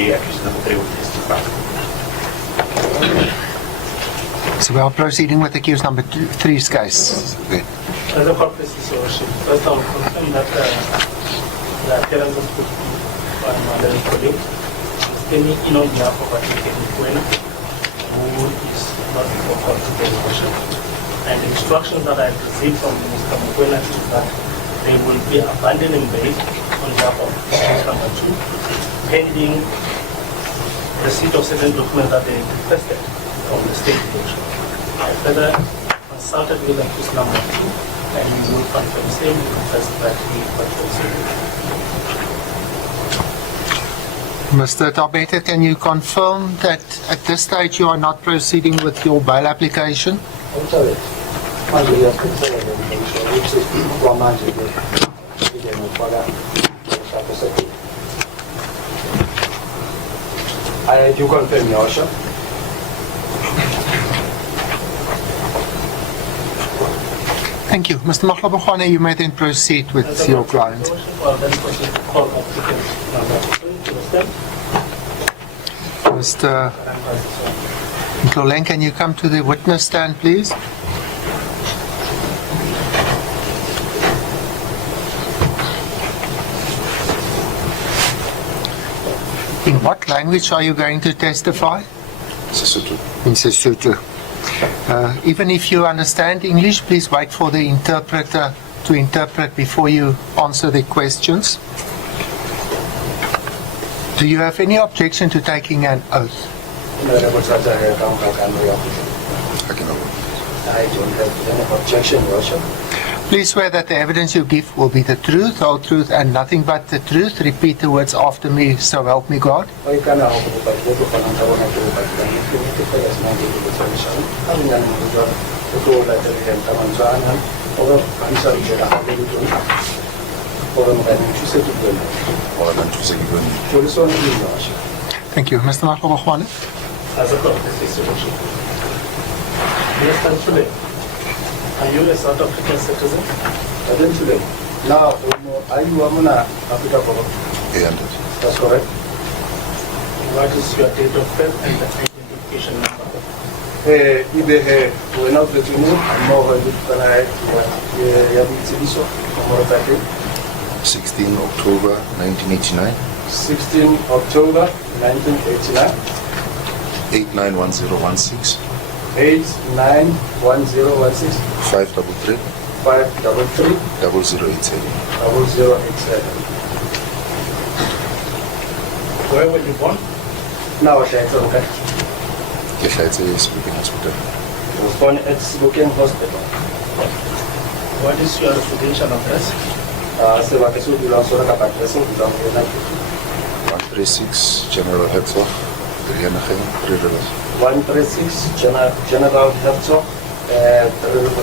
the accused number 3 will testify. So we are proceeding with accused number 3's case. Okay. As a court procedure, first I will confirm that the appearance of my mother and colleague is standing in on behalf of Advocate Mkwena, who is not before court today, Worship. And the instructions that I received from Mr. Mkwena is that they will be abandoning bail on behalf of accused number 2, pending receipt of certain documents that they requested from the state direction. I further consulted with accused number 2, and we will confirm same because that we confirm same. Mr. Tabete, can you confirm that at this stage you are not proceeding with your bail application? I do confirm, Your Worship. Thank you. Mr. Mahlabogwane, you may then proceed with your client. Mr. Mdloleng, can you come to the witness stand, please? In what language are you going to testify? Sesotho. In Sesotho. Even if you understand English, please wait for the interpreter to interpret before you answer the questions. Do you have any objection to taking an oath? I don't have any objection, Your Worship. Please swear that the evidence you give will be the truth, whole truth, and nothing but the truth. Repeat the words after me, so help me God. Thank you. Mr. Mahlabogwane. As a court procedure, Mr. Today, are you a South African citizen? I didn't today. Now, are you a Africa? That's correct. What is your date of birth and the identification number? We're not the two, I'm more than I have 16 October 1989. 16 October 1989. 891016. 891016. 533. 533. 0087. 0087. Where were you born? Now, okay. Yes, I say Speaking Hospital. I was born at Gauteng Hospital. What is your residential address? 136 General Herzog, Rianagem, 3 Rivers. 136 General Herzog, 3 Rivers.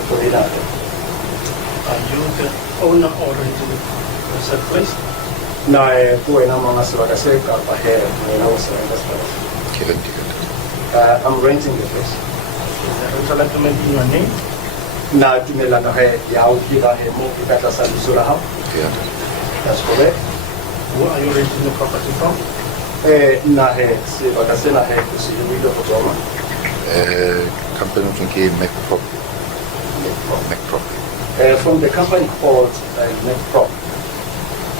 Are you the owner or renting of said place? No, I'm renting the place. Is the rental agreement in your name? Na tumelana ya ukira mo ikata salisura hapo. That's correct. Who are you renting the property from? Na si bakasena kusiwilo kutoma. Company from MacProp. From the company called MacProp.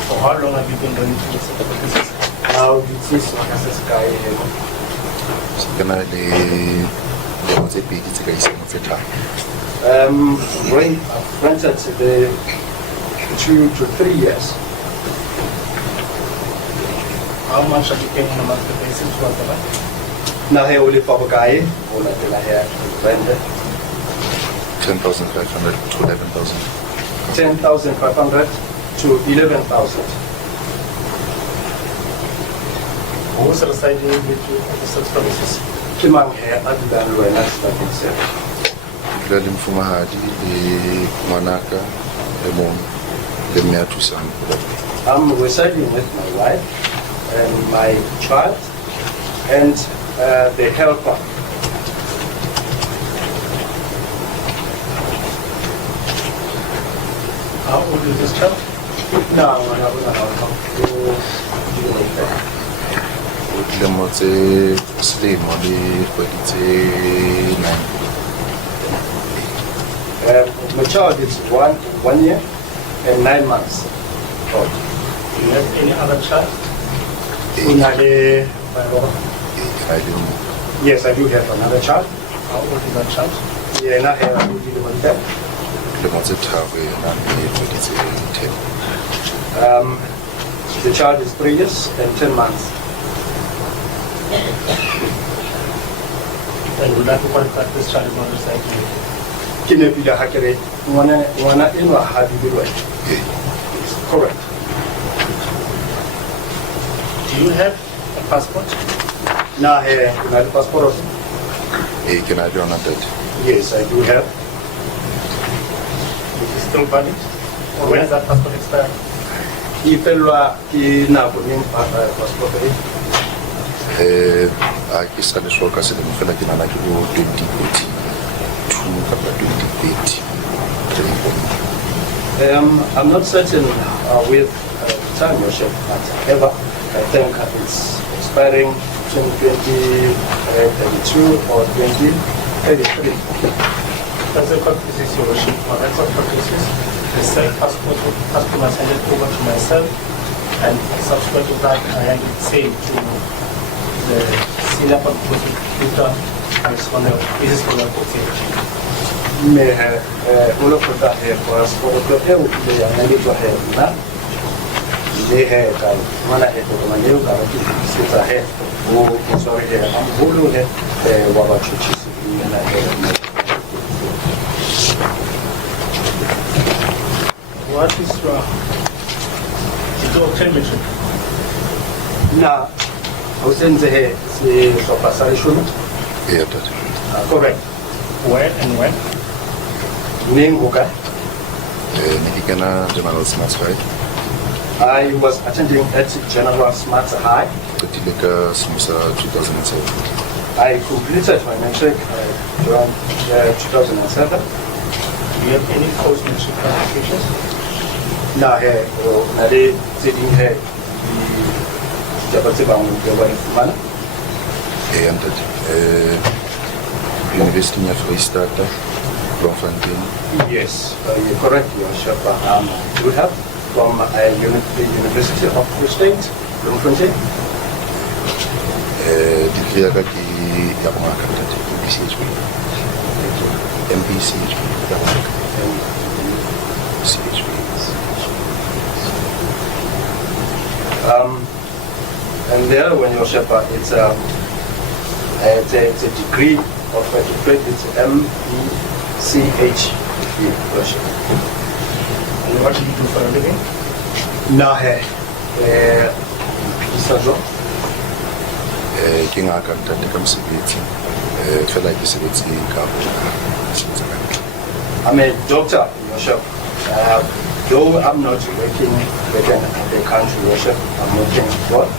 For how long have you been going to this business? Now this is Makassas guy. Rented the 2 to 3 years. How much are you paying on a monthly basis for the rent? Na only for guy, only the rent. 10,500 to 11,000. 10,500 to 11,000. Who's residing with you at the subscribers? Kimang here at the Rands that itself. Lali mfumahadi manaka lemon lemia tusam. I'm residing with my wife and my child and the helper. How old is this child? No, I'm not going to dilemo tse selemo le kgwedi tse 9. My child is 1 year and 9 months old. Do you have any other child? Yes, I do have another child. How old is that child? Yeah, and I have a Dilemo tse tharo yena le kgwedi tse 10. The child is 3 years and 10 months. And would like to point that this child is not residing. Kine pila hakere wana ino habibi right. Correct. Do you have a passport? Na kuna passport also? Can I do on that? Yes, I do have. Is it still valid? Or when is that passport expired? Ipelwa ki na kuning passport ri. A ke sa le shoka se le fela ke nana ke go 2022 kapa 2030. I'm not certain with time, Your Worship, but however, I think it's expiring 2022 or 2033. That's the court is Your Worship. My record practices. The said passport was handed over to myself, and subsequent to that, I handed the same to the senior court prosecutor, Mrs. Me ulo kuta passport ko e ya nani to na le ka mana to mane ka ki sita o sorry am bolo wa ba chuchi na What is the Gauteng mission? Na ausenze se so pasare shulu. Correct. Where and when? Name okay. Nikikena General Smart High. I was attending at General Smart High. Katileka Smusa 2007. I completed my matric around 2007. Do you have any post-matric qualifications? Na nare sitting here the mana. University of Freestata, Bloemfontein. Yes, you're correct, Your Worship. You have from the University of Free State, Bloemfontein. Degree ya ka ke ya go accountant, MPCHP. And there, when Your Worship, it's a degree of doctorate, it's MECH. Worship. And what do you do for a living? Na Pisajo. Ke nga accountant ka mosebetsi. Fela ke sebetsi ka I'm a doctor, Your Worship. Though I'm not working within the country, Your Worship, I'm working abroad.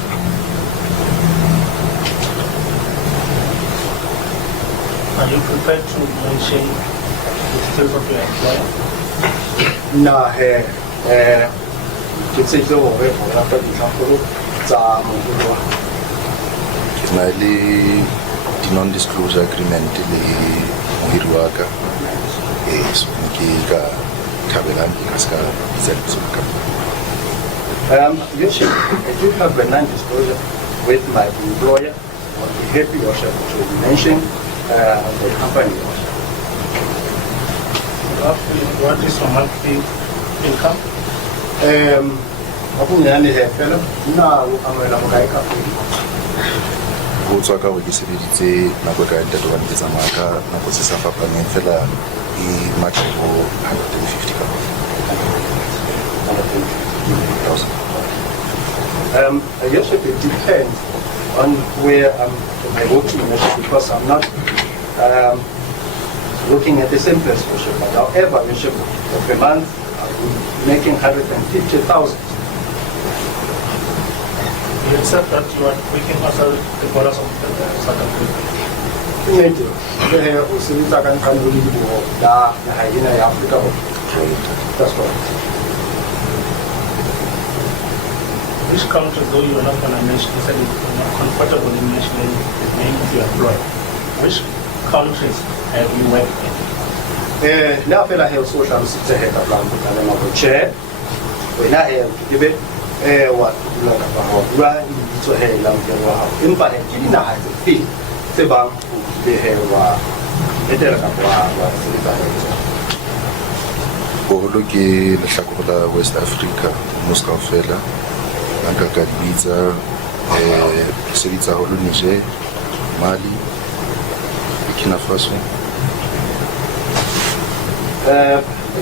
Are you prepared to mention the details of your employer? Na ke tse go re go rata ditlhagolo tsa mogolo. ke na le non-disclosure agreement le mohiri wa ka. So ke ka thabelang ke ska bitsa ditso ka. Your Worship, I do have a non-disclosure with my employer. I'll be happy, Your Worship, to mention the company. Roughly, what is your monthly income? Akunyane fellow, na amela mo ka Go tswa ka go ke sebeditse nako ka ntate wa ntse tsamaya ka nako se sa fapaneng fela e match go 150 ka. Yes, it depends on where I'm working, because I'm not working at the same place, but however, per month I'm making 150,000. You accept that you are working outside the borders of South Africa? That's correct. Which countries, though you're not going to mention, you said you're not comfortable in mentioning the name of your employer. Which countries have you worked in? Na fela he social sitse he ka plan ka na mo che. We na he give wa la ka ba ho wa so he lam ke wa impa he ki na ha se se bang de he wa etela ka wa se ba he. Boholo ke lehlakore la West Africa Moscow fela nka ka bitsa sebetsa holo Niger, Mali, Burkina Faso.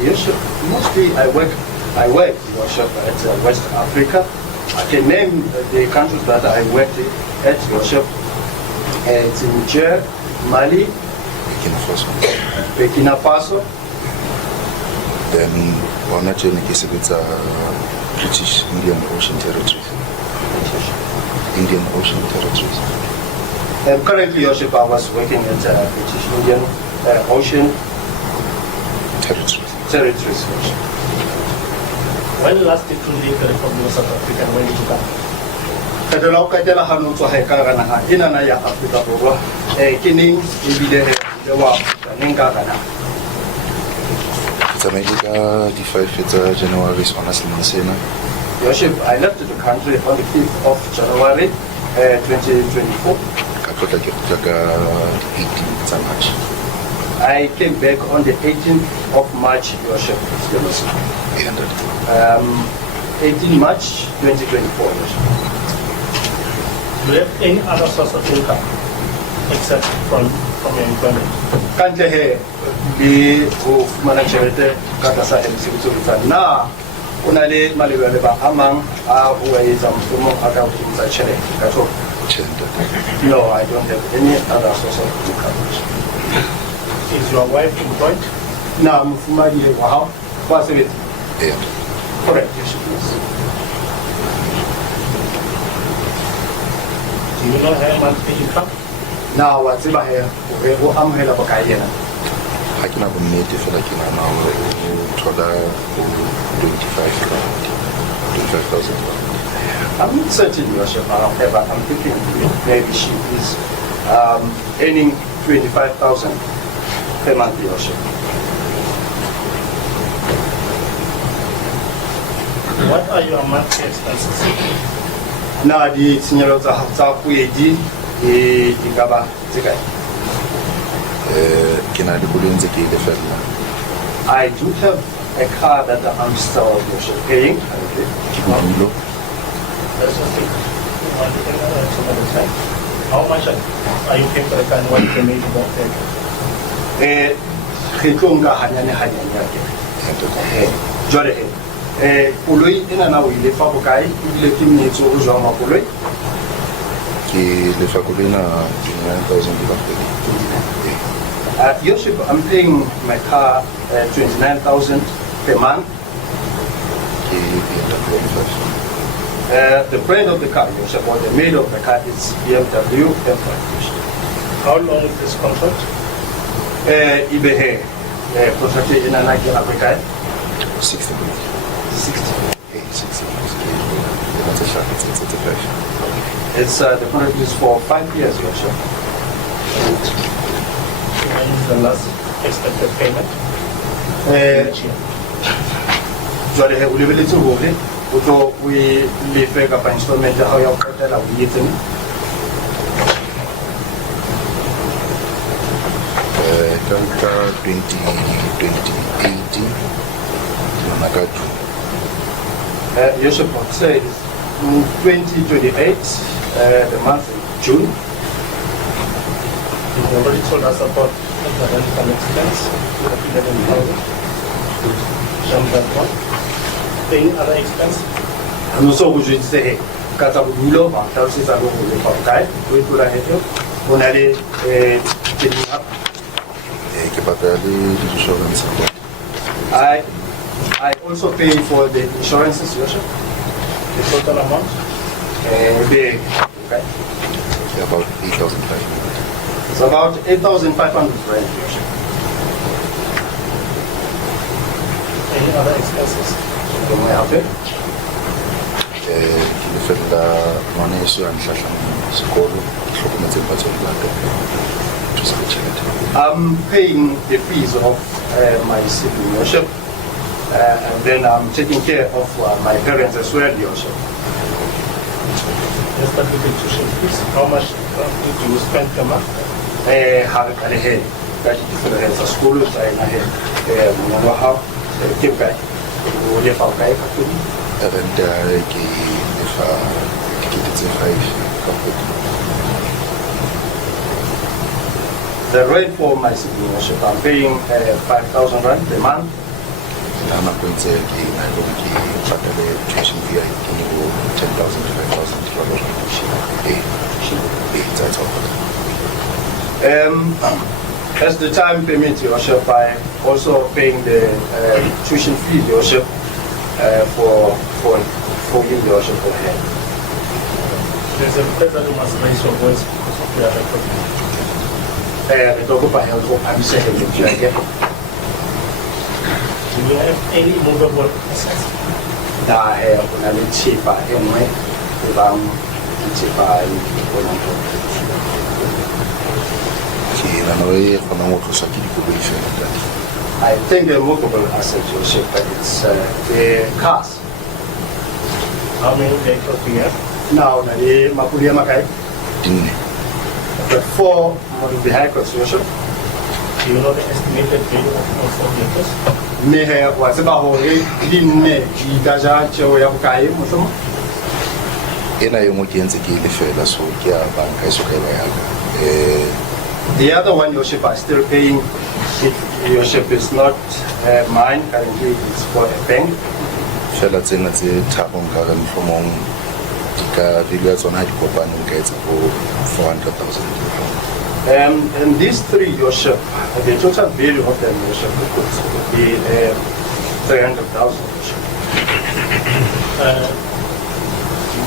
Yes, mostly I work workshop at West Africa. I can name the countries that I worked at workshop. It's Niger, Mali, Burkina Faso. Then one journey is with British Indian Ocean Territory. Indian Ocean Territories. Currently, workshop I was working at British Indian Ocean Territories. When last did you leave from South Africa and when did you come? Kadalaw kadala hanong so hay karana ha ina na ya Africa borwa kining ibile he wa ninga kana. It's America the 5th January sena. Worship, I left the country on the 5th of January 2024. Kapota ke 18th March. I came back on the 18th of March, Worship. 18 March 2024. Worship. Do you have any other source of income except from your employment? Kante he di mana charity kata sa MC Kuturuta na unale maliwele ba amang uwe za mfumo aka kutumza chere kato. No, I don't have any other source of income. Is your wife employed? Na mfumaji wa hao kwa sebeti. Yeah. Correct, yes, please. Do you know her monthly income? Na watsiba he o amhela bakayena. Hakina bonnete fela ke nana hore o thola 25,000. I'm not certain, Worship, however, I'm thinking maybe she is earning 25,000 per month, Worship. What are your monthly expenses? Na di signalo za kuedi di gaba zikai. Ke na le koloi ntse ke ile fela. I do have a car that I'm still paying. Mamulo. That's the thing. How much are you paying for the car and what is the made about that? Khitlonga hanyane yake. Jole koloi ena na o ile fa bokae ile ke mmetso o jwa ma koloi Ke le fa koloi na 29,000 Worship, I'm paying my car 29,000 per month. ke BMW 5. The brand of the car, Worship, or the made of the car is BMW M5. How long is this contract? Ibehe, contracted in Nike Africa. 60 minutes. 60. 60 minutes. That's a shot. It's a five. It's the contract is for 5 years, Worship. When is the last expected payment? Each year. Jole he ulebele tsuhole uto we lefe ka pa installment how ya kotela we yetseng. Kanka 2018 Managatu. Worship, I'd say it's 2028, the month of June. You already told us about the rental expense, 11,000. Jump that one. Any other expense? I'm also going to say, kata bulo ma tausi za lo le pa kai we kula heto onale keeping up. Ke patale insurance. I also pay for the insurances, Worship. The total amount? Big, okay. About 8,500. It's about 8,500 rand, Worship. Any other expenses? Don't we have it? Ke lefella ngwana yeso ya ntlahlang sekolo hlokometseng batswadi ba ka thusa ka tjhelete. I'm paying the fees of my sibling, Your Worship, and then I'm taking care of my parents as well, Your Worship. Let's start with the tuition fees. How much do you spend per month? Have that difference of school I know how give guy who live out guy Renta ke lefa dikete tse 5 ka kgwedi. The rate for my sibling, Your Worship, I'm paying 5,000 rand a month. Nna nakong tse ke na le hore ke patale tuition fee ya ke go 10,000 to 5,000 jwalo that's all. As the time permits, Your Worship, I also paying the tuition fee, Your Worship, for you, Your Worship, for him. There's a place that you must raise your voice because of the other problem. The dog by health, I'm saying, Do you have any movable assets? I have only cheaper anyway, if I'm cheaper. Ke nahana hore e kgonang ho tloswa ke dikoloi fela. I think the movable asset, Your Worship, but it's the cars. How many vehicles do you have? Now, the Mapulia Makai, Dinne. but 4 vehicles, Your Worship. Do you know the estimated value of all 4 vehicles? Me have what's about Hori, Dinne, Daja, Joya Bukai, Muslim. Ena e ngwe ke entse ke lefela so ke ya banka e so ka e ba yaka. The other one, Your Worship, are still paying. Your Worship is not mine, currently it's for a bank. Fela tsena tse tharo nka re mohlomong di ka value ya tsona ha di kopane nka etsa go 400,000. And these 3, Your Worship, the total value of them, Your Worship, would be 300,000, Your Worship.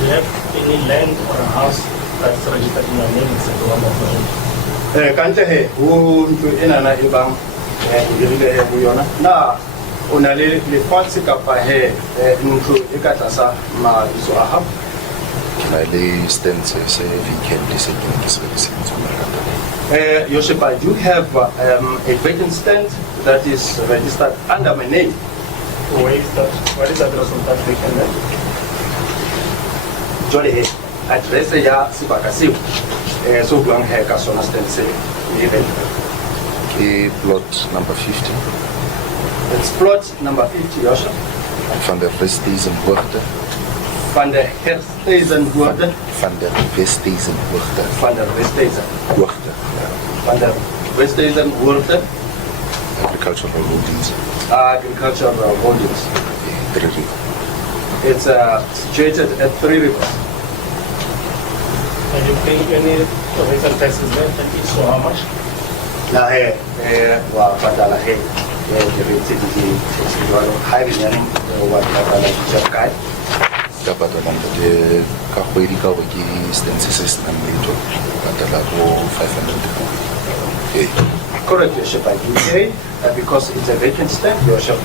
Do you have any land or a house that's registered in your name except the one of your own? Kante he, ntho ena na ebang dirile he ho yona. Na o na le lefatshe kapa he ntlo e ka tlasa mabitso a hao. Ke na le stance se weekend se ke sebedisang tsona. Your Worship, I do have a vacant stand that is registered under my name. Where is that? What is the address of that vacant land? Jolly he, address ya sebaka seo. So buang he ka sona stand se even. Ke plot number 50 It's plot number 50, Your Worship. van der Westhuizenhoogte. Van der Hersthuizenhoogte. Van der Westhuizenhoogte. Van der Westhuizenhoogte. Van der Westhuizenhoogte. Agricultural holdings. Agricultural holdings. 3 Rivers. It's situated at 3 Rivers. And you pay any provincial taxes there? And if so, how much? Na he wa patala he the rate di high running wa patala di kai. Ka patala le ka kgwedi ka hore ke stance se se nang letho patala go 500. Correct, Your Worship, I do pay because it's a vacant stand, Your Worship.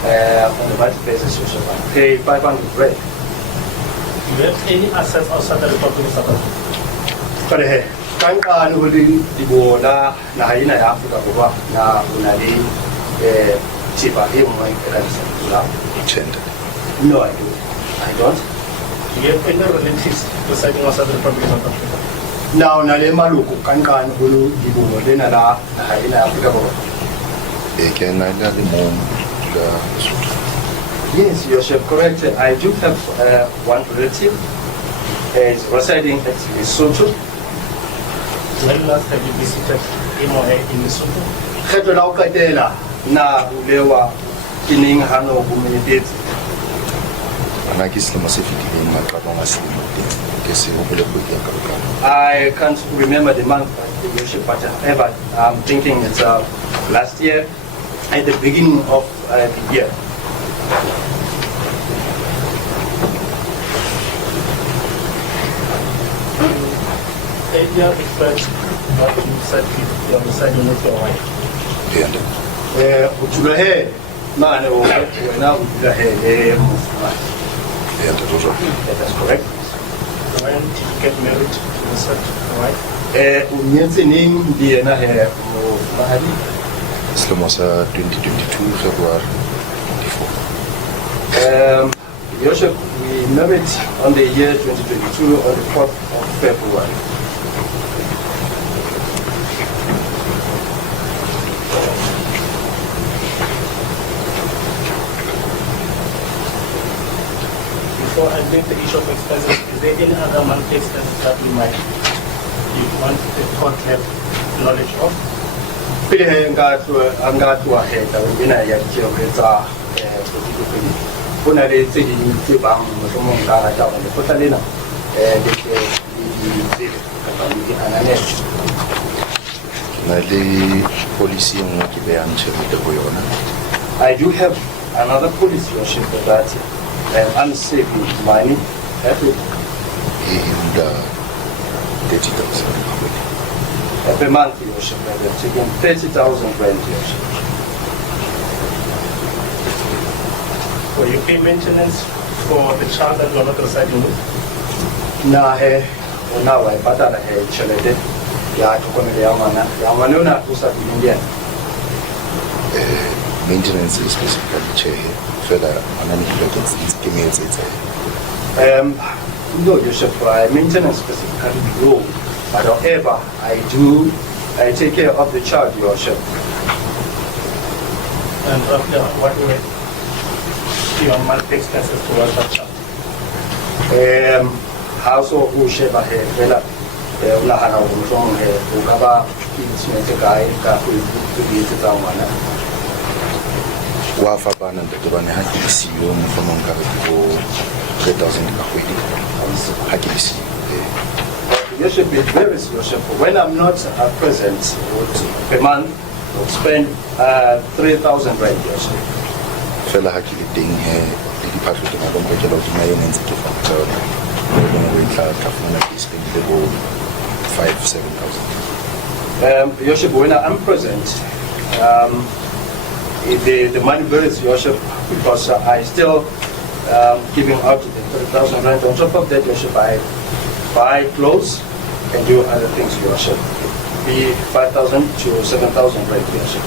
On the monthly basis, Your Worship, I pay 500 rand. Do you have any assets outside the Republic of South Africa? Kare he kan ka no di bona na haina ya Africa kwa na unali chipa hiyo mwa kanisa. No, I don't. Do you have any relatives residing outside the Republic of South Africa? Now, nale maluku kan hulu di bona na la na haina ya Africa kwa. Ke na le mo ka Yes, Your Worship, correct. I do have one relative is residing at Lesotho. When last have you visited him or her in Lesotho? Khetho la o qetela na ulewa kining hano community. ana ke selemo se fetileng maqalong a selemo ke se hopole kgwedi ya ka. I can't remember the month, Your Worship, but however, I'm thinking it's last year at the beginning of the year. Earlier referred that you said you are residing with your wife. Utula he mane o wena utula he That's that's correct. When did you get married to the such wife? Unyetsi ning di ena he mahali. selemo sa 2022 February 24. Worship, we married on the year 2022 on the 4th of February. Before I take the issue of expenses, is there any other monthly expenses that you want the court to have knowledge of? Pili he ngatu ahead wengine ya kiongeza kuna le tse ding tse bang mohlomong ka rata ho le kgotla lena le ke di kapa di ananela. Na le policy nngwe ke behang tjhelete ho yona. I do have another policy worship for that. I'm saving money every e hula 30,000 every month worship. I'm taking 30,000 rand worship. So you pay maintenance for the child that you are not residing with? Na he ona wa patala he chelete ya tukomele ya mwana una tusa bilindia. Maintenance is specifically chair fela anani documents give me No, you should try maintenance specifically low. But however, I take care of the child, your worship. And roughly what were your monthly expenses towards that child? Household who share by her, Vela, Ulahana, Umong, Ukaba, kids, Metekai, Kafu, to be the Tawana. Wafa bana ndabane hakilisi yo mfononga ko 3,000 kakwedi hakilisi. You should be very worship. When I'm not present, per month, I spend 3,000 rand. Fela hakili ding he di patlo ke na bongo ke lo di maye nentse ke factor no we tla kafuna ke spend the go 5,000-7,000. Worship, when I'm present, the money varies, worship, because I still giving out the 3,000 rand. On top of that, worship, I buy clothes and do other things, worship. Be 5,000 to 7,000 rand, worship.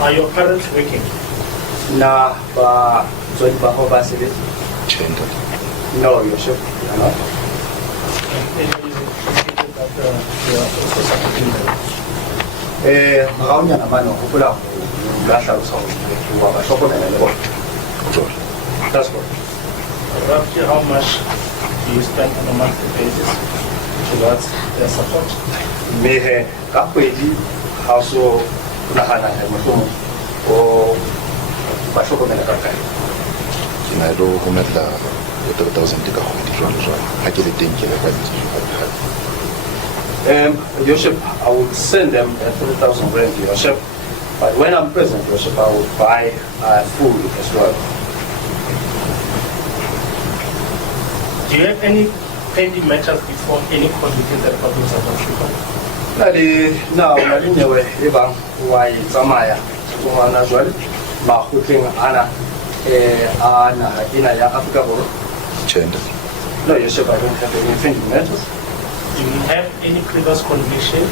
Are your parents working? Na ba so ba ho ba sele? Chenda. No, worship, you know. Any reason that you are also supporting them? Maraunya na mano ho pula ho lasha so wa ba shoko na le. That's good. Roughly how much do you spend on a monthly basis towards their support? Mehe ka kgwedi ha so nahana he mohlomong o ba hlokomela ka kae. Ke na lo romela 3,000 ka kgwedi jwalo ha ke le teng ke le ka Worship, I would send them 3,000 rand, worship, but when I'm present, worship, I would buy food as well. Do you have any pending matters before any court within the Republic of South Africa? Nali newe ibang wa tsamaya go na jwale ma khutleng ana ana ina ya Africa Borwa. Chenda. No, worship, I don't have any pending matters. Do you have any previous conviction?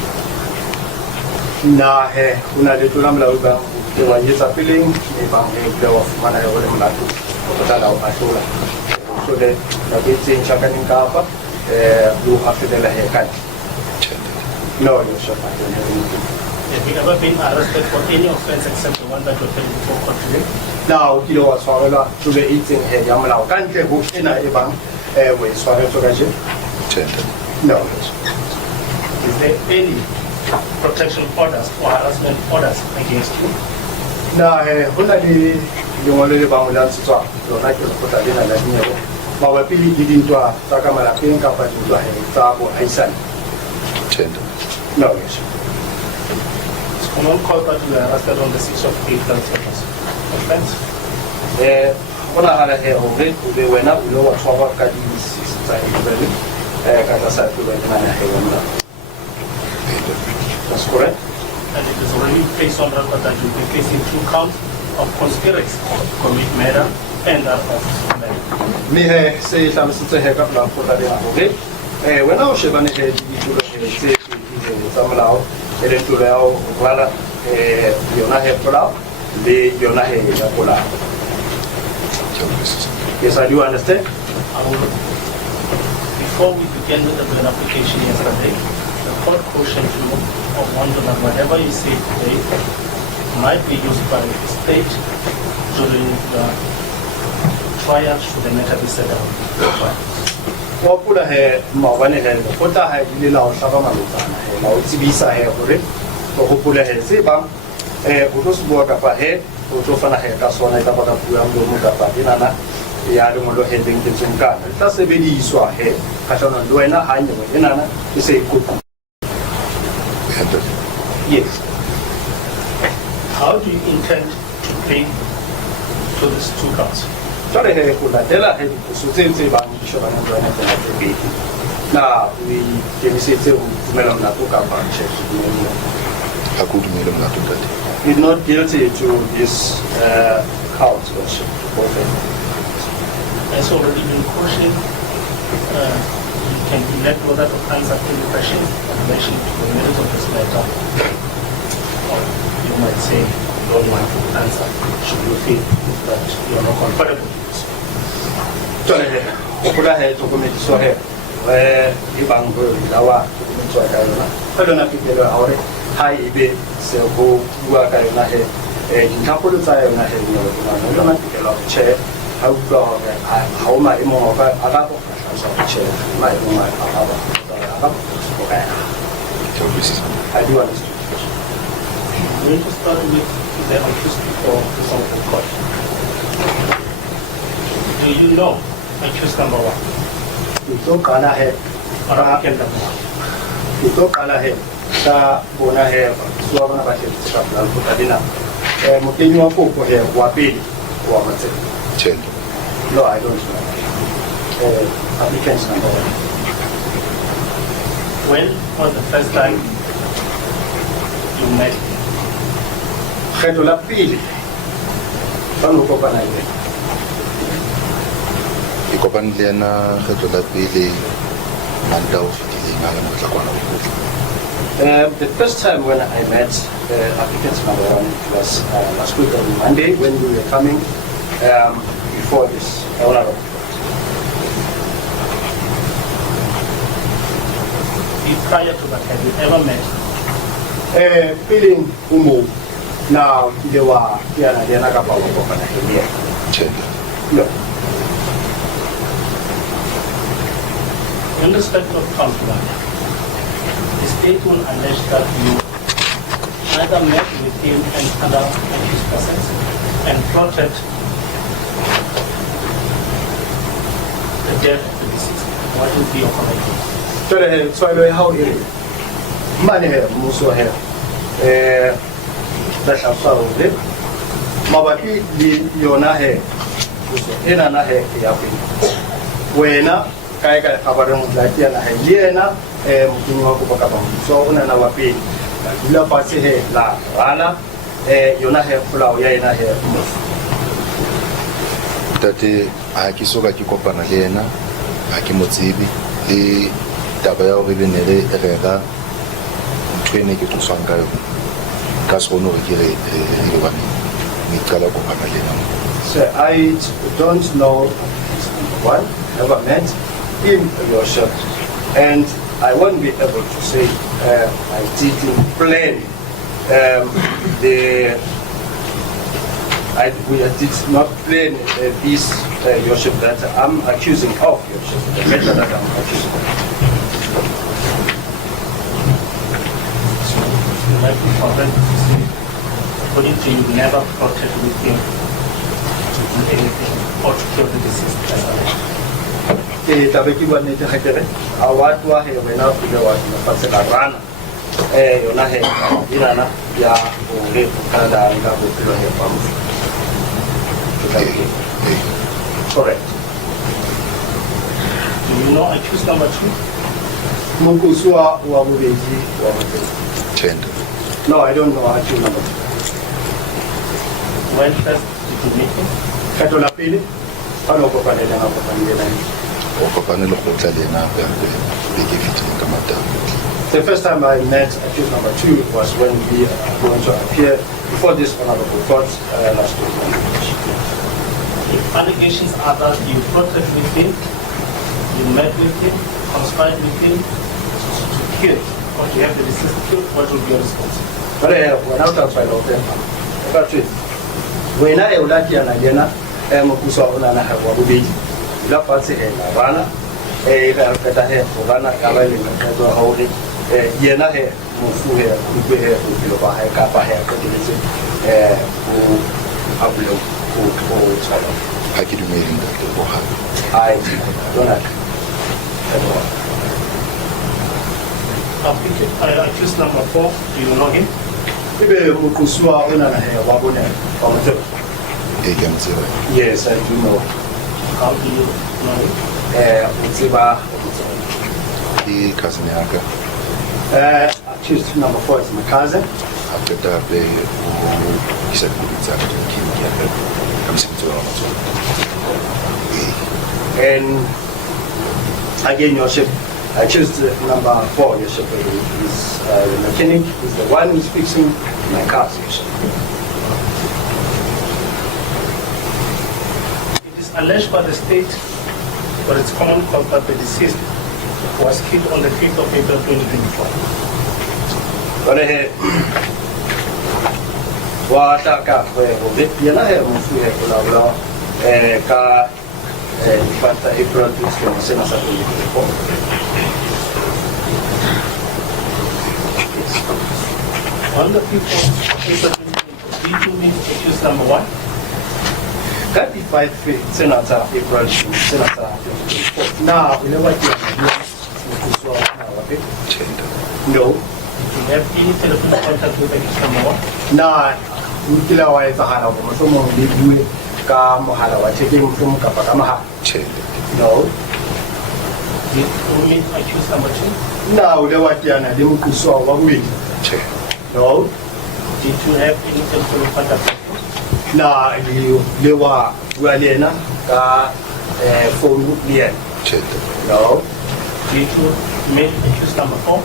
Na he una le tula mla uba ke wa yetsa peleng e bang e ke wa fumana e hore molato o tla o atlola so le na be tse nchakane ka fa lo afetela he kae. No, you should not have anything. Have you ever been arrested for any offense except the one that you paid before court today? Now, you know what's wrong to the eating here. Yamala can't get who in a bang with swallow to get. No. Is there any protection orders or harassment orders against you? Now, when I did you want to live on without to talk, so I can put a dinner like me. But we're really leading to a Takamala Pink up at you, Tabo, I said. No, yes. Someone called that you were arrested on the 6th of April. Offense? When I had a hair of it, they were not below what Swava Kadi 6 times. That's correct. And it is already placed on record that you've been facing 2 counts of conspiracy to commit murder explain that first. Me he se hlalositse he ka pela kgotla lena hore wena o shebane he ditulo tse tsa molao e leng tulo ya ho rwala yona he polao le yona he ya polao. Yes, I do understand. Before we began with the bill application yesterday, the court cautioned you of that whatever you say today might be used by the state during the trial should the matter be settled. Wa pula he maobane he go tla ha ile la o hlaba malotana he la o tsibisa he hore go gopola he se bang o tlo se bua kapa he o tlo fana he ka sona ka baka bua mo kapa dinana ya le mo lo he ding ke tsengkana tla sebediswa he ka tsona le wena ha nyewe dinana e se ikutlwa. Yes. How do you intend to plead to these two counts? Sorry, he kulatela he kusutse bang shobana ndwana tena tebe. Na we kemisetse o tumela mna ko ka ba check. Akudumela mna to that. He's not guilty to this count also. Has already been cautioned. You can elect whether to answer any questions in relation to the merits of this matter. Or you might say you don't want to answer. Should you feel that you are not comfortable with this? Sorry, okula he document so he ibang go lawa document so ka yona. Ka dona pitelo ahore ha ibe se go bua ka yona he dinthapolo tsa yona he no yona pitelo che ha u go ha o ma imo ga aga go so che ma imo ma aga okay. I do understand. I'm going to start with the accused before the Supreme Court. Do you know accused number one? Ito kala he Or applicant number one? ito kala he sa bona he so bona ba he sa plan ko tadina mokenyi wa kopo he wa pele wa matse. Change. No, I don't know. Applicants number one. When was the first time you met him? Kgetho la pele fa no kopana le E kopane le yena kgetlo la pele manta o fitileng a le motla kwana go. the first time when I met applicants number one was last week on Monday when we were coming before this honorable. Prior to that, have you ever met him? Feeling umo na kilewa yana yana ka bawo ko kana heliya. Change. No. In respect of count one, the state will allege that you either met with him and other accused persons and plotted the death of the deceased. What would be your comment? Tore so I how iri. Mane he muso he. Da shafsa ode. Mabaki di yona he. Ena na he ya fi. Wena kai ka kabarin lafiya na he yena mutum wa ko baka ba. So una na wapi. Dila pasi he la rana yona he fula ya ina he. Tate a ke soka ke kopana le yena a ke motsibi le taba ya hore bene re rega ntwene ke tswang ka yona ka se gone gore ke re le bane me qala kopana le yena. So I don't know one, never met him, your shop, and I won't be able to say I didn't plan we did not plan this your ship that I'm accusing of your ship, the matter that I'm accusing of. So you might be correct to say, according to you, never plotted with him to do anything or to kill the deceased as alleged. Tabeki wa nete hakere awatu wa he wena kule wa nafasi la rana yona he inana ya ule kada anga bukilo he pamu. Correct. Do you know accused number two? Munkuswa wa bubeji wa mate. Change. No, I don't know accused number two. When first did you meet him? Kato la pele, ano ko panela nga ko panela. o kopane le go tla lena ka beke fitleng ka matamo. The first time I met accused number 2 was when we were going to appear before this honorable court last week. The allegations are that you plotted with him, you met with him, conspired with him to kill, or to have the deceased killed. What will be your response? But when out of trial of them, when I would like to Nagena, Mokusa on a have one week, La Pazzi and Havana, a Petahe, Havana, Cavalli, and Holy, Yena hair, Mufu hair, Kupe hair, Kupa hair, Kappa hair, who have who child. Ha ke dumeleng ka le boha. I don't have. Accused number 4, do you know him? Maybe Mukusua on a hair, Wabone, or E ke mtseba. yes, I do know. How do you know him? Utiba. Ke cousin ya ka. Accused number 4 is my cousin. A feta be o isa ke bitsa ka ke ya ka. Ka msebetsi wa matsolo. And again, your ship, I choose number 4, your ship is the mechanic, is the one who's fixing my cars, your ship. It is alleged by the state, but it's common cause that the deceased was killed on the 5th of April 2024. But what I got for Yana, ka infatti April 2024. On the 5th of April 2024, did you meet accused number 1? That if I fit Senator April 2024. Now, you know what you no. Did you have any telephone contact with accused number 1? Nah, kila wa ita hana ko masomo libuwe ka mohala wa checking from kapaka maha. No. Did you meet accused number 2? Na ule watiana limu kuswa wa wili. No. Did you have any telephone contact with him? Na lewa waliena ka phone lien. No. Did you meet accused number 4?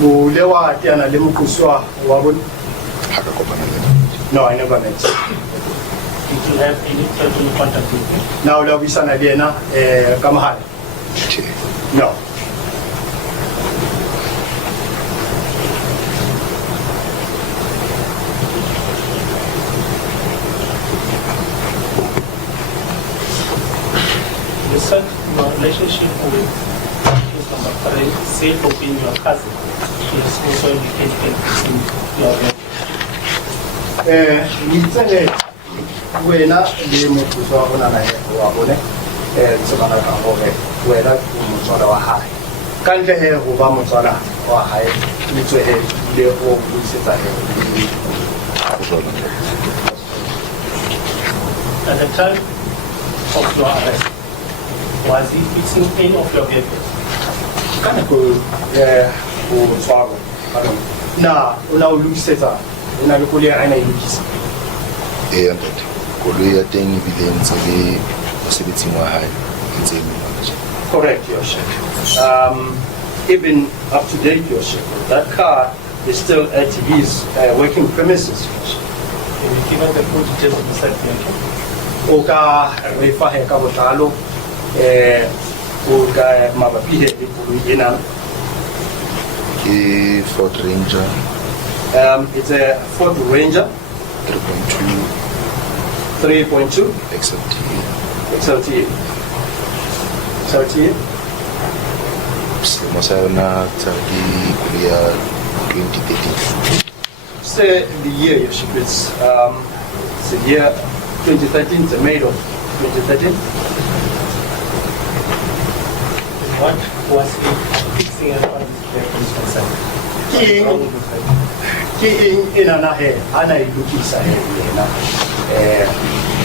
Mule watiana limu kuswa wa wili. Ha ka kopana le. No, I never met. Did you have any telephone contact with him? Na ule wisana liena kamahali. No. You said your relationship with accused number 3, say for being your cousin, is also indicated in your Nitsele wena le motho wa bona na he wa bone tsebana ka hore wena o motswala wa hae ka ntle he go ba motswala wa hae le tswe le o busetsa he At the time of your arrest, was he fixing any of your vehicles? kana ko o tswaro na ona o lukisetsa ona le kole a ina ilukisa E ya ntate. Koloi ya teng e bile ntse le mosebetsing wa hae ntse e manager. correct your ship even up to date your ship that car is still at his working premises your ship. Can you give us the full details of the said vehicle? O ka re fa he ka botlalo o ka mabapi le koloi ena. Ke Ford Ranger It's a Ford Ranger 3.2 XLT. XLT. Selemo sa yona tsa ke koloi ya 2013. Say the year your ship it's the year 2013, the May of 2013. What was he fixing as far as this vehicle is concerned? Ki ina na he ana ilukisa he na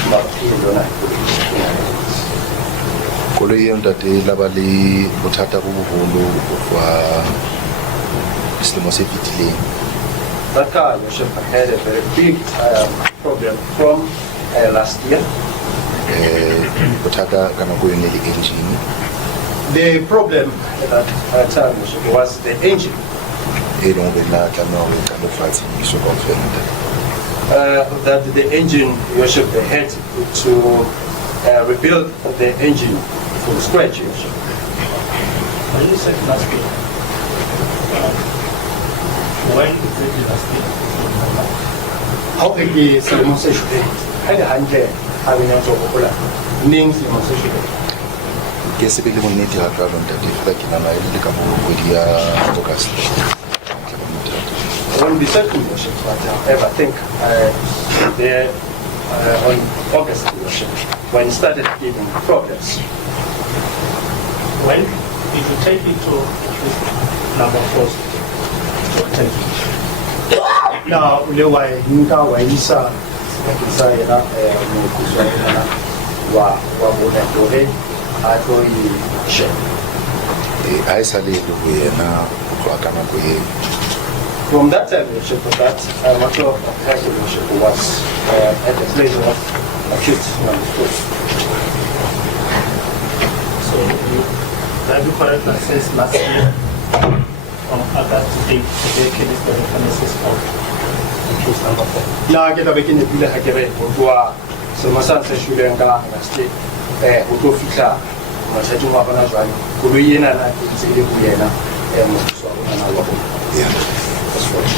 mabapi le yona. Koloi ya ntate e laba le bothata bo boholo go tswa selemo se fetileng. That car your ship had a very big problem from last year. bothata ka nako yone le engine. The problem at that time was the engine. That the engine, your ship, they had to rebuild the engine from scratch. Your ship. When you said last year, when exactly last year? How big is the demonstration? I had having a job of names demonstration. Guess if you want to have a like in a August. I won't be certain, your ship, but I ever think there on August, your ship, when it started giving progress. When if you take it to number 4 to attend Now, Lewa, Nka, Waisa, Kisayana, Kusayana, Wabone, I go in ship. I salute the now. From that time, the ship that much of the ship was at the place of acute number 4. So that be correct that since last year from August to date, the case the references of accused number 4. Now, I get a weekend in the Hakere, so my son says, you don't go and stay. Uto fika masatu mabana jwani kuluyena na kizile kuyena muso na wabo. Yeah, that's right.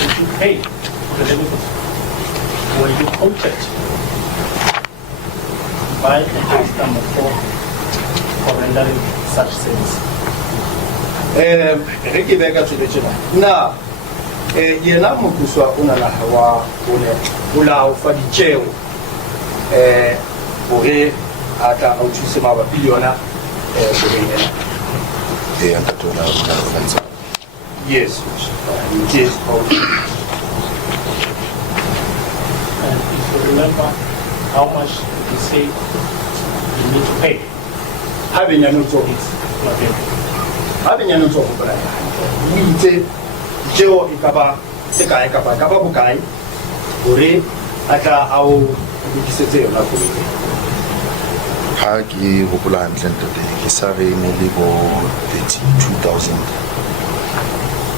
If you pay the delivery when you quoted by the case number 4 for rendering such service. Riki bega tulechina na yena mukuswa una na hawa ula ufadi cheo ore ata autusi ma biliona yes, it is. And if you remember how much you say you need to pay, having a note of it, having a note of it, we say Joe Ikaba Sekai Kaba Bukai ore ata au bikisetse yona go ha ke hopola hantle ntate ke sa re ne le bo 32,000.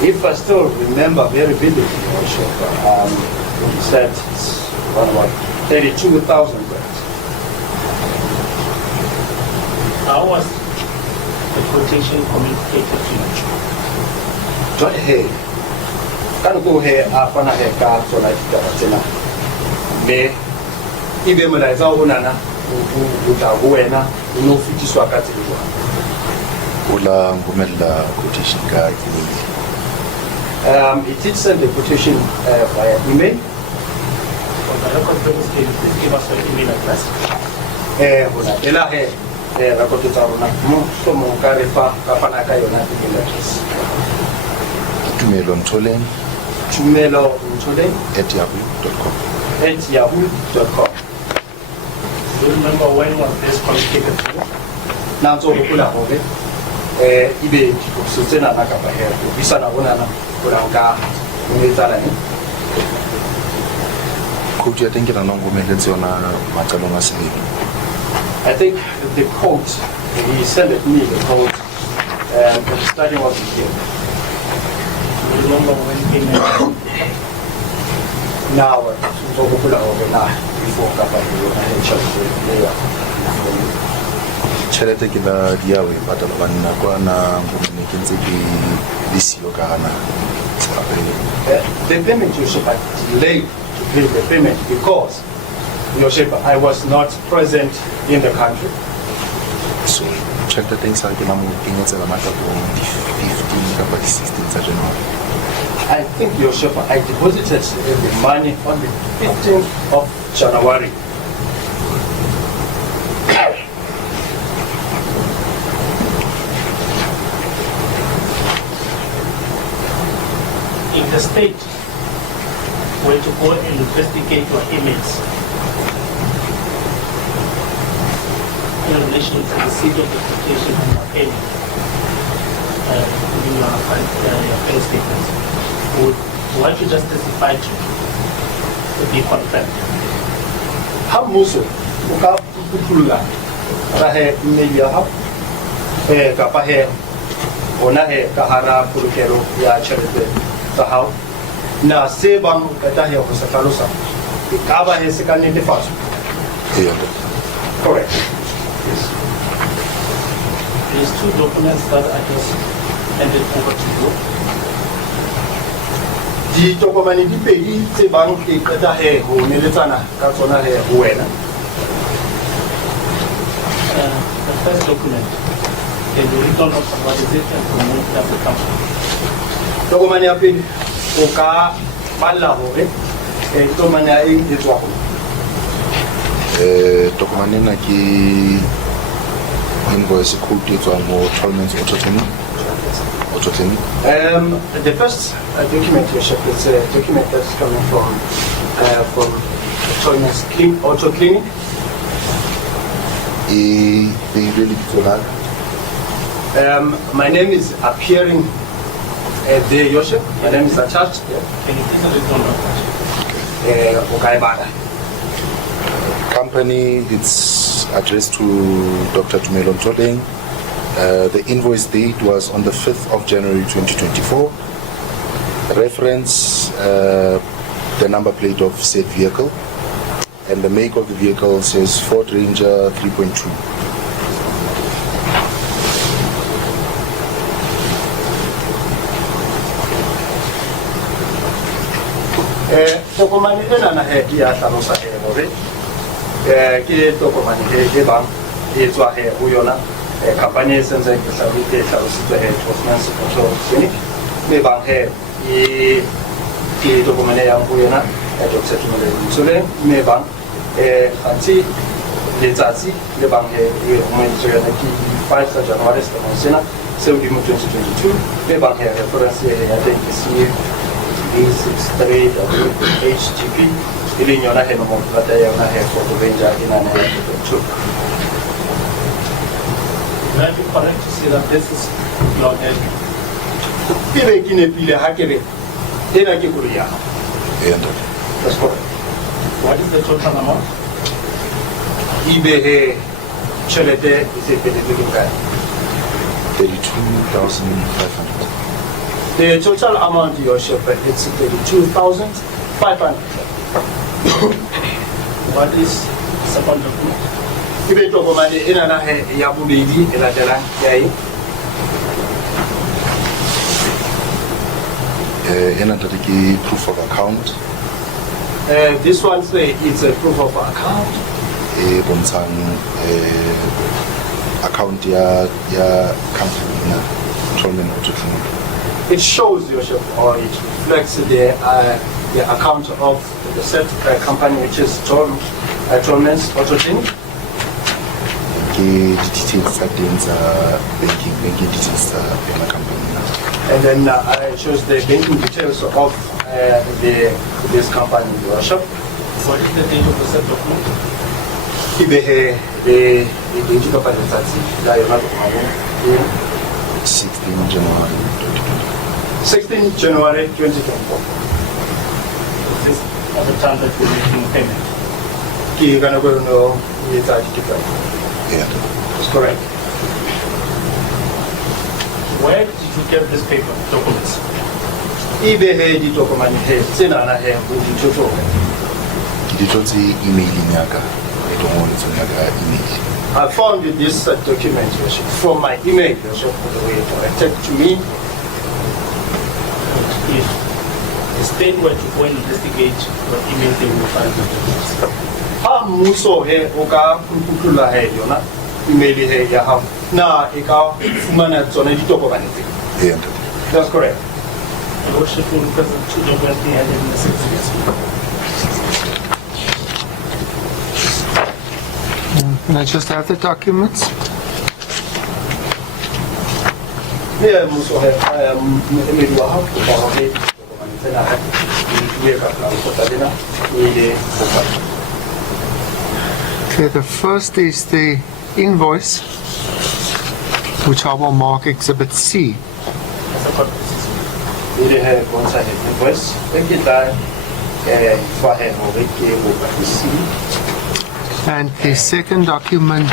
If I still remember very vividly, he said it's around about 32,000 rands. how was the quotation communicated to you? Don't hey, can't go here after I have got so like that. Me, even when I saw Unana, Utawena, no fifty swakati. Ula ngumela quotation ka It did send the quotation via email. For the record purpose, please give us your email address. Ela he, record taruna, so mo karefa kapana kayo na email address. Tumelo Ntolen Tumelo Ntolen @yahoo.com. @yahoo.com. Do you remember when was this communicated to you? Now so kula hobe ibe kusutena na kapa here bisa na bona na kuranga umetala ni Coach ya tengela no ngomeletse yona macalo nga selemo. I think the quote he sent me the quote starting was here. Do you remember when he came Now so kula hobe na before kapa here na HR Chelete ke la diawe patala banna kwa na ngomene ke ntse ke disio ka hana. the payment you should delayed to pay the payment because your ship I was not present in the country. So check the things like na mo kenyetsa la mata ko 15 ka 16 sa January. I think your ship I deposited the money on the 15th of January. if the state were to go and investigate your emails in relation to the receipt of the quotation and your payment, in your bank statements, would what you just testified to be confirmed? Hamuso, Uka Pula, Rahe Melia, Kapahe, Onahe, Kahara, Purkero, Ya Charite, Tahau, Na Sebang, Katahe, Hosakalusa, Kaba has a can in the first. Correct. Yes. There's 2 documents that I just handed over to you. The document di pay Sebang, Katahe, who Militana, Katona, Huena. The first document, the return of what is it and from where does it come from? Document appeal, Oka, Balaho, Domania in the Wako. Document ki invoice quoted on more tournaments autotony. The first document you should is a document that's coming from Toyman's Auto Clinic. They really do that. My name is appearing there, Yoshe. My name is attached. Can you please read on that? Okaibada. Company, it's addressed to Dr. Tumelo Mtoleng. The invoice date was on the 5th of January 2024. Reference, the number plate of said vehicle, and the make of the vehicle says Ford Ranger 3.2. Dokumani ena na he ya tanosa he move. Ke dokumani he bang e tswa he ho yona company e sentse ke sa bite tlhalositse he Trustman's Control Clinic me bang he ke dokumani ya ho yona Dr. Tumelo Mtoleng me bang anti letsatsi le bang he mo yona ke 5 January sena se o di mo 2022 me bang he reference he ya teng ke see B63 HGP ili nyona he no motata ya na he for the Ranger in an two. Would I be correct to say that this is your head? Ibe kine pile hakere ena ke kuria. That's correct. What is the total amount? Ibe he chelete is a bit 32,500. The total amount you ship it's 32,500. What is second document? Ibe dokumani ina na he ya bulidi ila jala yai. Ena tatiki proof of account. This one say it's a proof of account. Bontang account ya company na Trollman Auto Clinic. It shows your shop or it reflects the account of the said company, which is Adjournment Auto Clinic. The details are banking details in the company. And then it shows the banking details of this company, your shop. What is the date of the said document? The digital company 16 January 16 January 2024. Is this at the time that you're making payment? You're going to go no, it's Yeah. That's correct. Where did you get this paper documents? Ibe di document sina na di toto. Did emailing yaga? I don't want to email. I found this document from my email, so the way it text to me. If the state were to go and investigate your email, they will find the documents. Muso he oka kukula he yona email he ya ham na eka fumana tsone di document. Yeah. That's correct. The worship will present 2 documents being handed in the same place. Can I just have the documents? Yeah, Muso he email wa ham ko he document na ha ni ka plan ko tadina ni Okay, the first is the invoice, which I will mark Exhibit C. As a purpose. Ele é bom sair depois. Tem que dar vai remover que eu vou And the second document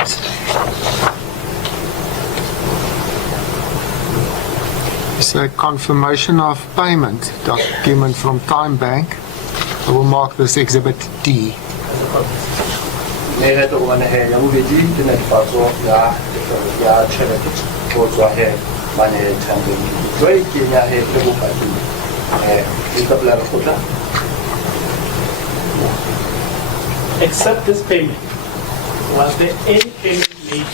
is a confirmation of payment document from Time Bank. I will mark this Exhibit D. Nere to one here, you will be in the Faso, ya charity, go to a hair, money, tangle. Very Kenya hair, the book I do. It's a black photo. Except this payment, was there any payment made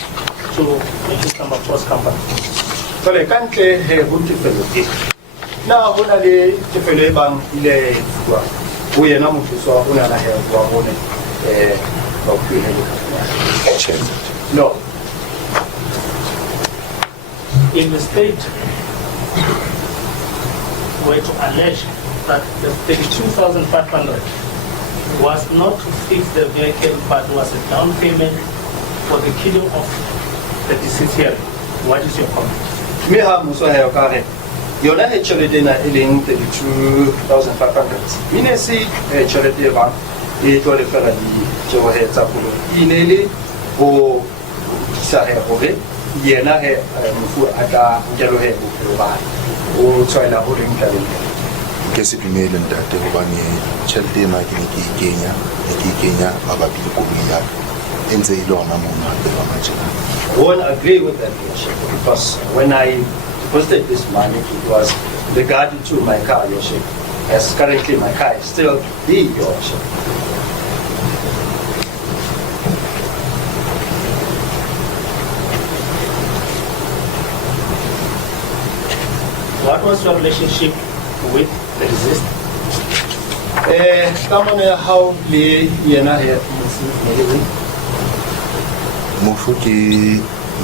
to Register Motors Company? So they can't say, hey, who to fill now, when are they to fill a bank? We are not to saw one and a half one. No. In the state, were to allege that the 32,500 was not to fix the vehicle but was a down payment for the killing of the deceased here. What is your comment? Me have Musa Hayokare. You're not actually dinner in 32,500. In a sea, a charity bank, it will refer the Joe heads up in a or Sahe, Yena, Mufu Aka, Yellow Head, or China holding calendar. Kesi dumele ntate hobane tjhelete ena ke ne ke e kenya mabapi le koloi ya ka e ntse e le ona mona hape wa matjena. I won't agree with that because when I deposited this money, it was regarding to my car, your ship. As currently my car is still be your ship. What was your relationship with the deceased? Come on, how the Yena here. Mofu ke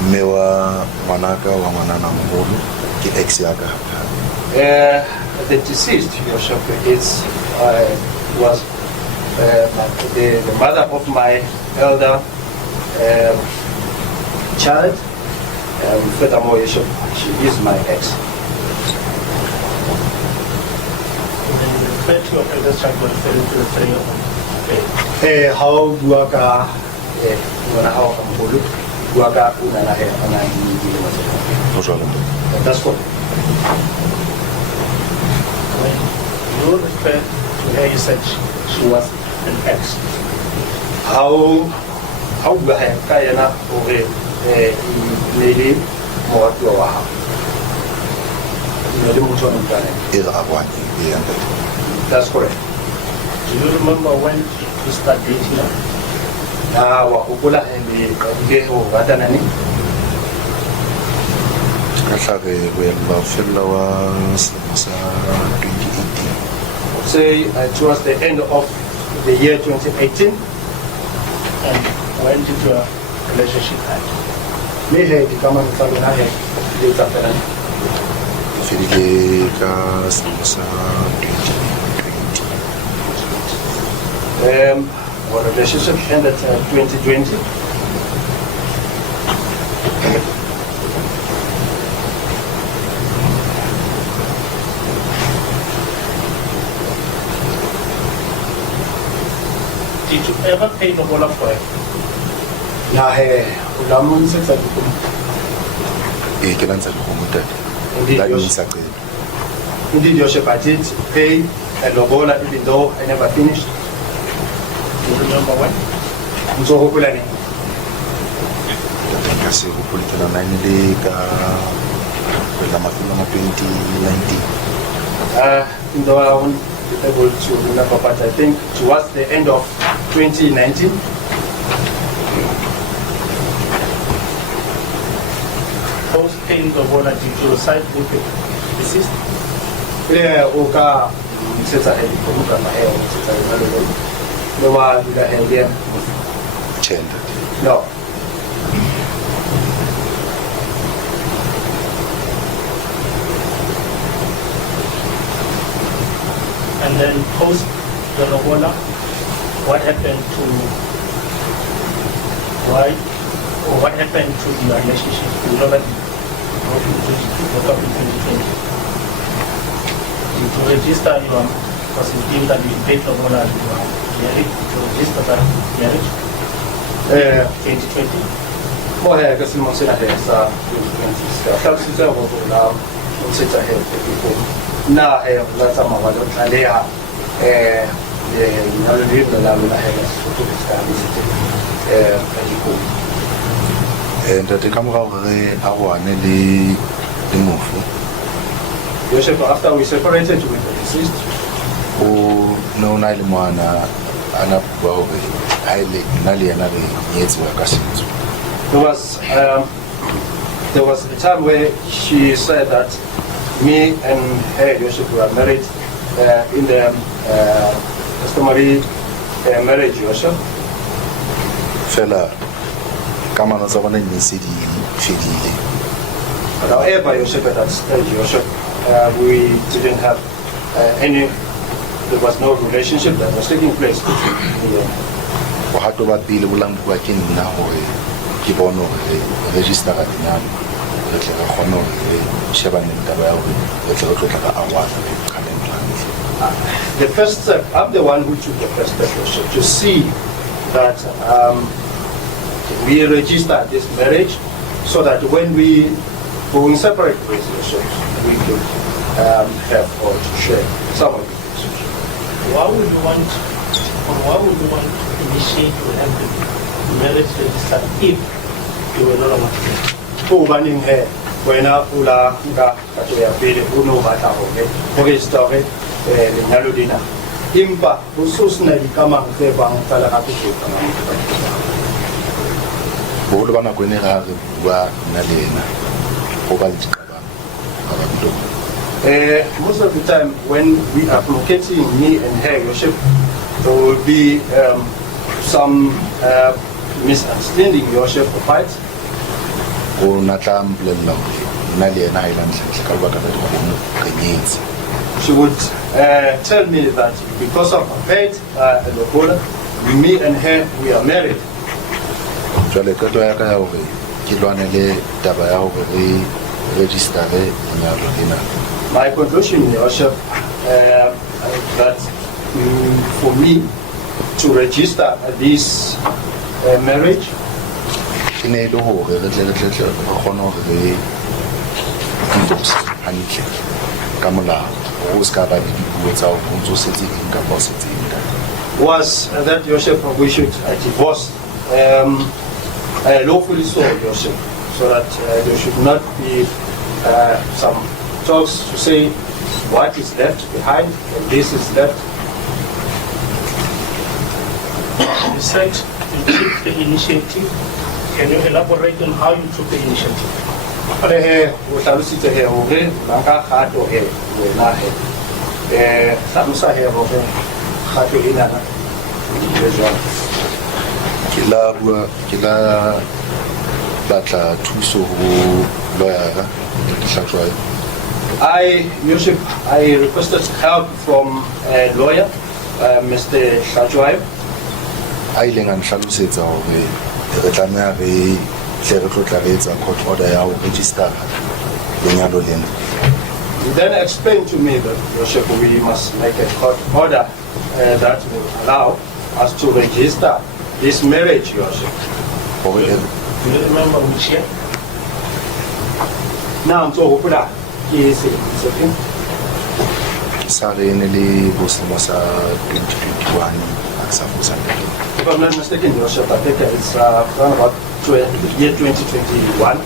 mme wa ngwanaka wa ngwanana moholo ke ex ya ka. The deceased, your ship, was the mother of my elder child. Furthermore, she is my ex. Refer to your eldest child referring to the three of them. How do I how come Guaga Una That's what. When you refer to her, you said she was an ex. How do I have Kayana or lady more to our That's correct. Do you remember when you started dating her? Wakukula and the Watanani. Kahlare we fella was 2018. Say towards the end of the year 2018. And when did your relationship end? Me had to come and follow her later. Fili ka 2020. Our relationship ended 2020. Did you ever pay the whole for it? Nah, Ulamun said that ke lantsa go motata. That means I could. indeed your ship I did pay a lobola even though I never finished. You remember when? So hopefully Kasi go politela 9 le ka la mafelo ma 2019. though I won't be able to remember, but I think towards the end of 2019. Post paying the whole, did you reside with the deceased? Yeah, Oka sits ahead of my hair, sits ahead of no one with a hand there. Chenda. No. And then post the Lobola, what happened to what happened to the relationship? You know that you broke up in 2020. To register your, because it's deemed that you paid Lobola and you are married, to register that marriage. 2020. Mo he ka simo sena he sa 2020 ka se tsa go na o se tsa he ko na he la tsa ma wa tla le ha na le le la la he so to ska ni se ka di ko ntate ka morao re aroane le mofu Joseph, after we separated with the deceased, o no na le moana ana bua hore ha ile na le yana re nyetswe ka setso. There was a time where she said that me and her, Joseph, were married in the customary marriage, Joseph. Fela kamano tsa bona di se di fedile. But however, Joseph, at that stage, Joseph, we didn't have there was no relationship that was taking place between me and her. O hato ba pele bolang bua ke nna hore ke bone hore register ka dinyana re tle re kgone hore shebane le taba ya hore re tle re tlo tla ka award The first step, I'm the one who took the first step, Joseph, to see that we register this marriage so that when we go in separate ways, Joseph, we could have or to share some of it. Why would you want to initiate or have the marriage registered if you were no longer together? Who banning her when I ula ga katoya pele uno bata hoge hoge story le nyalodina impa ususna di kama ke bang tala ka ke kama bo le bana go ne ga re bua nna le ena go ba diqabang ga ba ntlo. Most of the time when we are communicating, me and her, Joseph, there will be some misunderstanding, Joseph, or fights. Go na tla mpolella hore nna le ena ha ila ntlha ka baka la dikgomo re nyetse. She would tell me that because of her faith, me and her, we are married. Jwale ka ya ka ya hore ke lwane le taba ya hore re register lenyalo lena. My conclusion, Joseph, that for me to register this marriage, ke ne le hore re tle re kgone hore re divorce hantle ka molao o ska ba le dipuo tsa ho ntso setse eng ka ba setse eng was that Joseph, we should divorce lawfully so, Joseph, so that there should not be some talks to say what is left behind and this is left. You said you took the initiative. Can you elaborate on how you took the initiative? ke la batla thuso ho lawyer Hlajwayo. I requested help from a lawyer, Mr. Hlajwayo. A ileng a nhlalosetsa hore re tlameha re tle re tlo tla re etsa court order ya ho register lenyalo lena. He then explained to me that Joseph, we must make a court order that will allow us to register this marriage, Joseph. Hore Do you remember which year? Now, so hopefully, he is okay. sa re ne le bo selemo sa 2021 a sa fosa. If I'm not mistaken, Joseph, I think it's around about year 2021.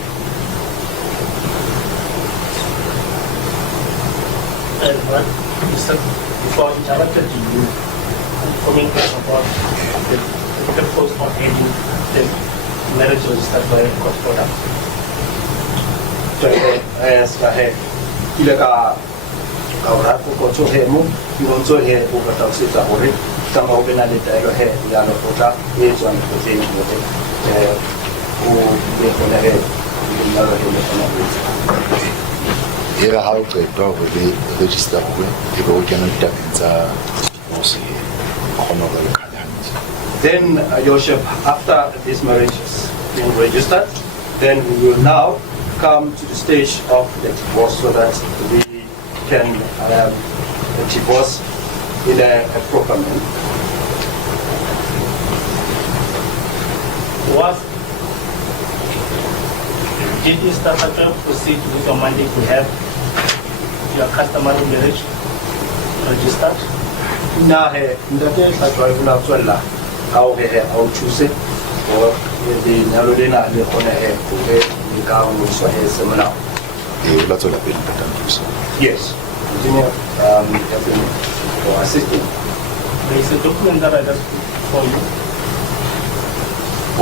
And what you said before I interrupted you, coming about the purpose of having the marriage registered by a court order. Il ka ora ko to he mo non so he ko ka tau se ta hore ta mo bena le ta lo he ya no kota e tswa ni ko te ni mo te o le ko na he ni na lo he le na Era ha o qeta hore le register hore e be o kena ditabeng tsa divorce kgona hore le khale hantle. Then Joseph, after this marriage has been registered, then we will now come to the stage of the divorce so that we can divorce in a proper manner. did you start to proceed with your mandate to have your customary marriage registered? Na he ndate sa twa bula tswella ka o he au choose o di nyalo lena le kgone he o he di ka o so he semana la tswela pele ka thusa. yes engineer for assisting. There is a document that I just for you.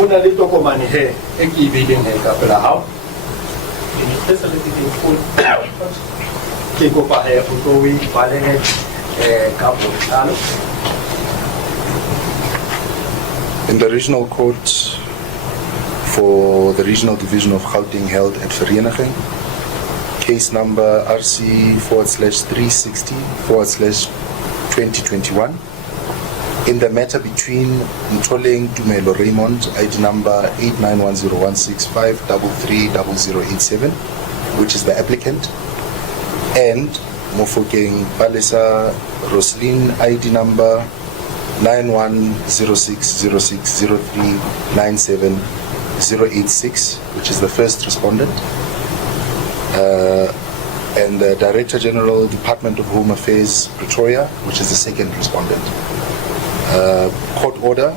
Una le tokomane he e ke bileng he ka pela hao Can you please let it in full? ke kopa he o to wi pale he ka botalo. In the regional court for the regional division of Gauteng held at Vereniging, case number RC/360/2021, in the matter between Ntoleng Tumelo Raymond, ID number 89101653330087, which is the applicant, and Mofokeng Palesa Roslyn, ID number 9106060397-086, which is the first respondent, and the Director General, Department of Home Affairs, Pretoria, which is the second respondent. Court order,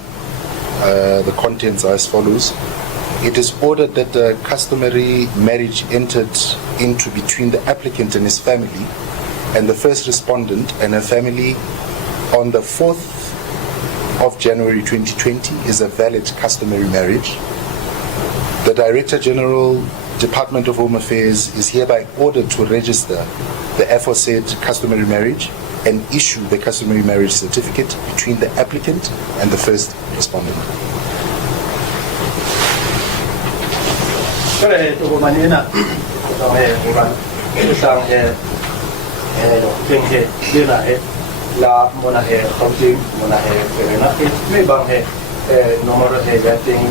the contents are as follows. It is ordered that the customary marriage entered into between the applicant and his family and the first respondent and her family on the 4th of January 2020 is a valid customary marriage. The Director General, Department of Home Affairs, is hereby ordered to register the aforesaid customary marriage and issue the customary marriage certificate between the applicant and the first respondent. La mona he Gauteng mona he Verena me bang he numero he Gauteng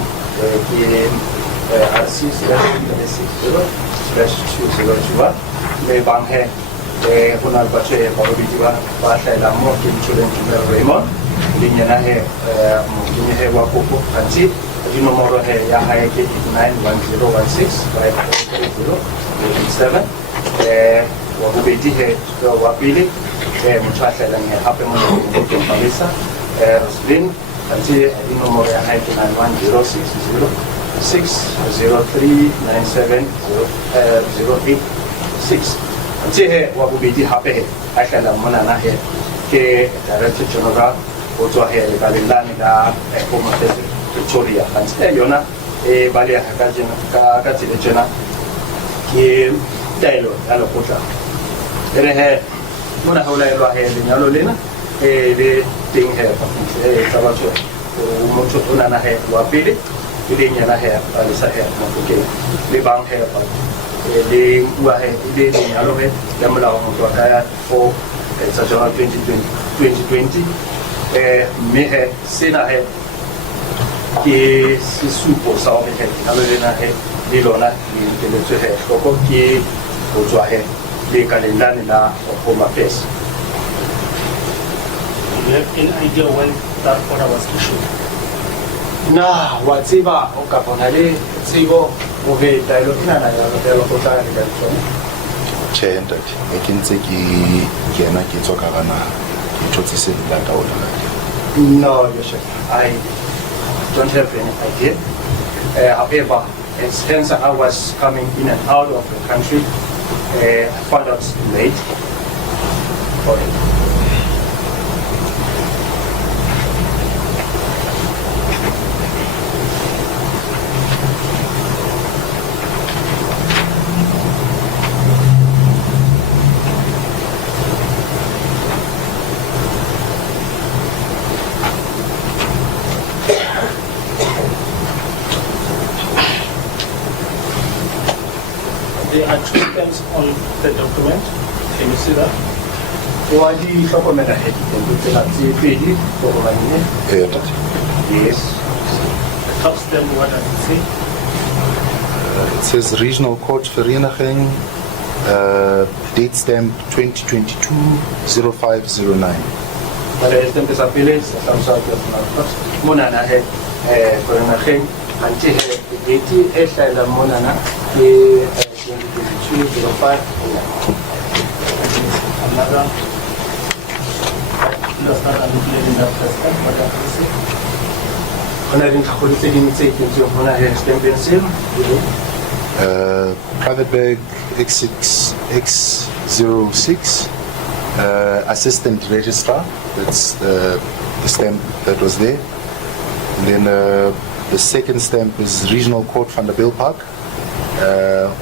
ki RC/20/2021 me bang he honal bache he barobidiwa ba la mo ki Ntoleng Tumelo Raymond linya na he mo he wa popo kanti di numero he ya ha ke 891016533087 wa bobedi he wa pili muthatha la nge hape mo ke Palesa Roslyn kanti di numero ya 89106603970086 kanti he wa bobedi hape he a hlela mona na he ke Director General o tswa he le ka lelane la Home Affairs Pretoria kanti yona e bale ha ka jena ka tsile jena ke taelo ya lokotla ere he mona ha o laelwa he lenyalo lena le teng he tsa batho o motho o nana he wa pele le lenyana he Palesa he Mofokeng le bang he le bua he le lenyalo he ya molao motho wa ka o tsa jona 2020 me he sena he ke sesupo sa hore he lenyalo lena he le lona le nteletswe he hloko ke go tswa he le kalendane la Home Affairs. Do you have any idea when that order was issued? Na wa tseba o ka bona le tsebo o be taelo ina na ya lo go tla le ka tsone. Che ntate e ke ntse ke kena ke tswa ka bana ke thotse se la taolo la. No, yes, I don't have any idea. However, since I was coming in and out of the country, I found out late. There are two terms on the document. Can you see that? Why do you talk about that? Yes. The top stem, what does it say? It says Regional Court Vereniging, date stamp 2022-0509. Para este empezar a pelear, estamos a Monana, Vereniging, Until the date Eshla Monana, the 2022-05. Another does not include in that person, but that is it. When I didn't have to say when I had stem pencil, Private bag X6X06, assistant registrar, that's the stamp that was there. And then the second stamp is Regional Court Vanderbilt Park.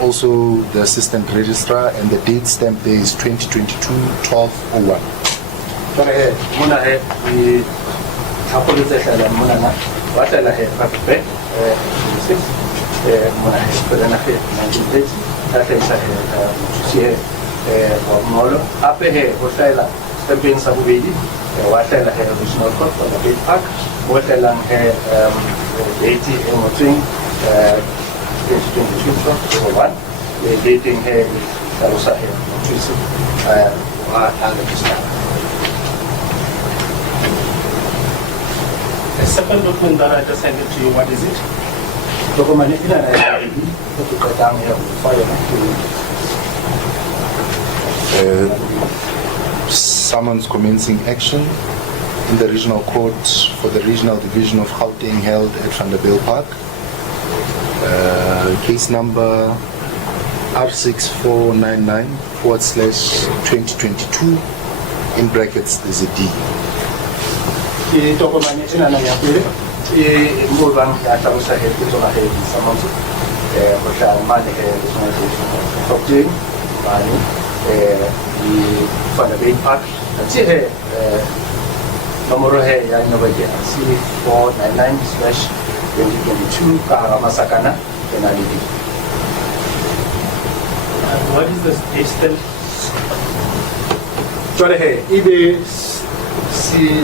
Also the assistant registrar, and the date stamp there is 2022-12-01. Mona had the Tapolization Monana, what I had private bag, Mona had put an affair 19 days. That is a Molo, up here, Hotela, Stamping Sabubidi, what I had Regional Court Vanderbilt Park, what I had 80 and 2022-01, the dating here, Tarosa here, The second document that I just sent it to you, what is it? Document in down here, Summons commencing action in the regional court for the regional division of Gauteng held at Vanderbilt Park. Case number R6499/2022, in brackets there's a D. The document in an area, move on at our side, it's on a head, someone's which are money here, money, for the big park. And see here, number here, young over here, C499/2022, Masakana, and I did. What is the distance? Sorry, hey, it is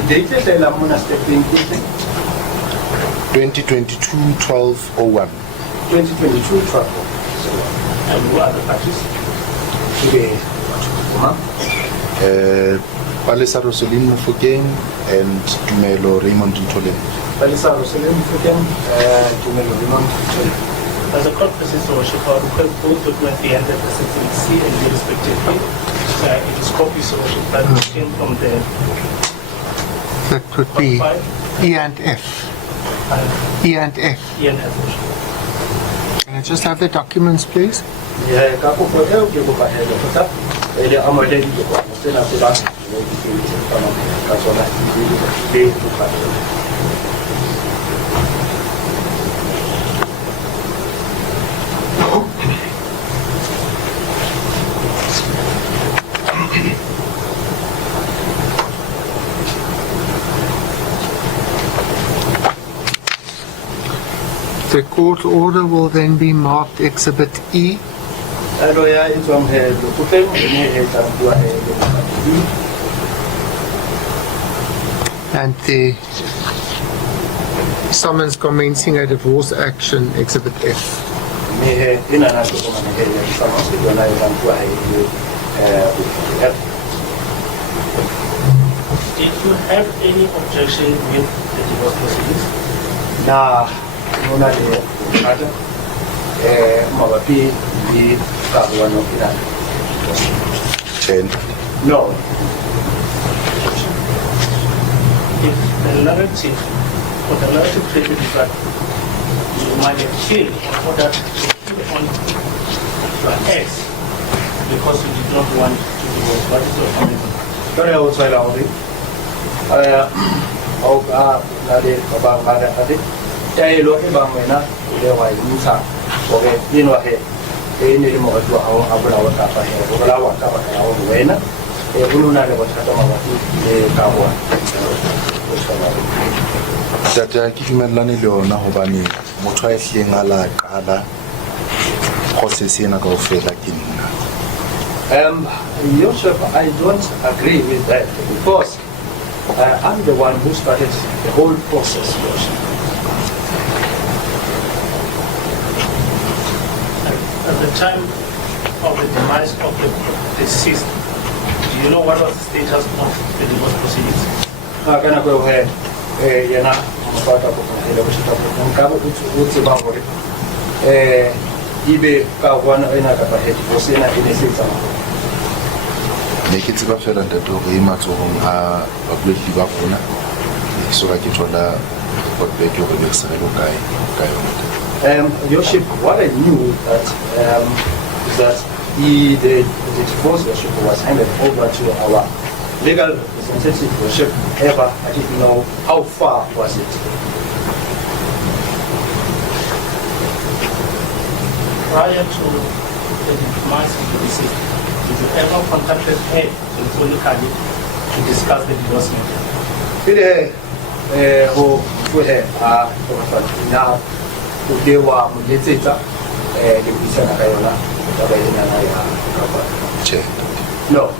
dated the Lamuna stepping 2022-12-01. 2022-12. And what are the parties? Today, Palesa Mofokeng and Tumelo Raymond Ntole. Palesa Mofokeng, Tumelo Raymond. As a court process or worship, I request both documents be handed as Exhibit C and D respectively. It is copies of worship that came from the. That could be E and F. E and F. E and F. Can I just have the documents, please? Yeah, couple for help, you go ahead and put up. I'm ready to go. Still have to last. The court order will then be marked Exhibit E. And the summons commencing a divorce action, Exhibit F. Did you have any objection with the divorce proceedings? Nah, no, Mawapi, the Kabuan of Iran. 10. No. If the narrative or the narrative created is that you might have changed in order to put on your ex because you did not want to divorce, what is your comment? Sorry, I was allowed it. Nade, Babang Mada, Jay Loki Bangena, there was Musa, okay, you know, hey, any more to our Tapa here, our Tapa, our Wena, a Buluna was Katamawati, a Kawa. Tata kitumellane le yona hobane motho a ehleng a la qala process ena kaofela ke nna. Joseph, I don't agree with that because I'm the one who started the whole process. At the time of the demise of the deceased, do you know what was the status of the divorce proceedings? I'm going to go ahead. mopata go fela go shita go nka go tseba gore ibe ka bona ena ka ba head go sena ene setsa ne ke tseba fela ntate gore e matsogong a babueledi ba rona so ka ke thola feedback gore le se re kae ka yona. Your ship, what I knew that is that the divorce worship was handed over to our legal representative worship. However, I didn't know how far was it. Prior to the demise of the deceased, did you ever contact her telephonically to discuss the divorcement? Now, they were letsetsa le buisana ka yona taba ena ya che no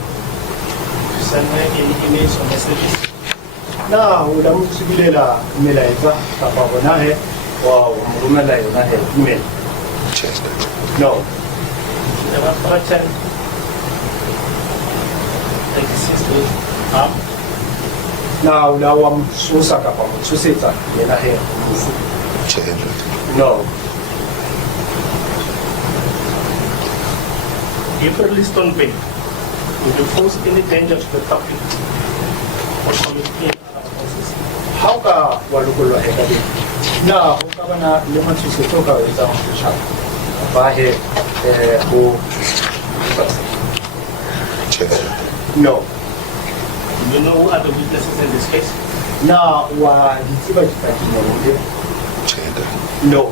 Send her any emails or messages? na o la mo sibilela melaetsa kapa bona he wa mo romela yona he email che no She never threatened the deceased with harm? na o la wa mo sosa kapa mo tsosetsa yena he mufu che no If released on bail, would you pose any danger to the public or commit any other offenses? how ka wa lokolwa he ka na ho ka bana le matshosetso ka etsa ho tshaba ba he ho che no Do you know who are the witnesses in this case? na wa ditsiba dipaki mo che no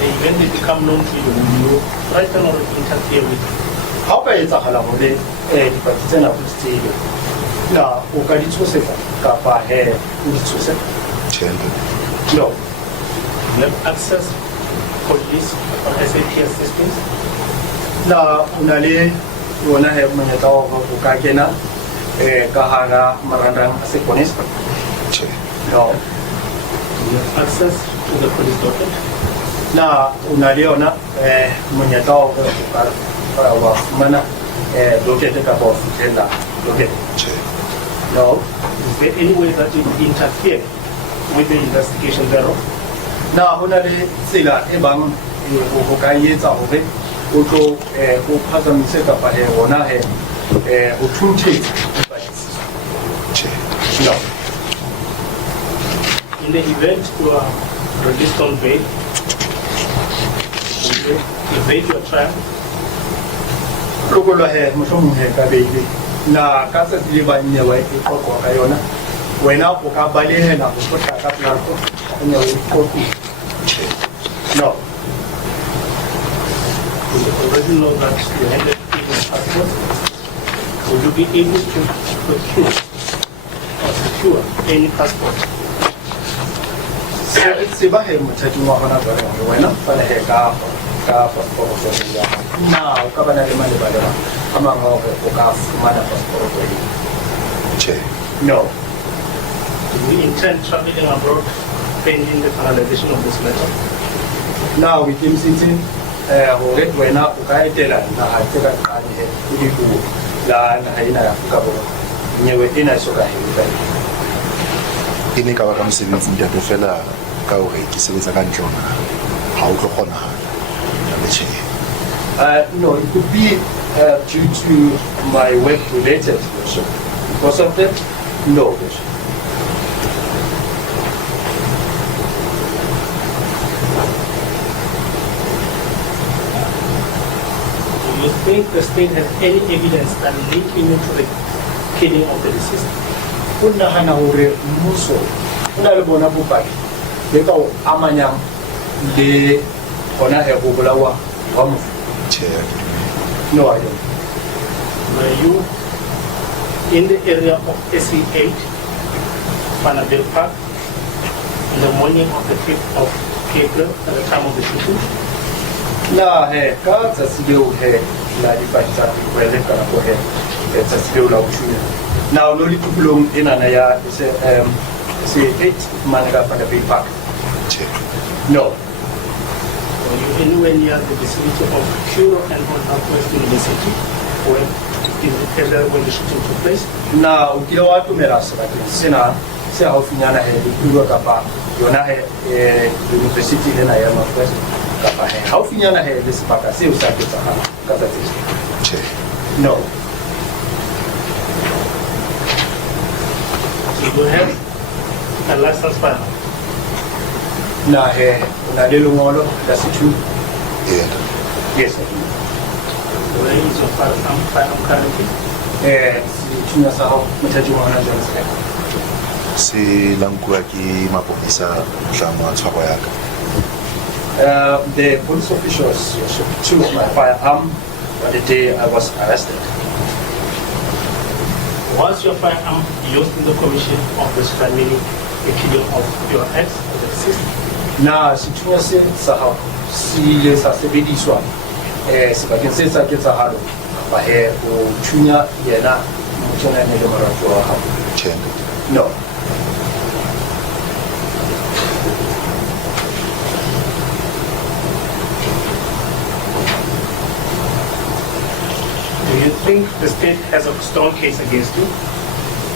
The event will become known to you, will you threaten or interfere with it? ha o ka etsagala gore dipaki tsena go tsile na o ka di tshosetsa kapa he o di tshosetsa che no You have access police or SAP assistance? na o na le yona he monyetla wa gore o ka kena ka hara marandang a seponesa che no You have access to the police docket? na o na le yona monyetla wa gore o ka wa fumana dokete kapa o fitlhela dokete che no Is there any way that you will interfere with the investigation thereof? na ho na le tsela e bang o ka etsa hore o tlo o phatsamise kapa he ona he o thunthetsa dipatlisiso che no In the event you are released on bail, will you evade your trial? lokolwa he mohlomong he ka beile na ka tsatsi le bannye wa e qoqwa ka yona wena o ka balehela go tlotla ka plako o ne o ikopi che no Will you already know that you handed in your passport? Will you be able to procure or secure any passport? se ba he mothating wa gona gore wena fela he ka passport ya na o ka bana le malebaleba a mangwe gore o ka fumana passport che no Do you intend traveling abroad pending the finalization of this matter? na o ikemisitse gore wena o ka etela naga tse ka qane he o di buo la naga ena ya Afrika Borwa nyewe ena e soka he e ne ka ba ka mosebetsi ntate fela ka gore ke sebetsa ka ntle ona ga o tlo kgonagala che no, it could be due to my work-related worship. Because of that, no worship. Do you think the state has any evidence that linking you to the killing of the deceased? O nagana gore mmuso o na le bona bopaki le ka o amanyang le gona he go bolawa wa mofu che no I don't Were you in the area of SE8, Panadil Park, in the morning of the 5th of April at the time of the shooting? na he ka tsatsi leo he la dipaki tsa go ele kana go he tsatsi leo la go shuna na o lo ditukulong ena na ya se 8 manega Panadil Park che no Were you anywhere near the vicinity of Kuro and Northwest University when the shooting took place? na o kile wa tumela sebakeng sena se haufinyana he ditulo kapa yona he university le na ya Northwest kapa he haufinyana he le sebaka seo sa ke tsa ka tsa tse no. You have a license file? Na he na le lungolo la situ. Yes. Where is your file currently? Situnya sa ho mothaji wa hona jwale. Se langkua ke maponisa mhlamo a tshwaro ya ka. The police officials took my firearm on the day I was arrested. Was your firearm used in the commission of this family, the killing of your ex or the sister? Na situnya se sa ho si le sa sebediswa sebakeng se sa ketsahalo ba he o thunya yena motjana ne le marato wa hao. No. Do you think the state has a strong case against you?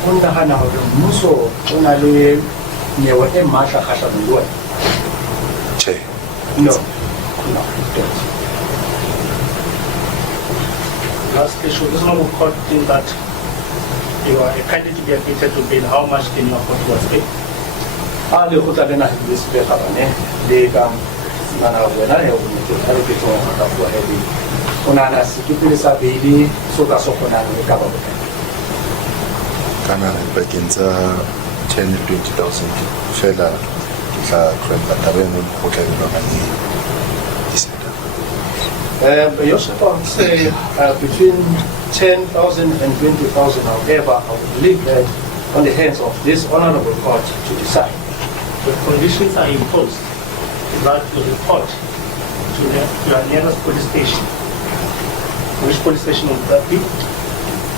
O nahana hore mmuso o na le nyewe e matla kgahlanong le wena? No. No. Lastly, should this normal court think that you are a candidate to be admitted to bail, how much can you afford to pay? Le kgotla lena le sebetsa bane le ka simana wena ya o motho a re ke tsona ka fuwa heavy. Ona na sekipele sa bail so ka so kgona le ka ba boteng. Kana bakeng tsa 10-20,000 fela tla crime ba re mo go tla le ba ni diseta. Yourself, I would say between 10,000 and 20,000, however, I would leave that on the hands of this honorable court to decide. The conditions are imposed that you report to your nearest police station. Which police station would that be?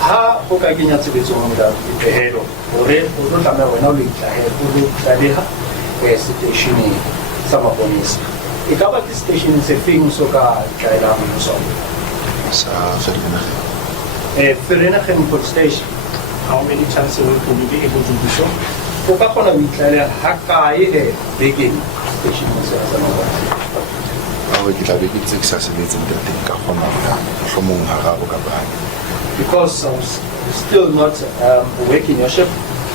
Ha ho ka kenya tshebetsong ya dipehelo hore o tlo tlameha wena o itlahe o lo tlaleha stationeng sa maponesa. E ka ba ke station se feng so ka tlaela mmuso? Sa Vereeniging. Vereeniging police station. How many times a week will you be able to do so? O ka kgona ho itlaela ha kae bekeng stationeng se sa maponesa? Ke tla be ke tse ke sa sebetseng ka teng ka kgona ho hlomong hararo ka bana. Because I was still not working your shift,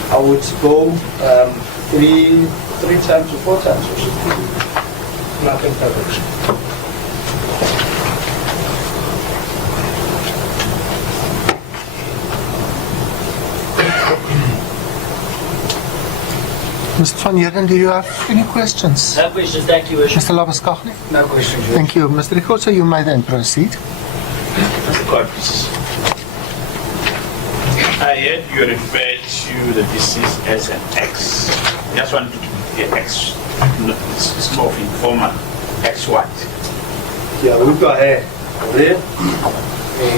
I would go 3 times to 4 times your shift. Nothing coverage. Mr. Van Heerden, do you have any questions? No questions, thank you, Worship. Mr. Labuschagne? No questions. Thank you. Mr. Ricosa, you may then proceed. Mr. Court, I heard you refer to the deceased as an ex. Just wanted to be an ex. It's more of informal. Ex what? Yeah, we go ahead.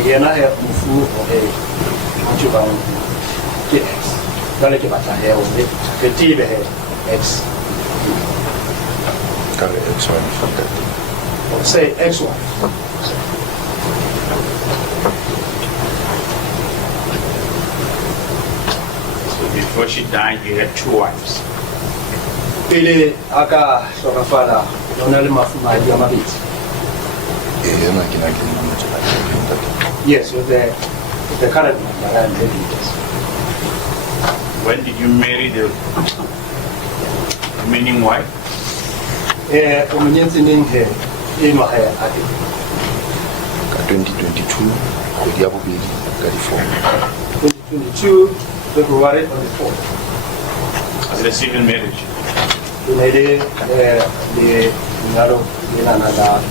Yena he mufu okay. Mtu ba ke ex. Dale ke batla he o le fetile he ex. Ka re X1 faka. Say X1. Before she died, you had 2 wives. Pele aka hlokafala yona le mafumadi a mabedi. Yena ke na ke nna motho ba ke. Yes, with the current man, yes. When did you marry the remaining wife? Umunyenzi ninge ino haya ati. Ka 2022 kgwedi ya bobedi ka di 4. 2022 February on the 4th. As a civil marriage? Inede the ngalo inanada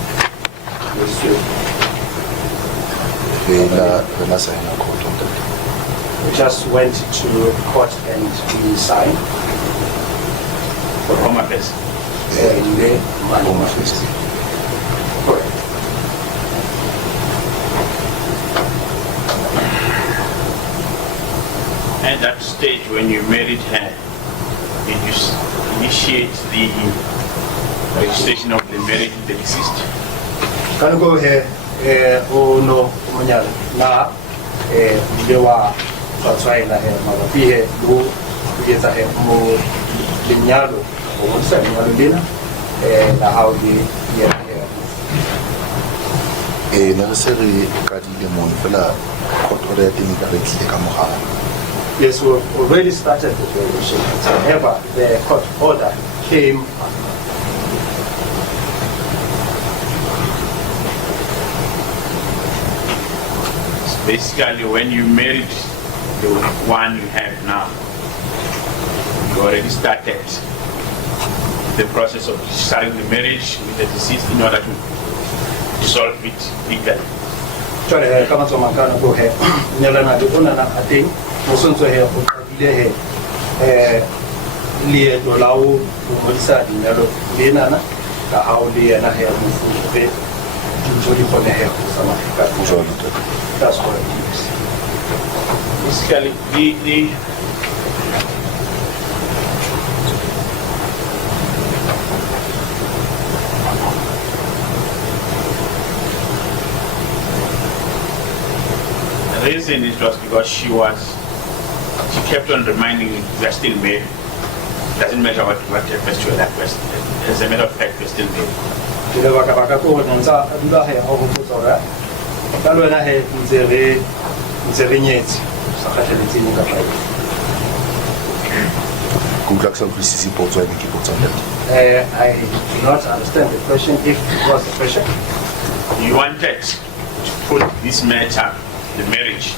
yesu. Vela sa ina court on that. We just went to court and we signed For Home Affairs? in the Home Affairs. Correct. At that stage, when you married her, did you initiate the registration of the marriage with the deceased? Can go here no manyal na dewa fatsai na he mabapi he do etsa mo lenyalo go bontsha lenyalo lena la how di ne re se re kadile moo fela court order ya teng ka re tlile ka mogala. Yes, we already started the violation. However, the court order came. Basically, when you married the one you have now, you already started the process of starting the marriage with the deceased in order to dissolve it legally. Try come to my kind of go ahead. Nyalana the owner I think most of here lie do lao mo sa di nyalo le nana ka how le na here mo fu be jodi ko ne here sama ka jodi. That's what it is. Basically, the reason it was because she kept on reminding me we are still married. Doesn't matter what happens to that person. As a matter of fact, we're still married. Ka lona he ntse re nyetse sa kgatheletse ka fa Good luck, some precise reports. I do not understand the question. If it was the question, you wanted to put this matter, the marriage,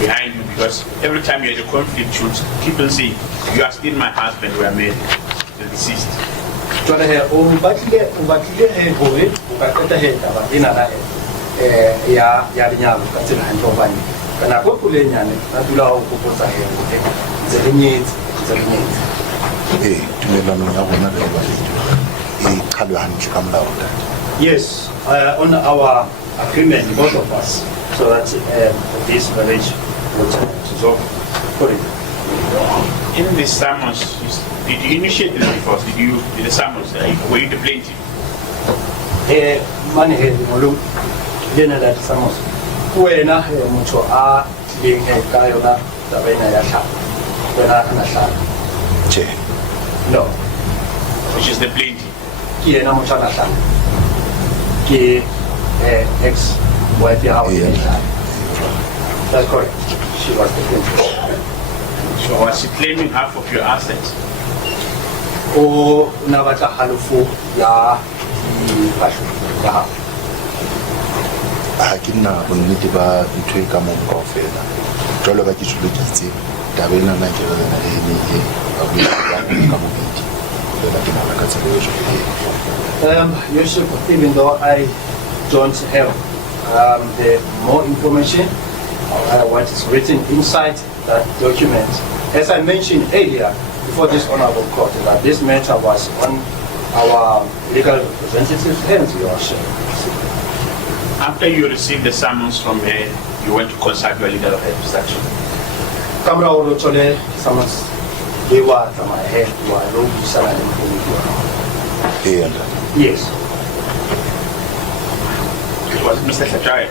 behind you because every time you had a conflict, you would keep on saying, you are still my husband, we are married, the deceased. Ya lenyalo ka tsela hantle hobane kana go kulenyane na dula go kopotsa he ntse re nyetse tumelano ya bona le ba e qhalwe hantle ka molao. Yes, on our agreement, both of us, so that this marriage would dissolve. In the summons, did you initiate the divorce? Did the summons, were you the plaintiff? Money head molu lena la summons wena motho a leng ka yona tabena ya tla wena kana tla no, which is the plaintiff. Ki ena motho a tla ki ex wife ya that's correct. She was the plaintiff. So was she claiming half of your assets? O na batla halofo ya pasho ya ha ke nna bonnete ba ntho e ka mo kaofela jalo ka ke tsholo ke itse tabela na ke re na ene e ba bua ka bobedi le ke nna ka tsela e Yusuf, even though I don't have the more information what is written inside that document, as I mentioned earlier before this honorable court, that this matter was on our legal representative's hands, Your Worship. After you received the summons from her, you went to consult your legal representation. Kamra Orotole summons they were from my head to a road to Salah. Yes. It was Mr. Sajai.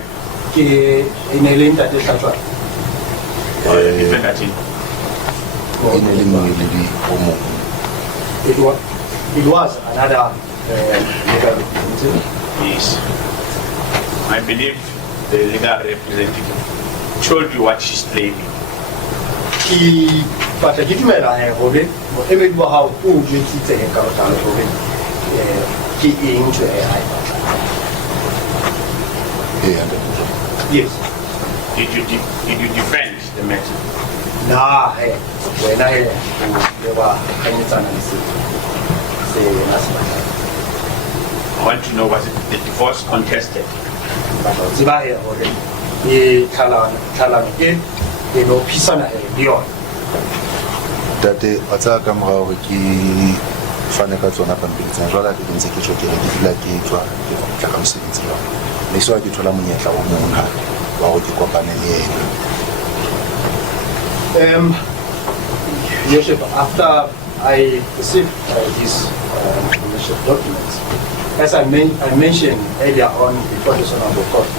In a lane that is Sajai. Or a different team. It was another legal representative. Yes. I believe the legal representative told you what she's claiming. But I didn't know how old you say into yes. Did you defend the matter? Nah, when I want to know, was it the divorce contested? Tate a tsaya ka mora gore ke fane ka tsona pampiri tsena jwale ke ntse ke tlhokega ke fila ke tswa ke tla ka mosebetsi wa mme so ke thola monyetla o mongwe gape wa go ke kopane le ena. Yosef, after I received these initial documents, as I mentioned earlier on before this honorable court,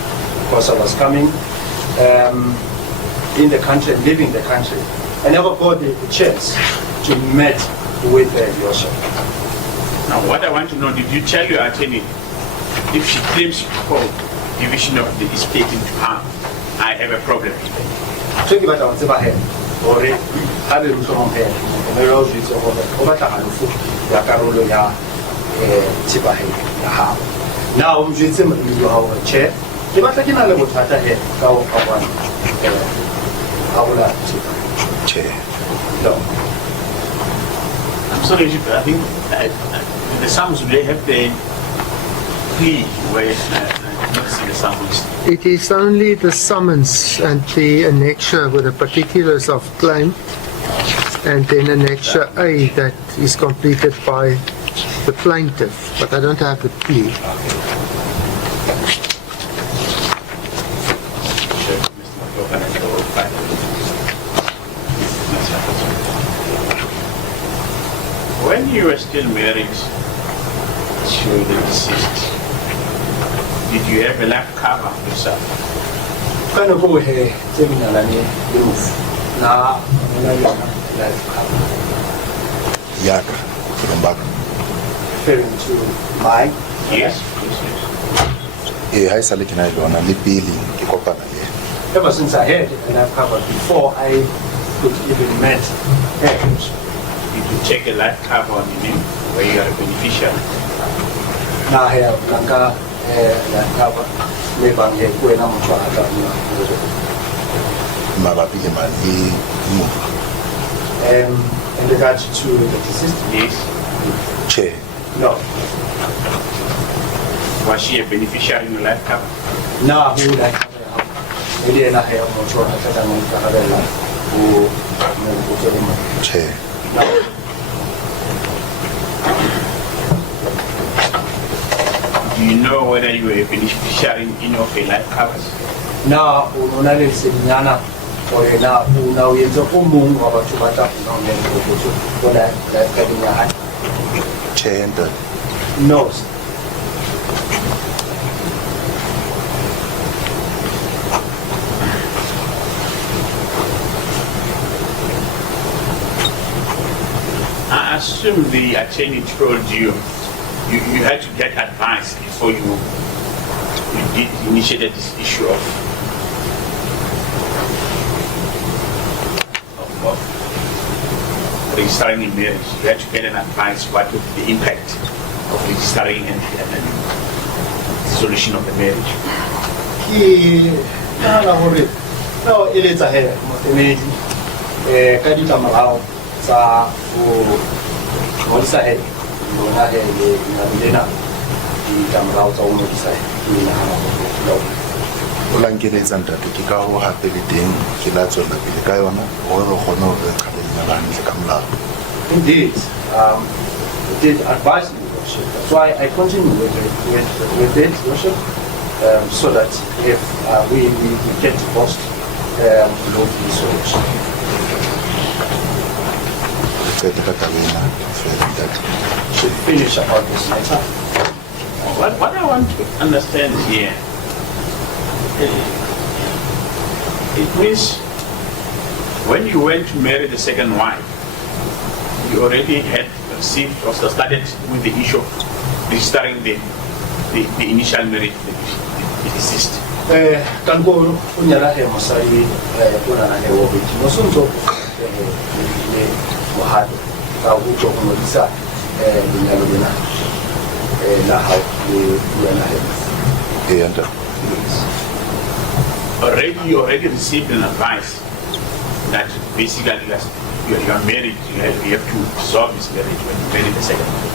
because I was coming in the country, leaving the country I never got the chance to meet with your shop. Now, what I want to know, did you tell your attorney if she claims for division of the estate into half, I have a problem with it? So you better answer my head, or have a root on head, and the rose is over the Hanufu, the Carolo Ya, Tibahe, Yaha. Now, you see, you have a chair. The Batakin level at a head, go up one. Aula Chair. No. I'm sorry, I think the Psalms they have the plea where not see the Psalms. It is only the summons and the annexure with the particulars of claim, and then annexure A that is completed by the plaintiff, but I don't have the plea. When you were still married to the deceased, did you have a life cover yourself? Kind of go here, Seminalani, roof. Now, life cover. Yaka, from back. Referring to my. Yes. Hi, Sally, can I go on a billing? Ever since I had a life cover before I could even met her. Did you take a life cover on your name where you are a beneficiary? Now I have Lanka life cover. Maybe I'm here going on to Mabapi Mali in regards to the deceased? Yes. Chair. No. Was she a beneficiary in your life cover? Now who life cover? Maybe I have no choice. I don't know who Chair. Do you know whether you were a beneficiary in of a life covers? Now, una le segnana or now we are talking about to what happened. Chair and No. I assume the attorney told you had to get advice before you initiated this issue of registering in marriage. You had to get an advice what would be the impact of registering and dissolution of the marriage. No, it is a hair. Kadita Malao, Sa, Molisa head, Lona head, Nabina, the Tamalao, Molisa, Ulangeleza ntate ke ka ho hape le teng ke la tswela pele ka yona hore re kgone ho re qhalenya ka molao. Indeed, it did advise me, worship. That's why I continue with it, worship, so that if we get divorced, we'll be so. Finish about this matter. What I want to understand here, it means when you went to marry the second wife, you already had received or started with the issue of registering the initial marriage, the deceased. Tango unyara he mosai kuna na he wobiti mosunzo mohado ka uto kumulisa binyalo bina na how we na he you already received an advice that basically you are married, you have to dissolve this marriage when you marry the second one.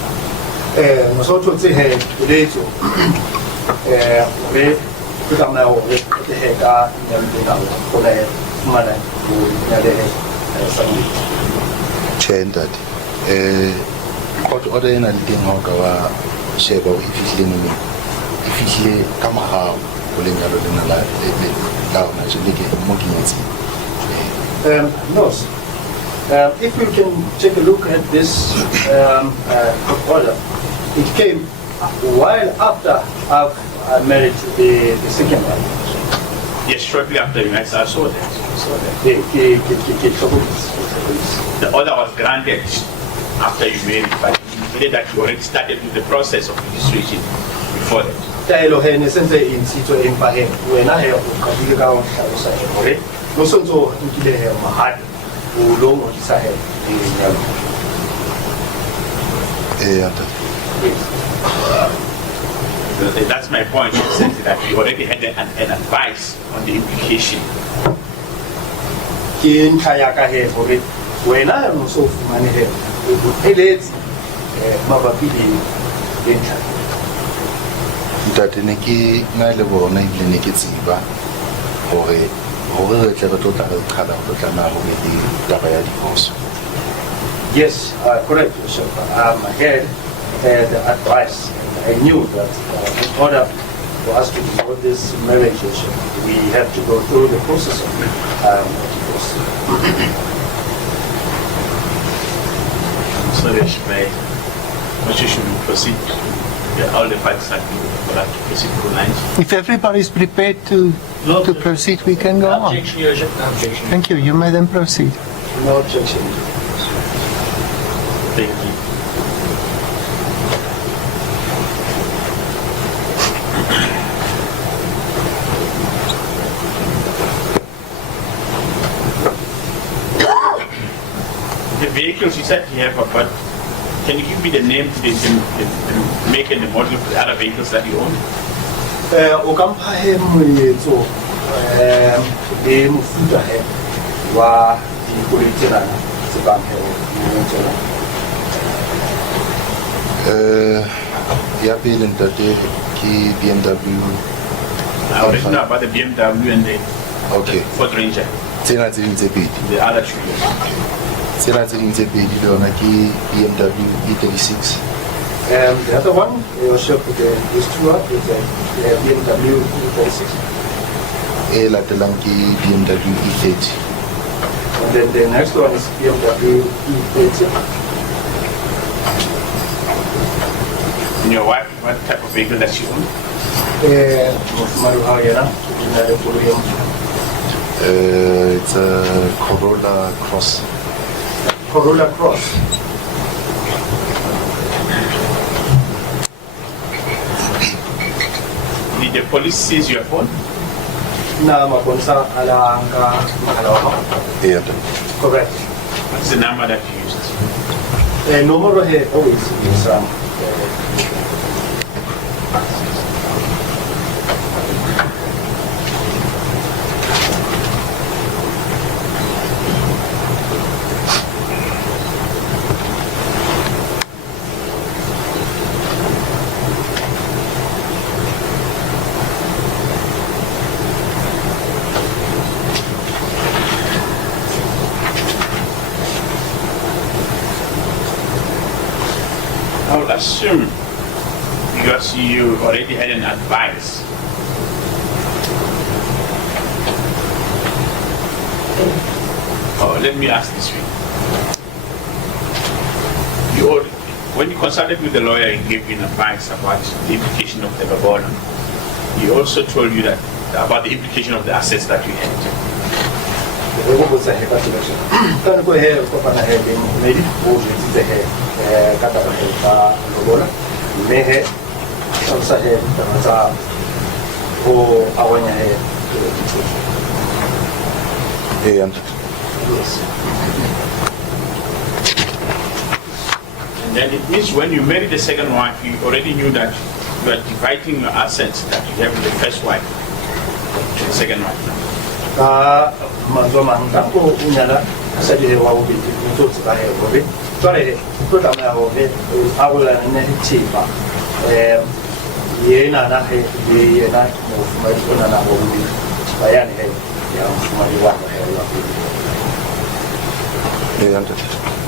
Mosoto tse he leto we kutama o we te he ka nyalo bina ko le mana ku nyale sabi Chendad court order ena le teng ha o ka wa sheba o ifihlile neng ifihlile ka mahao go lenyalo lena la la ona jele ke mo kenyetsi. No. If you can take a look at this order, it came while after I've married the second wife. Yes, shortly after you guys, I saw that. The order was granted after you married, but you said that you already started with the process of registration before that. taelo he ne sentse e ntshitswe empa he wena he o kabile ka o hlalosa he hore no sontso nkile he mahadi o lo ngodisa he lenyalo. That's my point, in the sense that you already had an advice on the implication. Ke ntlha ya ka he hore wena no so fumane he o botheletsi mabapi le ntlha. Ntate ne ke na le bona ile ne ke tseba hore re tle re tlo tla re qhala ho tla na ho le taba ya divorce. Yes, correct, Bishop. I had the advice. I knew that in order for us to do this marriage, we have to go through the process of divorce. So that you should proceed. All the parties are to proceed through lines. If everybody is prepared to proceed, we can go on. Objection, Your Worship. Objection. Thank you. You may then proceed. No objection. Thank you. The vehicles you said you have, but can you give me the name, the make and the model of the other vehicles that you own? O ka mpha he moeletso le mofuta he wa dikoloi tsena tse bang he o tsona. Ya pele ntate ke BMW. I already know about the BMW and the Ford Ranger. Tsena tse ding tse pedi. The other two. Tsena tse ding tse pedi le yona ke BMW E36. The other one, Your Worship, is two up with the BMW E36. E latelang ke BMW E30. And then the next one is BMW E30. And your wife, what type of vehicle does she own? It's a Corolla Cross. Corolla Cross. Did the police seize your phone? Na maponsa ala ka makalawa. Yeah. Correct. What's the number that you used? Numero he always is I would assume, because you already had an advice. Oh, let me ask this way. When you consulted with the lawyer and gave you an advice about the implication of the Babona, he also told you that about the implication of the assets that you had. Yes. And then it means when you married the second wife, you already knew that you are dividing your assets that you have with the first wife and the second wife.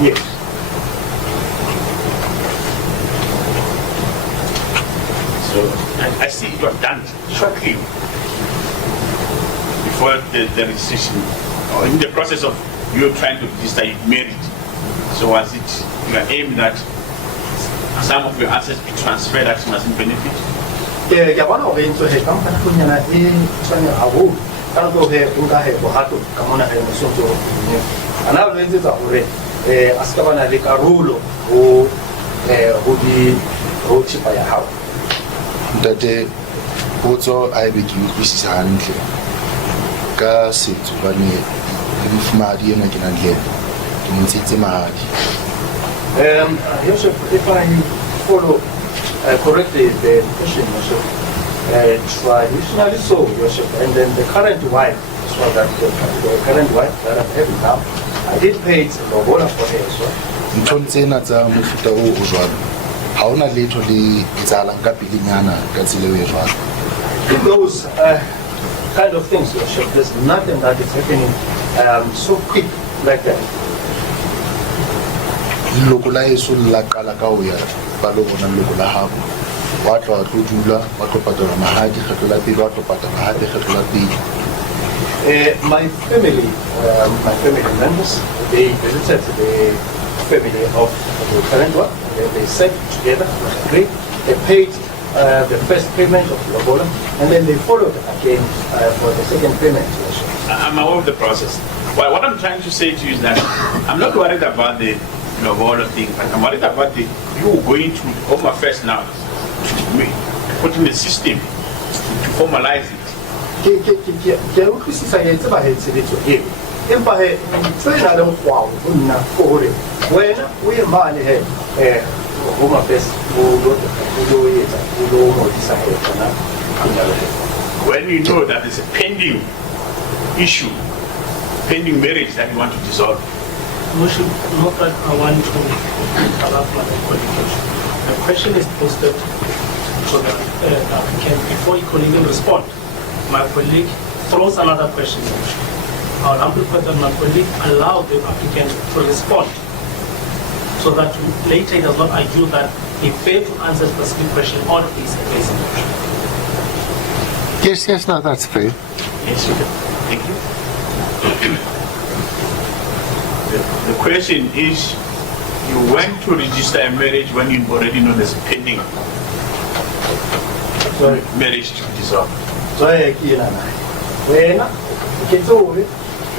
Yes. So I see you have done shortly before the registration, or in the process of you trying to register, you married. So was it your aim that some of your assets be transferred as must benefit? Ya bona o entso he ka mpana kunyana e tsanya a ho tanto he nka he bohato ka mona he mosotso ana lo ntse tsa hore a ska bana le karolo ho di ho chipa ya hao Ntate potso a ebe ke utlwisisa hantle ka setso bane mfumadi ena ke nang le ke ntse mahadi. Yosef, if I follow correctly the question, Yosef, traditionally so, Yosef, and then the current wife, so that the current wife that I'm having now, I did pay it lobola for her, so. Nthong tsena tsa mofuta o jwalo ha ona letho le etsahalang ka pelenyana ka tsela e jwalo. In those kind of things, Yosef, there's nothing that is happening so quick like that. Loko la eso la qala ka ho ya ba lo bona loko la habo wa tlo dula wa tlo patala mahadi kgetlo la pele wa tlo patala hape kgetlo la pele. My family members, they visited the family of the current one. They sat together, agreed. They paid the first payment of lobola, and then they followed again for the second payment. I'm aware of the process. Well, what I'm trying to say to you is that I'm not worried about the lobola thing, but I'm worried about you going to Home Affairs now, put in the system to formalize it. Ke utlwisisa yetse ba hetsetso eo empa he tsena le mkwa o nna gore wena o ye mane he Home Affairs when you know that there's a pending issue, pending marriage that you want to dissolve. Not that I want to interrupt my qualification. The question is posted so that the applicant, before he can even respond, my colleague throws another question. I will amplify that my colleague allowed the applicant to respond so that later he does not argue that he failed to answer a specific question or is a basic question. Yes, no, that's fair. Yes, you can. Thank you. The question is, you went to register a marriage when you already know there's a pending marriage to dissolve. So I wena ke tsore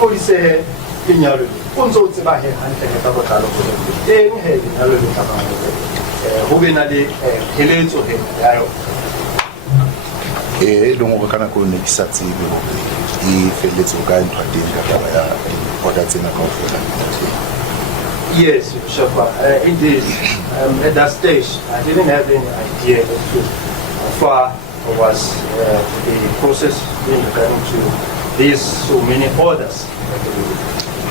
o ise kenyalo o ntse o tseba he hantle ka botlalo go teng he kenyalo le ka bana ho bena le heletso he ya yo Le ngwe kana ko ne ke sa tsebe ho e feletse o ka ntwa teng ka taba ya order tsena kaofela. Yes, Shafa, indeed. At that stage, I didn't have any idea as to how far was the process in regarding to these so many orders.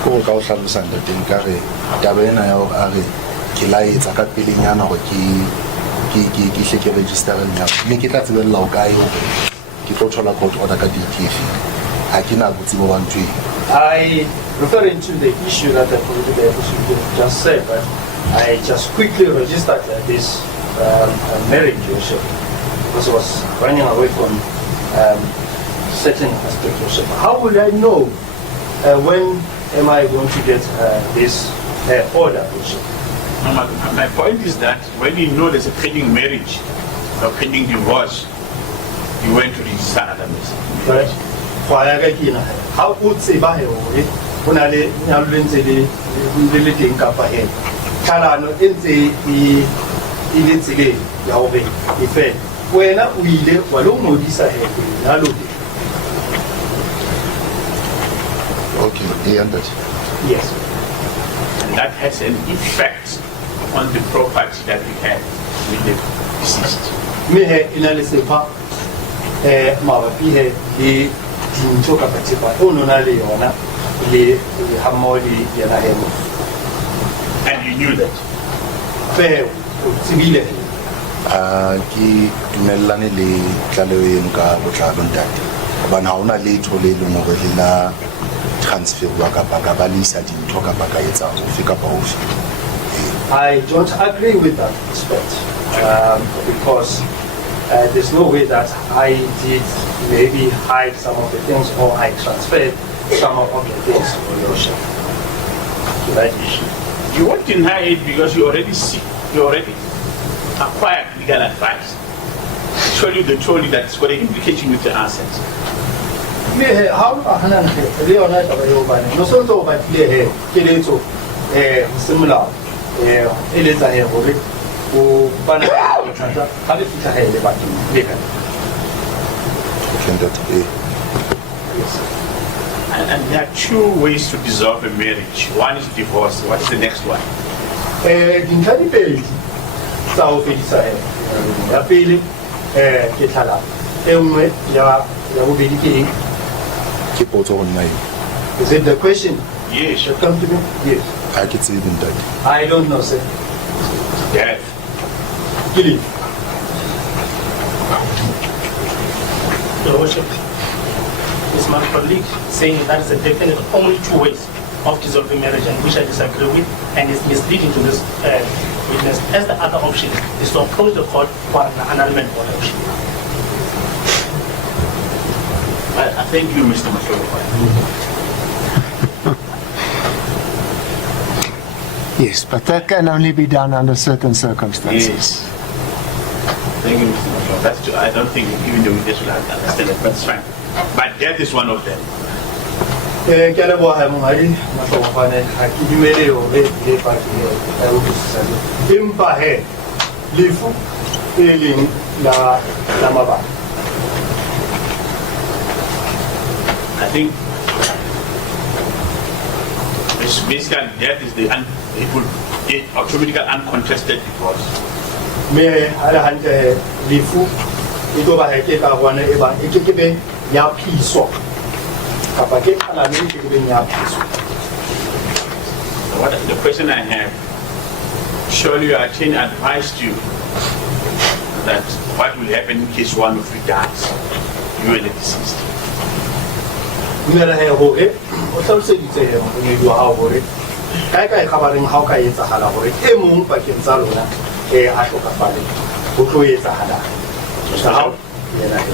Ko ka o hlalosa teng ka re taba ena ya o a re ke la etsa ka pelenyana go ke hle ke register nya mme ke tla tsebella o kae ho ke tlo thola court order ka DTF ha ke na botsebo ba ntwe. I referring to the issue that the political just said, but I just quickly registered this marriage because I was running away from certain aspects of. How will I know when am I going to get this order? My point is that when you know there's a pending marriage or pending divorce, you went to register another marriage. How would say by when I let le teng kapa he thalano e ntse e tsege ya ho be e fe wena o ile wa lo modisa he na lo de. Okay, Yes. And that has an effect on the property that we have with the deceased. Me he ina le sepa mabapi he le dintho kapa tsepa o nona le yona le hamoli yana he. And you knew that. Fe o tsibile ke dumellane le tlaleho eno ka botlalo ntate hobane ha ona letho le leng hore le la transfer wa kapa ka balisa dintho kapa ka etsa hofe kapa hofe. I don't agree with that aspect because there's no way that I did maybe hide some of the things or I transferred some of the things for your share to that issue. You won't deny it because you already acquired legal advice. They told you that it's got an implication with your assets. Me how hanan le ona ta ba yo ba ne no so to ba le he ke le tso similar ele tsa he hore o bana go tsantsa ha le fitla he le ba le ka Can that be? yes. And there are two ways to dissolve a marriage. One is divorce. What is the next one? Dintlha di pedi tsa ho fedisa he ya pele ke tlhala e nngwe ya bobedi ke eng? Ke potso go nna eng? Is it the question? Yes. Should come to me? Yes. Ha ke tsebe ntate. I don't know, sir. Death. Killing. Your Worship, is my colleague saying that is a definite only two ways of dissolving marriage, and which I disagree with, and is misleading to this witness, as the other option is to approach the court for an annulment order. I thank you, Mr. Mofokeng. Yes, but that can only be done under certain circumstances. Yes. Thank you, Mr. Mofokeng. That's true. I don't think even the witness will understand it, but it's fine. But death is one of them. Ke a leboha monghadi Mofokeng ha ke dumele hore le party ya ho busisa empa he lefu e leng la mabaka. I think it's basically death is the automatically uncontested divorce. Me ha le hantle lefu e tlo ba he ke ka bona e bang e ke be ya phiso kapa ke khalane e ke be ya phiso. What the question I have, surely your attorney advised you that what will happen in case one of you dies, you and the deceased. Mera he hore o tlhaloseditse he mongedi wa hao hore kae khabareng ha o ka etsahala hore e mong pakeng tsa lona a hlokafale ho tlo etsahala sa hao yena he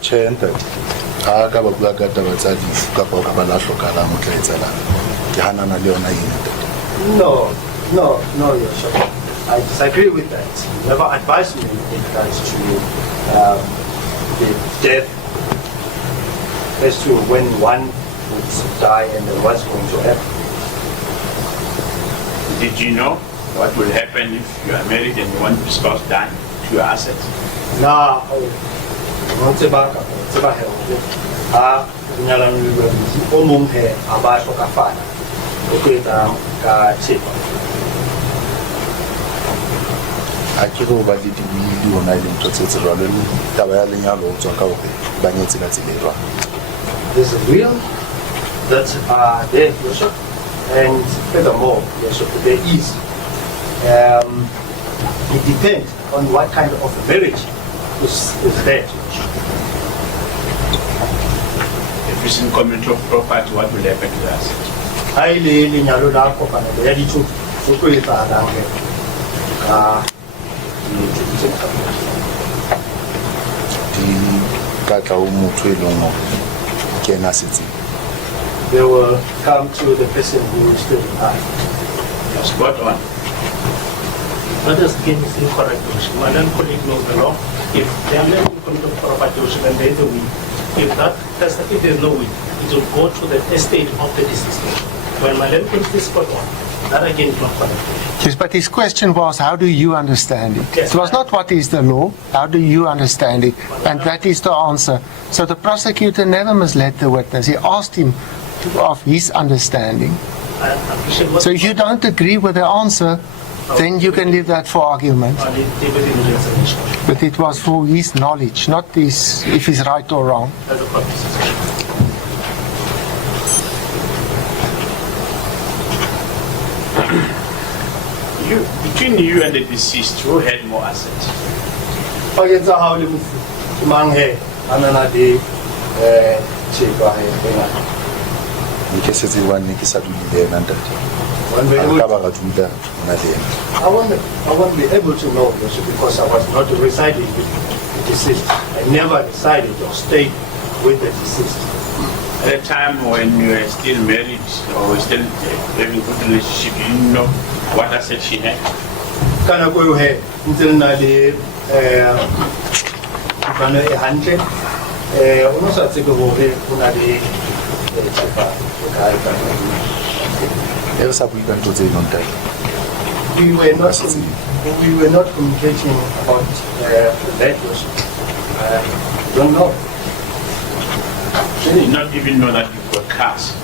Tjhe ntate. Ha ka ba bua ka taba tsa difu kapa o ka ba la hlokahala mo tla etsalang. Ke hanana le yona eng ntate. no your shop. I disagree with that. You never advised me with regards to the death as to when one would die and then what's going to happen. Did you know what will happen if you are married and you want your spouse die to your assets? Na no tseba he hore ha nyalano le bobedi o mong he a ba hlokafala o tlo etsa ka tshepa. Ha ke go ba le dibili hona le ntho tse tse jwalo le taba ya lenyalo ho tswa ka hore ba nyetse ka tsela e jwang. There's a will that are there, Worship, and furthermore, Worship, there is. It depends on what kind of a marriage is there. If it's in community of property, what will happen to the assets? Ha ile lenyalo la kopana ya ditho o tlo etsahalang he ka Di ka tla o motho e leng hore ke ena setseng. they will come to the person who is still alive. You're spot on. That is again is incorrect, Your Worship. My then colleague knows the law. If they are married in community of property, Your Worship, and there is a will, if there is no will, it will go to the estate of the deceased. When my then colleague is spot on, that again is not correct. Yes, but his question was, how do you understand it? Yes. It was not what is the law, how do you understand it? And that is the answer. So the prosecutor never misled the witness. He asked him of his understanding. I appreciate what So if you don't agree with the answer, then you can leave that for argument. David in the explanation. But it was for his knowledge, not his, if he's right or wrong. That's a purpose. Between you and the deceased, who had more assets? Pakeng tsa hao le mofu mang he anana de tshepa he ngata. Nke setse wa nne ke sa dule le ena ntate. One way Ha ka ba ra dula hona le ena. I won't be able to know this because I was not residing with the deceased. I never resided or stayed with the deceased. At a time when you were still married or still having a good relationship, you didn't know what assets she had. Kana ko yo he ntse na le bana e hantle Uno sa tsebe hore ho na le tsepa e kae ka e re sa bue ka ntho tse e leng teng. we were not communicating about that worship. Don't know. She did not even know that you got cars.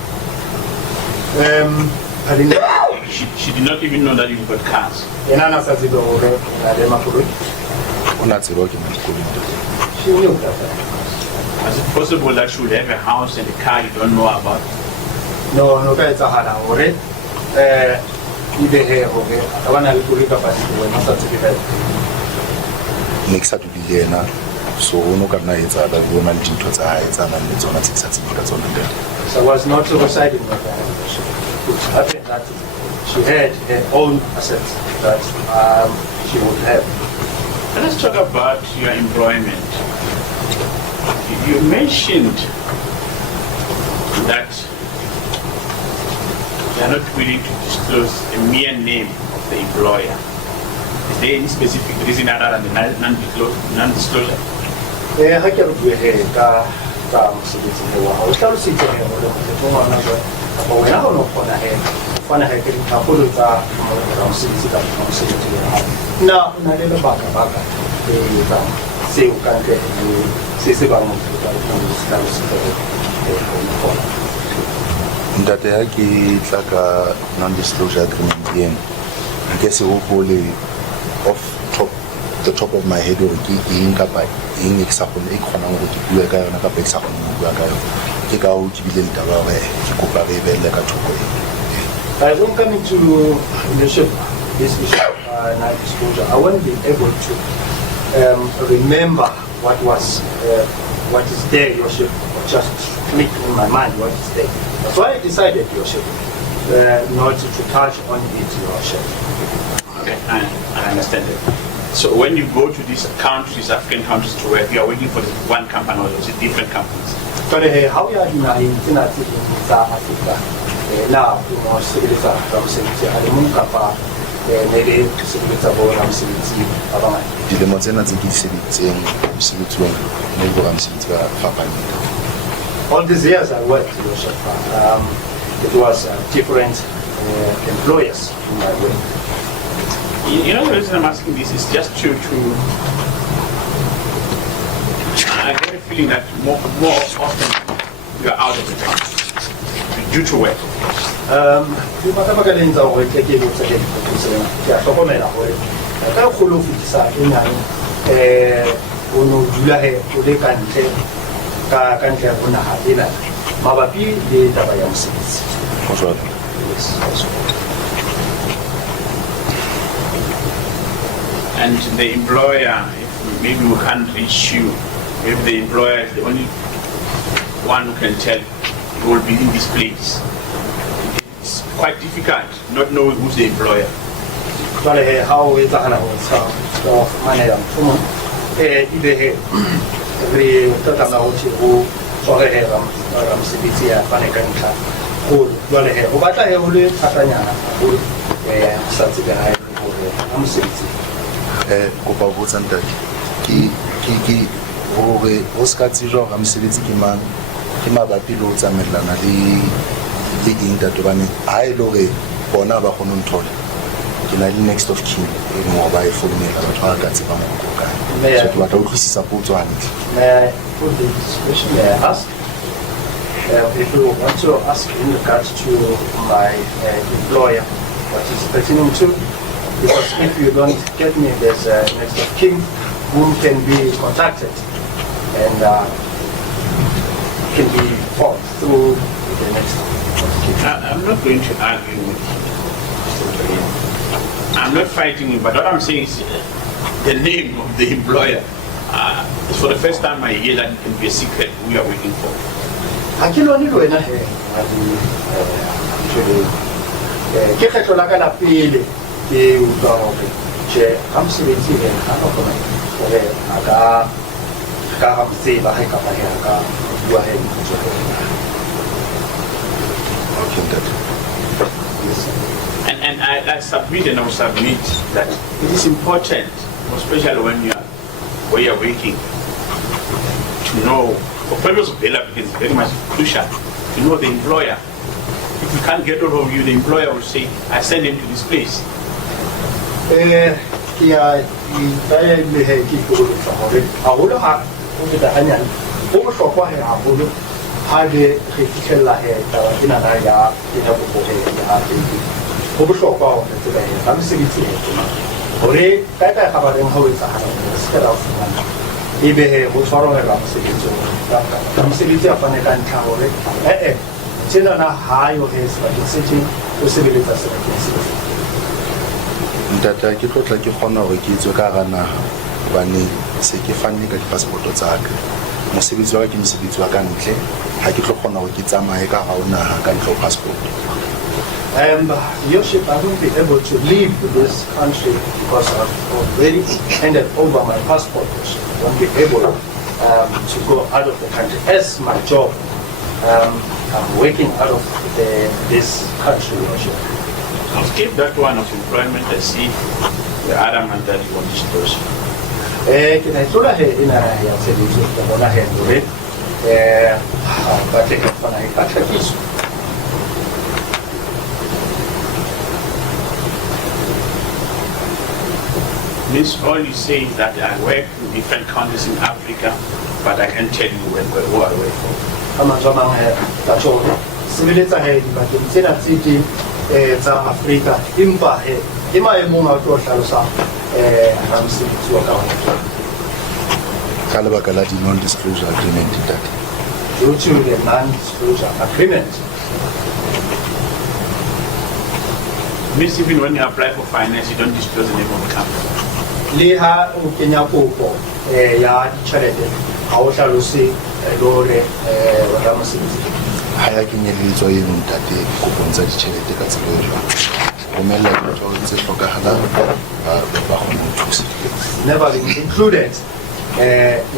I didn't. She did not even know that you got cars. Enana sa tsebe hore na le makoloi. O na tseba ke makoloi. She knew that. Is it possible that she would have a house and a car you don't know about? No ka etsahala hore ibe he hore a bana le koloi ka pasi wena sa tsebe ka. Ne ke sa dule le yena, so o no ka nna etsa la bona le dintho tsa hae tsa nang le tsona tse ke sa tsebe ka tsona teng. So I was not residing with her. It happened that she had her own assets that she would have. Let's talk about your employment. You mentioned that you are not willing to disclose the mere name of the employer. Is there any specific reason other than the non-disclosure? Ha ke re bue he ka mosebetsi wa hao. O hlalositse he hore motho wa ngwana jwale kapa wena ha o no kgona he fana he ke ditlhakgolo tsa mosebetsi ka mosebetsi wa hao. Nna o na le lebaka le etsang seo ka ntle le se bang motho ka hlalositse ho Ntate ha ke tla ka non-disclosure agreement yen, nke se hopole off the top of my head hore ke eng kapa eng e ke sa kgone e kgonang hore ke bue ka yona kapa e ke sa kgoneng ho bua ka yona. Ke ka ho ke bile le taba hore ke kopa re belle ka thoko eng. When coming to leadership, this issue of non-disclosure, I won't be able to remember what is there, your ship, or just click in my mind what is there. That's why I decided, your ship, not to touch on it, your ship. Okay, I understand it. So when you go to these countries, African countries to work, you are working for one company or is it different companies? So how you are in South Africa? Now, you know, Sibilita, Ramsey, Alimunkapa, maybe Sibilita, Ramsey, Abama. Dilemo tsena tse ke di sebetseng mosebetsi wa mo go ramosebetsi ba fapaneng. All these years I worked, your ship. It was different employers in my way. You know the reason I'm asking this is just to I get a feeling that more often you are out of the country due to work. Ke batla ka le ntse go tle ke go tsaya dipotso ke a hlokomela gore ka kholo fitisa e nang o no dula he o le kantle ka kantle go na ha ena mabapi le taba ya mosebetsi. Go jwalo. Yes. And the employer, if maybe we can't reach you, maybe the employer is the only one who can tell you will be in this place. It's quite difficult not knowing who's the employer. But how is that so money from ibe every tata na uchi ho so he mosebetsi ya fane ka ntlha go jwale he o batla he o le thatanyana go sa tsebe ha e gore mosebetsi kopa botsa ntate ke hore o ska tsejwa ga mosebetsi ke mang ke mabapi le ho tsamaelana le eng ntate bane ha e le hore bona ba kgone ho nthola ke na le next of kin e mo ba e founela batho ba ka tseba mo go ka so ke batla ho utlwisisa potso hantle. May I put this question, may I ask? If you want to ask in regards to my employer, what is pertaining to, because if you don't get me, there's a next of kin whom can be contacted and can be fought through the next of kin. I'm not going to argue with you. I'm not fighting you, but what I'm saying is the name of the employer. It's for the first time I hear that it can be a secret we are waiting for. Akilo ni wena he actually ke kgetlo la ka la pele ke utlwa hore je ha mosebetsi he ha ba kgona hore a ka ha moseba ha ka ba he ka bua he motho. Okay, ntate. And I submit and I will submit that it is important, especially when you are working, to know For purpose of bail applicants, it's very much crucial to know the employer. If you can't get hold of you, the employer will say, I send him to this place. Ya saya lihat di buku itu, awalnya aku kita hanya, aku sopa he awalnya, ada kita lah he, kalau kita nak ya, kita buku he ya, aku sopa orang itu lah he, kami sedikit he, orang kata kabar yang hawi sahara, sekarang semua, ibu he, aku sorong he kami sedikit apa ni kan tahu he, cina nak hayo he sebagai sejin, aku sedikit sebagai sejin. Ntata ke tlotla ke kgona gore ke itswe ka gara naga gobane se ke fanne ka dipaseporoto tsaka mosebetsi wa ka ke mosebetsi wa ka ntle ga ke tlo kgona gore ke tsamaye ka gao naga ka ntle go passport. Your ship, I won't be able to leave this country because I've already handed over my passport. I won't be able to go out of the country as my job. I'm working out of this country, Your ship. I'll skip that one of employment and see the other man that you want to disclose. Kita itulah ina yang saya diusul kepada Henry. Baca kepada baca kisu. Miss, all you say is that I work in different countries in Africa, but I can't tell you who I work for. Kama zaman tacho sibilita di bagian sini city za Afrika impa ima emuma to hlalosa ramsi tswa ka Ka lebaka la di non-disclosure agreement that due to the non-disclosure agreement. Miss, even when you apply for finance, you don't disclose the name of the company. Liha ukenya kopo ya tšhelete ga o hlalose lore ramsi ga ya kenyeletswa eno ntate kopong tsa ditšhelete ka tsela e jwang romela dintho tse tlhokagalang ba kgone go thusa. Never been included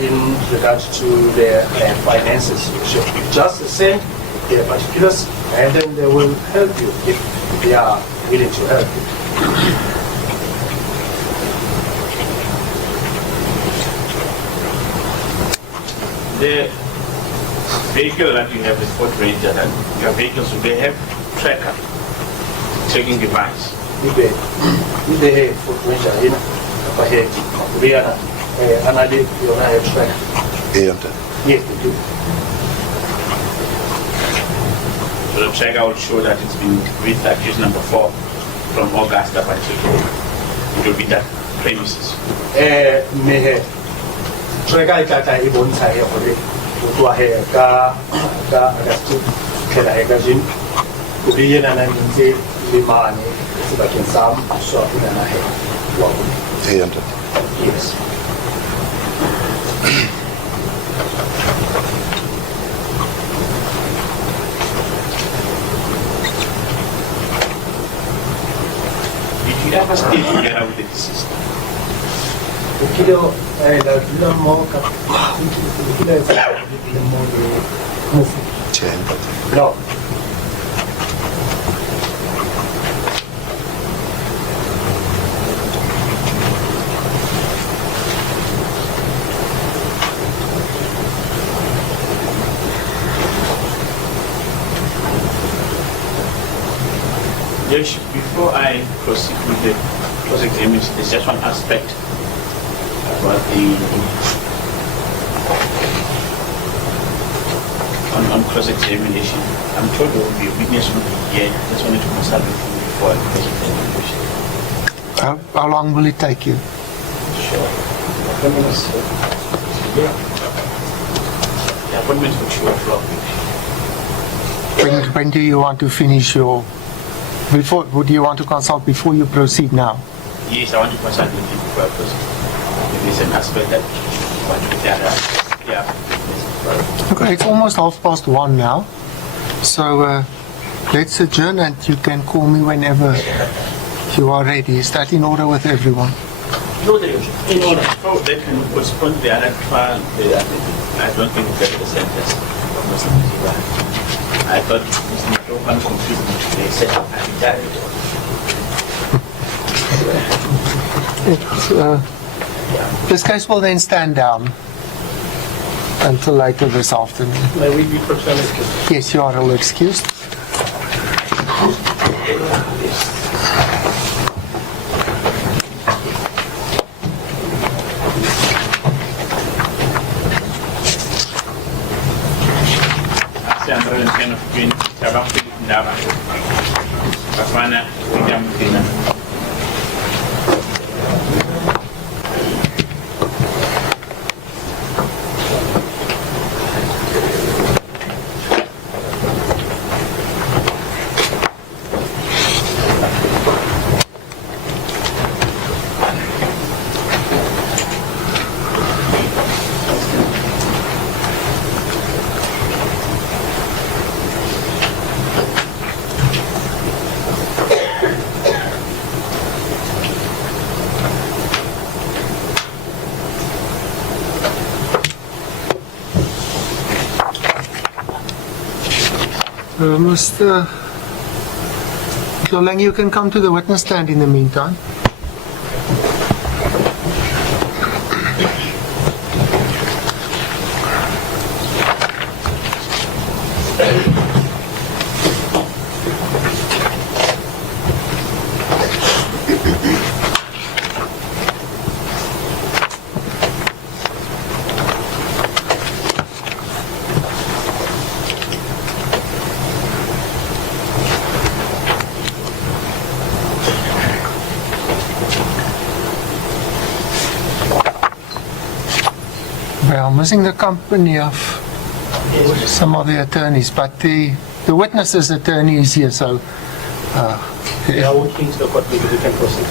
in regard to the finances. So just send their particulars and then they will help you if they are willing to help you. The vehicle that you have is Ford Ranger, and your vehicles, they have tracking device. Ibe footwenture ina pahe kuriana anali yona head track. Ntate. Yes, they do. So the tracker will show that it's been with accused number 4 from August up until it will be that premises. Mehe tracker itata ibontsha he gore o twa he ka August kela he ka jin o di yena na ntse le mane sebakeng sa so ina na he wa go. Ntate. Yes. Did you ever stay together with the deceased? Kilo la kilo mo ka kilo mo de mufu. Tjhe, ntate. No. Yes, before I proceed with the cross-examination, there's just one aspect about on cross-examination. I'm told there will be a witness who will be here. I just wanted to consult with you before I cross-examination. How long will it take you? Sure. Yeah. The appointment for 2 o'clock. When do you want to finish your... Before, would you want to consult before you proceed now? Yes, I want to consult with you before I proceed. There's an aspect that I want to get at. Yeah. Okay, it's almost 1:30 now. So let's adjourn and you can call me whenever you are ready. Is that in order with everyone? No, in order. So they can postpone the other trial. I don't think we'll get the sentence. I thought Mr. Mofokeng confused me. They said I died. This case will then stand down until later this afternoon. May we be proclaimed? Yes, you are all excused. Mr. Gauteng, you can come to the witness stand in the meantime. We are missing the company of some of the attorneys, but the witness's attorney is here, so We are working to the court, we can proceed.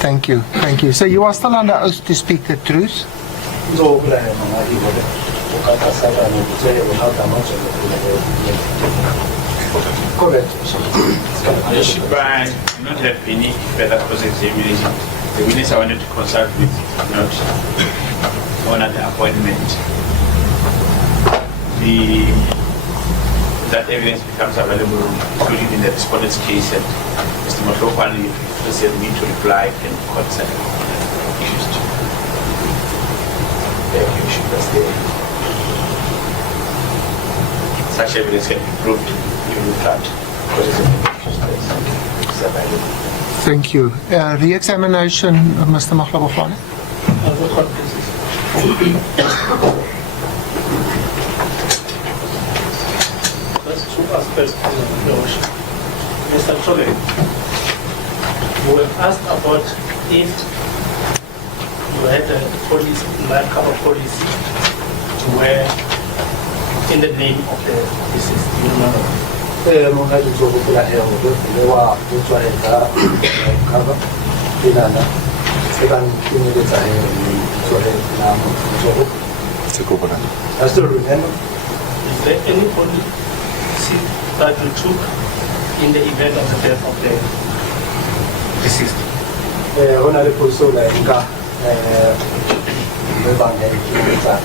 thank you, thank you. So you are still under oath to speak the truth? Correct. I should not have any further cross-examination. The witness I wanted to consult with did not honor the appointment. That evidence becomes available, including in the respondent's case, and Mr. Mofokeng, if he feels the need to reply, can consent accused. The accused was there. Such evidence can be proved even without cross-examination. Is available. Thank you. Re-examination, Mr. Mofokeng. The court There's two aspects to the motion. Mr. Chole, we were asked about if you had a policy, life cover policy, where in the name of the deceased, do you remember? Mona di tsogo pela he ho le wa go tswa eta cover dinana se kan tinele tsa he ni tsole na mo tsogo Se ko bona. I still remember. Is there any policy that you took in the event of the death of the deceased? Hona le poliso la nka le bang he ki tsa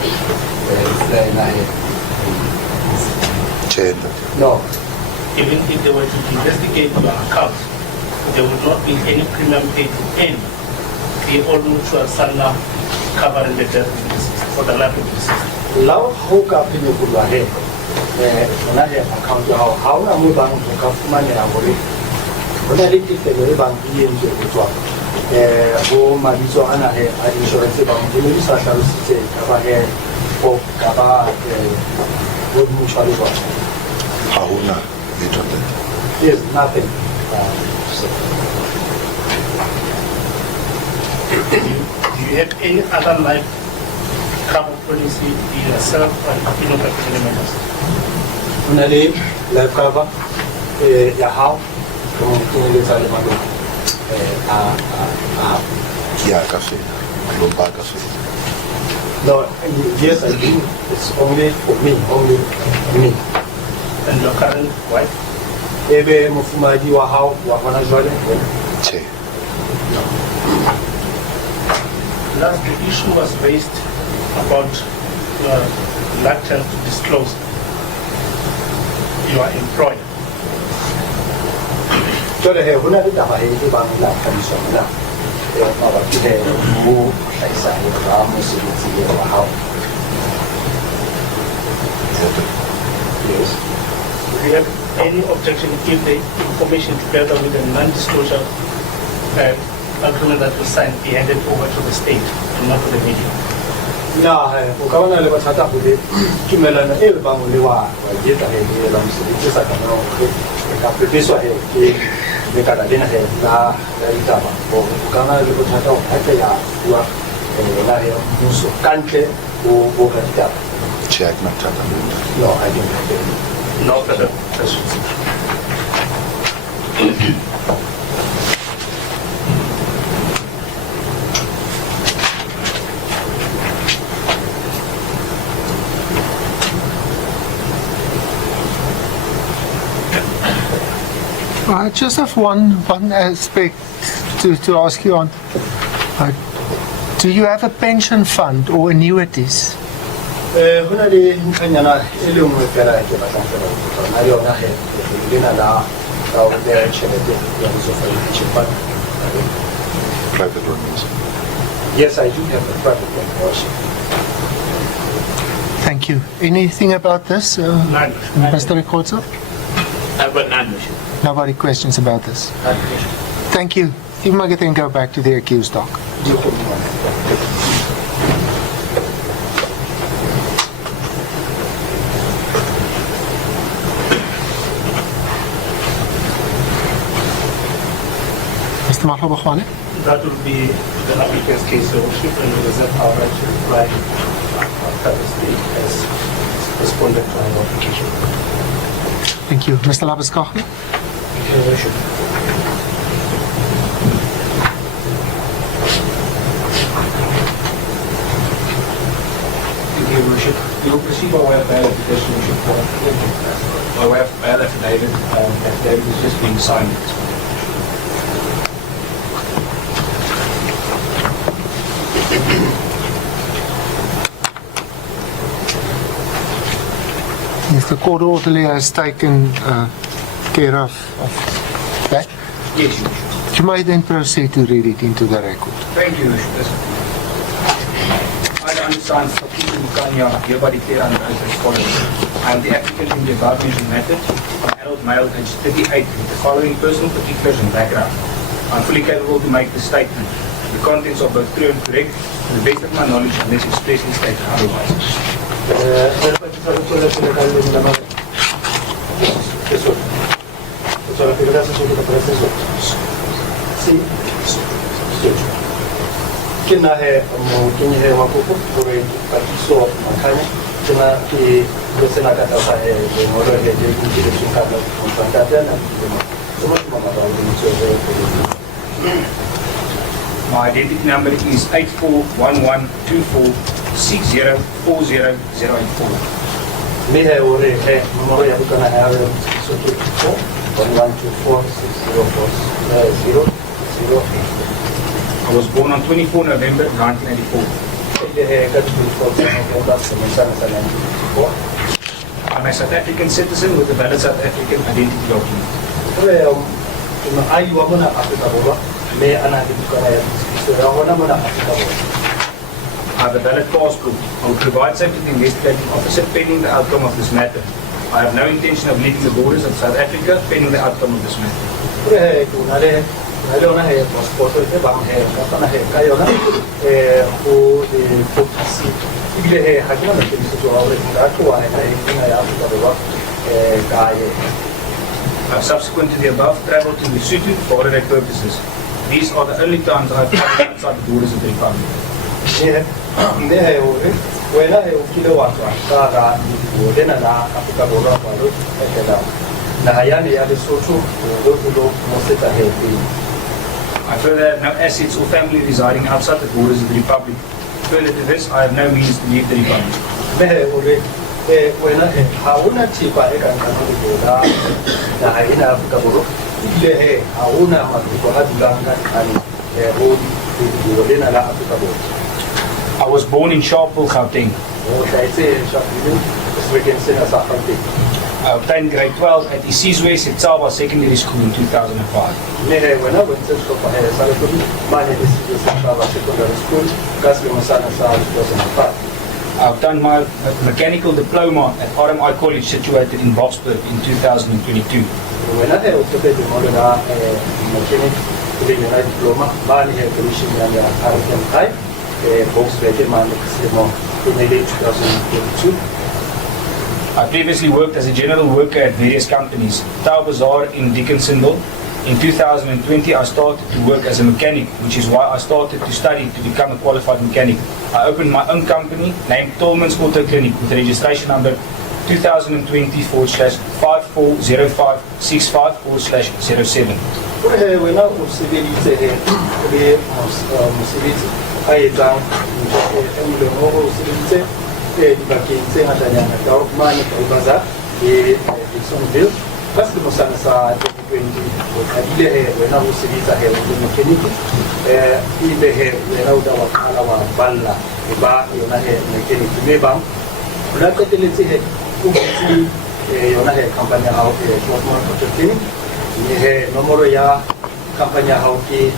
na he Gender. no. Even if they were to investigate your account, there would not be any premium paid to any. The old mutual sana covering the death of the deceased, for the life of the deceased. Lao ho ka pine ku lwa he na he account ya ha ona mo bang ho ka fumane ya hore hona le tefelo e bang e entse go tswa ho mabitso ana he a insurance ba mo le sa hlalositse ka ba he o ka ba ho mutual ba Ha hona letho le. there's nothing Do you have any other life cover policy in yourself or in your family members? hona le life cover ya how ko mo le sa le ba Ki ya ka fela. Lo ba ka fela. no yes I do it's only for me And your current wife? ebe mofumadi wa hao wa hona jwale Che. Last, the issue was raised about your reluctance to disclose your employer. jwale he hona le taba he e bang la tlhahiso na mabapi he ho hlahisa he ba mosebetsi wa hao Yes. Do you have any objection if the information together with the non-disclosure agreement that was signed be handed over to the state and not to the media? Na o ka bona le bothata go le tumelano e le bang le wa etsa he le la mosebetsi sa ka no ka prepare he ke le ka la dena he la ditaba o ka na le bothata o ka ya wa la he muso kantle o ka ditaba check na tata. no I don't have it. No further questions. I just have one aspect to ask you on. Do you have a pension fund or annuities? Ho na le ntlhanyana e le nngwe fela ke batlang fela go tlhoka na yona he le na la ka o le tšhelete ya motsofe pension fund. Private rooms. Yes, I do have a private one also. Thank you. Anything about this, None. Mr. Recorder? I've got none, Monsieur. Nobody questions about this. Thank you. You might then go back to the accused doc. Mr. Mahlobakhwane? That would be the applicant's case, Your Worship, and we reserve our right to reply after the state has responded to our application. Thank you. Mr. Labuskaghni? Your Worship. Thank you, Your Worship. We will proceed by way of bail application, Your Worship. By way of bail affidavit, affidavit is just being signed at this point. If the court orderly has taken care of that, Yes, Your Worship. you may then proceed to read it into the record. Thank you, Your Worship. I understand Fakir Mukanya hereby declare under oath as follows. I am the applicant in the above mentioned matter, an adult male aged 38 with the following personal particulars and background. I am fully capable to make the statement. The contents are both true and correct to the best of my knowledge unless expressly stated otherwise. Ke na he mo kenye he wa kopo gore ka tso makanya ke na ke go sena ka tsa he mo re le je ke le tsunka ka kontrata tena so mo mo ba le tso My identity number is 841124604008. me he ore he mo ya ka na ha so to 1124604008. I was born on 24 November 1984. I'm a South African citizen with a valid South African identity document. I have a valid passport. I will provide safety to the investigating officer pending the outcome of this matter. I have no intention of leaving the borders of South Africa pending the outcome of this matter. Naliona he passport ke bang he kana he ka yona ho de focus ile he ha ke na ke se tso aure ka twa he na ya ka ba ka ye. I have subsequent to the above traveled to Lesotho for holiday purposes. These are the only times I have traveled outside the borders of the Republic. Ne he o wena he o kile wa ka ga ni o le na Afrika Borwa ba lo ke da na ya ne ya Lesotho o lo mo se ta he. I further have no assets or family residing outside the borders of the Republic. Further to this, I have no means to leave the Republic. Wena hauna tipa e ka kana go da na haina Afrika Borwa ile he hauna mafiko a dulang ka kana ho di le na la Afrika Borwa. I was born in Sharpeville, Gauteng. O tla itse Sharpeville se ke se na sa Gauteng. I obtained grade 12 at Isizwe Setsaba Secondary School in 2005. Ne he wena bo ntse go fa he sa le go mane le se sa ba secondary school ka se mo sana sa 2005. I've done my mechanical diploma at RMI College situated in Boksburg in 2022. When I have to take the mechanic to the United Diploma, Bali have commission and RMI, Boksburg, man, in the late 2022. I previously worked as a general worker at various companies. Tau Bazaar in Dickinsonville. In 2020, I started to work as a mechanic, which is why I started to study to become a qualified mechanic. I opened my own company named Tolman's Auto Clinic with registration number 2020/540565/07. When I was basi musana sa 2020 kadile wena usibita he mechanic ibe he wena uda wakala wa balla iba yona he mechanic meba unakateletse he kumti yona he company au Cosmo Clinic ni he nomoro ya company au ki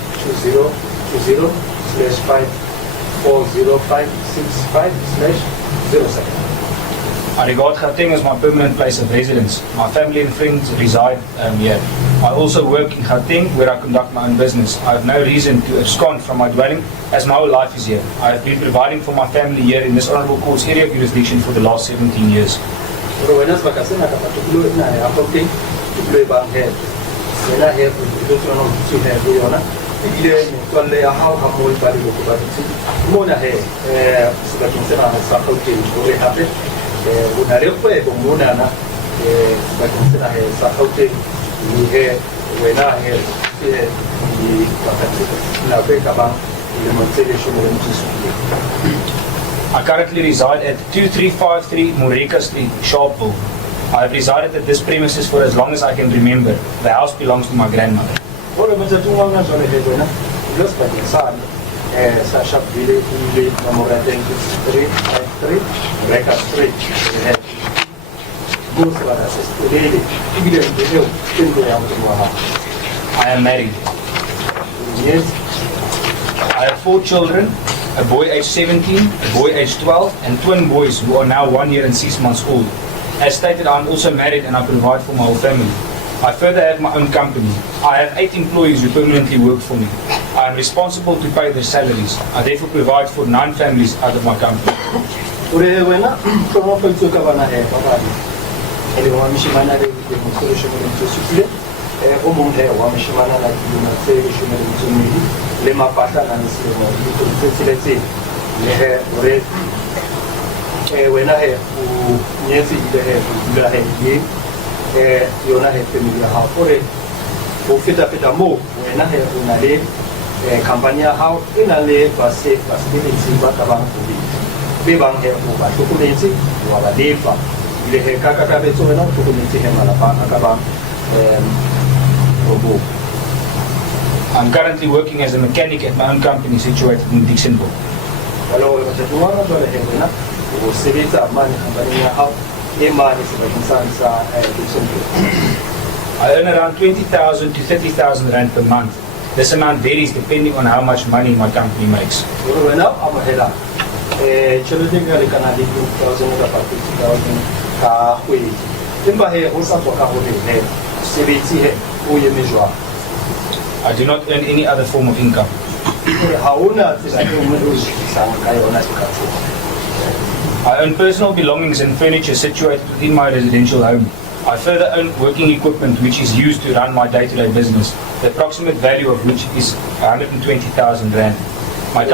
2005405656/07. I regard Gauteng as my permanent place of residence. My family and friends reside here. I also work in Gauteng where I conduct my own business. I have no reason to abscond from my dwelling as my whole life is here. I have been providing for my family here in this Honourable Court's area of jurisdiction for the last 17 years. Unarefu bomunana bakonsena he sahote ni he wena he ni wakati na beka ba ile mtele shumere mtisuki. I currently reside at 2353 Moreka Street, Sharpeville. I have resided at this premises for as long as I can remember. The house belongs to my grandmother. Ora mtatumwa zone he wena los pa sana sa Sharpeville ile Moreka Street 3 Moreka Street. I am married. Yes. I have 4 children, a boy aged 17, a boy aged 12, and twin boys who are now 1 year and 6 months old. As stated, I am also married and I provide for my whole family. I further have my own company. I have 8 employees who permanently work for me. I am responsible to pay their salaries. I therefore provide for 9 families out of my company. Ele wa mishimana de demonstration de succès au monde wa mishimana na demonstration de succès le mapata na nisio de succès le ore wena he u nyesi de he bila he ye yona he familia ha ore o fita mo wena he una le campagna ha ina le base de simba tabang be bang he o ba to kunensi wa ba defa. I'm currently working as a mechanic at my own company situated in Dixonville. I earn around 20,000 to 30,000 rand per month. This amount varies depending on how much money my company makes. I do not earn any other form of income. I own personal belongings and furniture situated within my residential home. I further own working equipment which is used to run my day-to-day business, the approximate value of which is 120,000 rand. My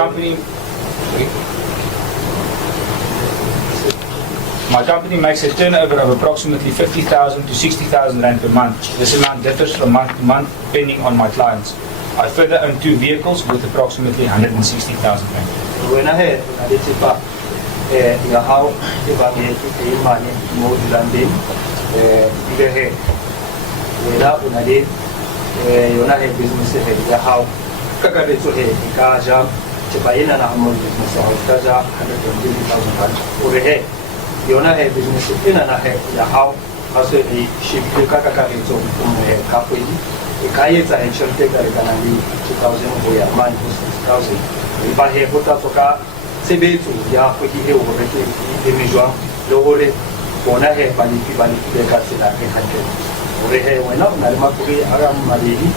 company makes a turnover of approximately 50,000 to 60,000 rand per month. This amount differs from month to month depending on my clients. I further own 2 vehicles with approximately 160,000 rand. When I had your house, if I get money more than them, either head without when I did, you're not a business head, the house, Kakabe to head, Kaja, Chipaina, Hamon business, Kaja, 120,000 rand over head. You're not a business in and a head, the house, also a ship, Kakabe to halfway. The Kayeta and shall take a 2,000 or a man 6,000. If I have put out tshebetso ya kgwedi eo hore ke eme jwang le hore bona balefi le ka tsela e hantle hore wena o na le makoloi a ka mabedi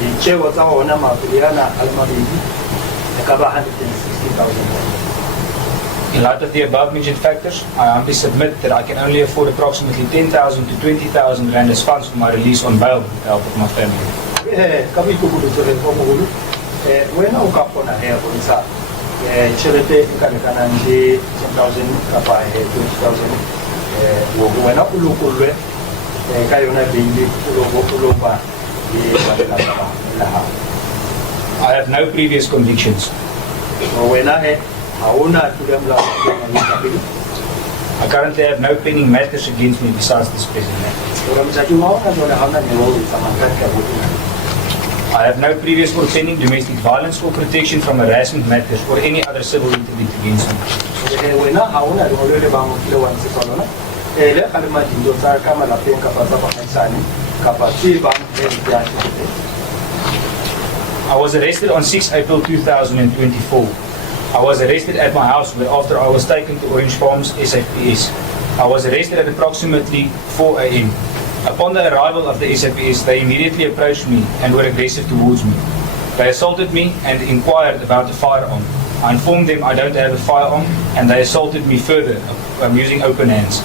ditjeho tsa ona makoloi ana a le mabedi e ka ba 160,000. In light of the above-mentioned factors, I humbly submit that I can only afford approximately 10,000 to 20,000 rand as funds for my release on bail with the help of my family. Wena o ka kgona ho ntsha tjhelete e ka lekanang le 10,000 kapa 20,000 wena o lokollwe ka yona beile o lo ba le ba la hao. I have no previous convictions. Wena I currently have no pending matters against me besides this present matter. I have no previous or pending domestic violence or protection from harassment matters or any other civil incident against me. I was arrested on 6 April 2024. I was arrested at my house where after I was taken to Orange Farms SAPS. I was arrested at approximately 4 a.m. Upon the arrival of the SAPS, they immediately approached me and were aggressive towards me. They assaulted me and inquired about the firearm. I informed them I don't have a firearm and they assaulted me further. I'm using open hands.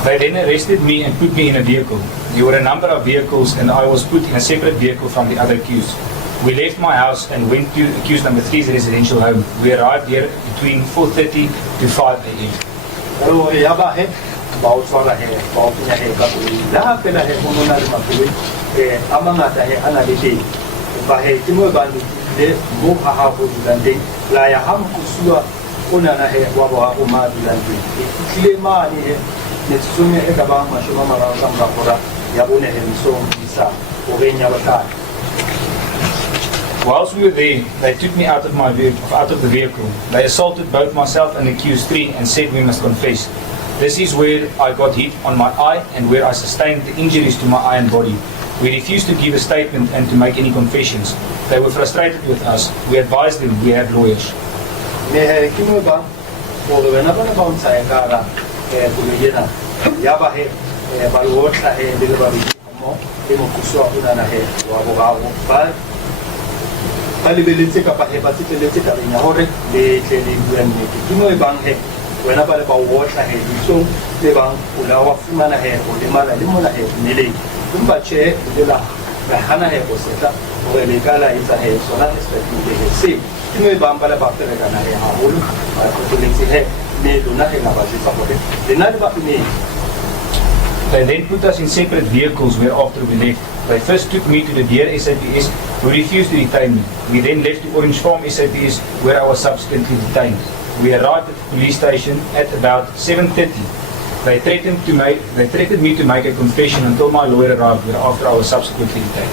They then arrested me and put me in a vehicle. There were a number of vehicles and I was put in a separate vehicle from the other accused. We left my house and went to accused number 3's residential home. We arrived here between 4:30 to 5 a.m. Whilst we were there, they took me out of the vehicle. They assaulted both myself and accused 3 and said we must confess. This is where I got hit on my eye and where I sustained the injuries to my eye and body. We refused to give a statement and to make any confessions. They were frustrated with us. We advised them we had lawyers. They then put us in separate vehicles whereafter we left. They first took me to the Deer SAPS, who refused to detain me. We then left to Orange Farm SAPS, where I was subsequently detained. We arrived at the police station at about 7:30. They threatened me to make a confession until my lawyer arrived, whereafter I was subsequently detained.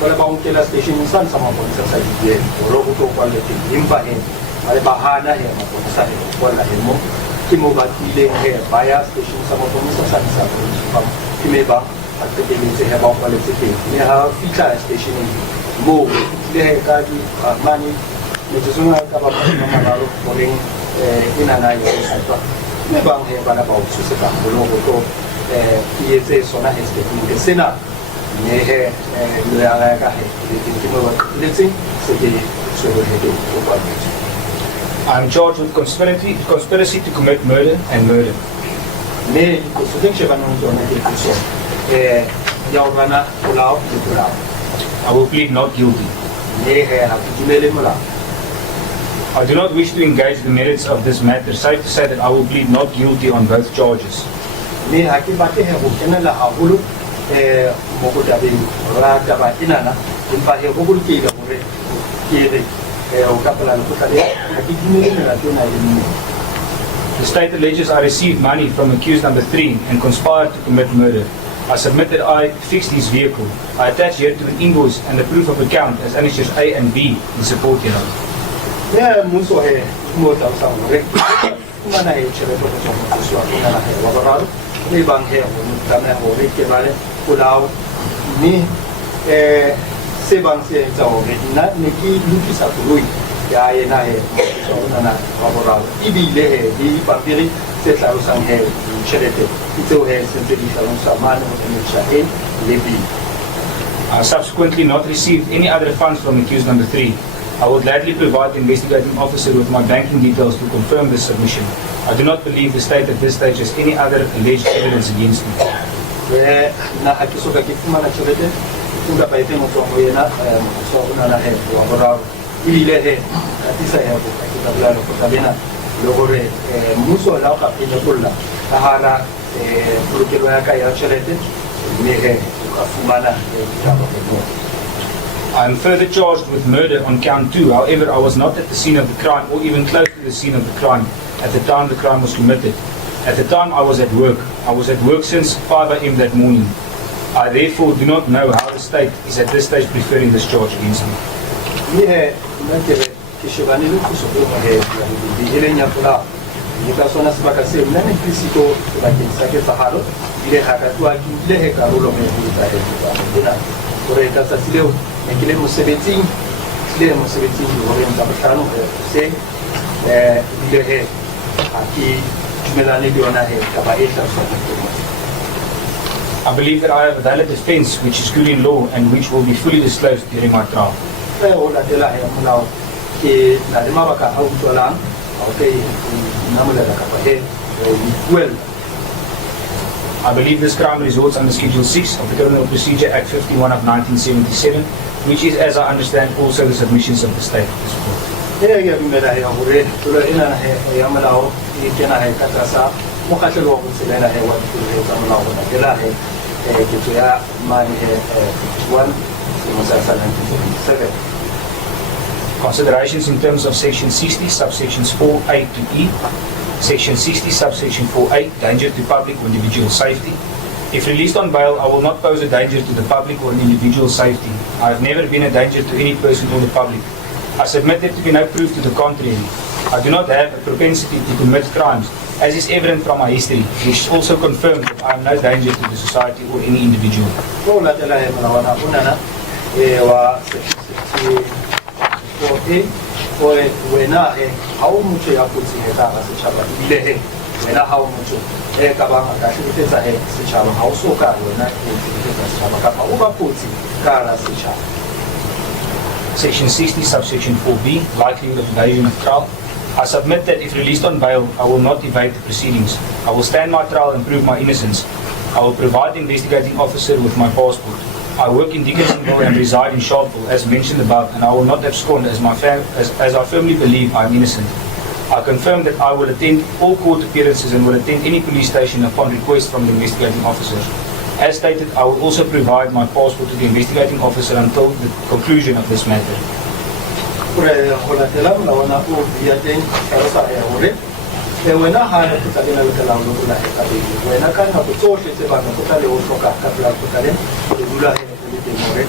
Kalau bang kelas station insan sama pun saya dia, kalau itu kualiti impa he, ada bahana he, macam saya kuala he mo, kimo bati le he, bayar station sama pun saya pun, kime bang, atau kime saya bang kualiti he, ni ha feature station ini, mo, le kaki mani, macam semua kalau mama baru paling ina na yang saya, ni bang he pada bau susah, kalau itu PSA sona he station ke sana. I am charged with conspiracy to commit murder and murder. I will plead not guilty. I do not wish to engage the merits of this matter. Safe to say that I will plead not guilty on both charges. Ni haki bate he bukena la hahulu moko dabe ra daba inana impa he bukul ki ga bure kire o kapala no kutale haki dinere na tona ni. The state alleges I received money from accused number 3 and conspired to commit murder. I submit that I fixed his vehicle. I attach here to the invoice and the proof of account as annexures A and B in support hereof. Ya muso he mo ta sa mo re mana he chere to to so na he wa ba ni bang he mo ta na ho re ke bare kulao ni se bang se za ho re na ni ki lu ki sa tu lui ya ye na he so na wa ba ibi le he di pa piri se tla lo sang he chere te ito he se te di sa lo sa mano ni cha he le bi. I subsequently not received any other funds from accused number 3. I will gladly provide the investigating officer with my banking details to confirm this submission. I do not believe the state at this stage has any other alleged evidence against me. Na hakisoka kifuma na chorete tunda paite moto moyena so na he wa bora ile he atisa ya ko kitabla ko tabena logore muso la ka pina kulla tahara purukelo ya ka ya chorete ni he ka fumana kitaba ko. I am further charged with murder on count 2. However, I was not at the scene of the crime or even close to the scene of the crime at the time the crime was committed. At the time I was at work. I was at work since 5 a.m. that morning. I therefore do not know how the state is at this stage preferring this charge against me. Kile mosebetsing di hore nka bohlano se ile he a ke dumelane le yona he kaba e hlalosang. I believe that I have a valid defense which is good in law and which will be fully disclosed during my trial. O latela he molao ke na le mabaka a utlwalang a o ke namolela kapa he well. I believe this crime resorts under Schedule 6 of the Criminal Procedure Act 51 of 1977, which is, as I understand, also the submissions of the state. Considerations in terms of Section 60, subsections 4A to E. Section 60, subsection 4A, danger to public or individual safety. If released on bail, I will not pose a danger to the public or an individual safety. I have never been a danger to any person or the public. I submit there to be no proof to the contrary. I do not have a propensity to commit crimes, as is evident from my history, which also confirms that I am no danger to the society or any individual. Wena how mucho ya putsi he ka ga setšhaba ile he wena how mucho ka ba ga tlitetsa he setšhaba ha o so ka wena e tlitetsa setšhaba ka o ba putsi ka ga setšhaba. Section 60, subsection 4B, likelihood of evasion of trial. I submit that if released on bail, I will not evade the proceedings. I will stand my trial and prove my innocence. I will provide the investigating officer with my passport. I work in Dickinsonville and reside in Sharpeville, as mentioned above, and I will not abscond as I firmly believe I am innocent. I confirm that I will attend all court appearances and will attend any police station upon request from the investigating officer. As stated, I will also provide my passport to the investigating officer until the conclusion of this matter. Wena hana kutalena lutala lutula hekabili. Wena kana kutoshe tebana kutale utoka kabla kutale lutula hekabili more.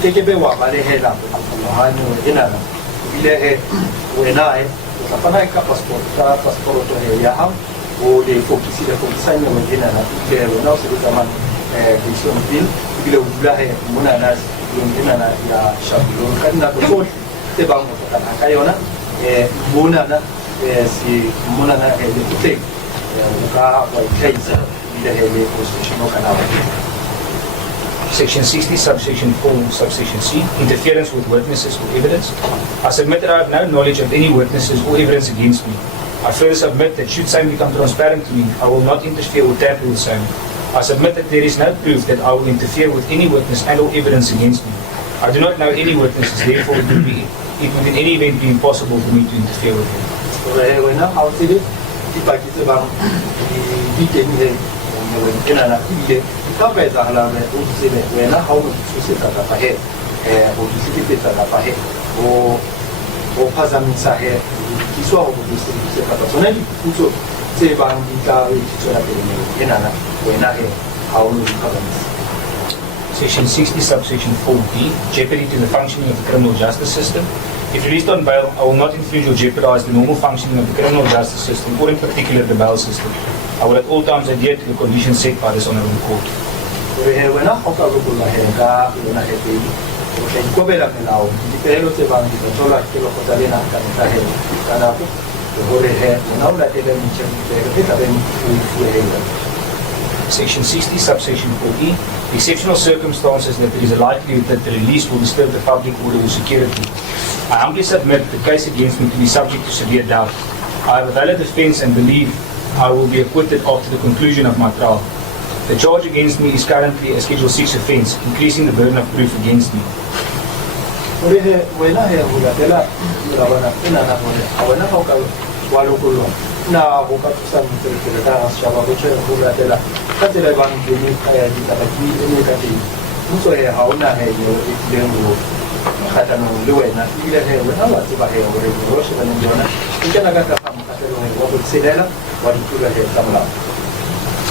Tekebe wa bale hela kutuhani wena na bile he wena he utafanya ka passport to ya ha o de fokisi de fokisanya wena na bile wena usitamani vision bill bile lutula he muna na wena na ya shabilo kana kutoshe tebana kutala kayona muna na si muna na hele kute uka wa kaisa ile hele constitutional kana. Section 60, subsection 4, subsection C, interference with witnesses or evidence. I submit that I have no knowledge of any witnesses or evidence against me. I further submit that should same become transparent to me, I will not interfere or tamper with same. I submit that there is no proof that I will interfere with any witness and or evidence against me. I do not know any witnesses, therefore it would be it would in any event be impossible for me to interfere with him. When how did it? If I get about the detail, when I get cover the alarm, when I how to sit at the head, or to sit at the head, or pass them inside here, he saw what we sit at the sonnet, so say about the car, when I how to cover this. Section 60, subsection 4B, jeopardy to the functioning of the criminal justice system. If released on bail, I will not infringe or jeopardize the normal functioning of the criminal justice system, or in particular the bail system. I will at all times adhere to the conditions set by this honorable court. Section 60, subsection 4E, exceptional circumstances that there is a likelihood that the release will disturb the public order or security. I humbly submit the case against me to be subject to severe doubt. I have a valid defense and believe I will be acquitted after the conclusion of my trial. The charge against me is currently a Schedule 6 offence, increasing the burden of proof against me. Na boka kusam terkira shaba bocha bola tela katela bang dini kaya di tabaki ini kati muso he hauna he yo ilengo kata no luwe na ile he wana watu ba he ore roshi bana jona ikana kata kam katelo he wabu sedela wadu kula he tamla.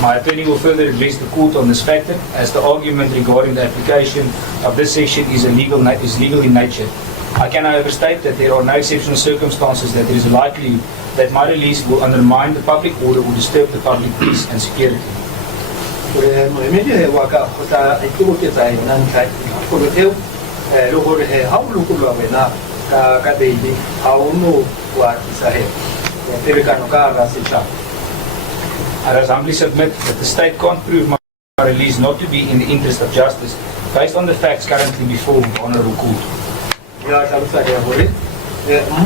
My attorney will further address the court on this factor, as the argument regarding the application of this section is legal in nature. I can, however, state that there are no exceptional circumstances that there is a likelihood that my release will undermine the public order or disturb the public peace and security. I thus humbly submit that the state can't prove my release not to be in the interest of justice based on the facts currently before the honorable court.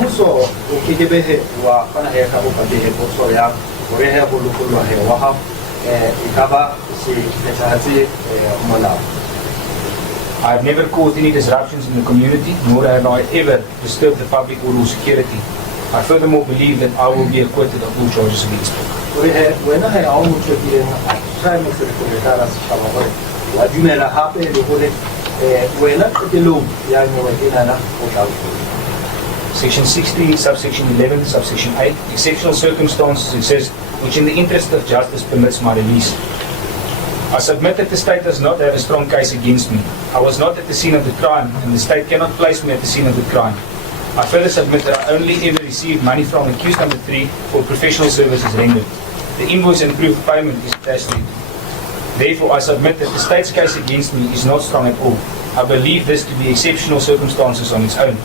Muso ukigebehe wa kana he kabo kabehe boso ya orehe bulukulo he waha ikaba si petahati mola. I have never caused any disruptions in the community, nor have I ever disturbed the public order or security. I furthermore believe that I will be acquitted of all charges against me. When I have almost been trying to recognize Shamaway, what you may have happened when I put the loom, Yanina, Section 16, subsection 11, subsection 8, exceptional circumstances exist which in the interest of justice permits my release. I submit that the state does not have a strong case against me. I was not at the scene of the crime, and the state cannot place me at the scene of the crime. I further submit that I only ever received money from accused number 3 for professional services rendered. The invoice and proof of payment is attached to it. Therefore, I submit that the state's case against me is not strong at all. I believe this to be exceptional circumstances on its own.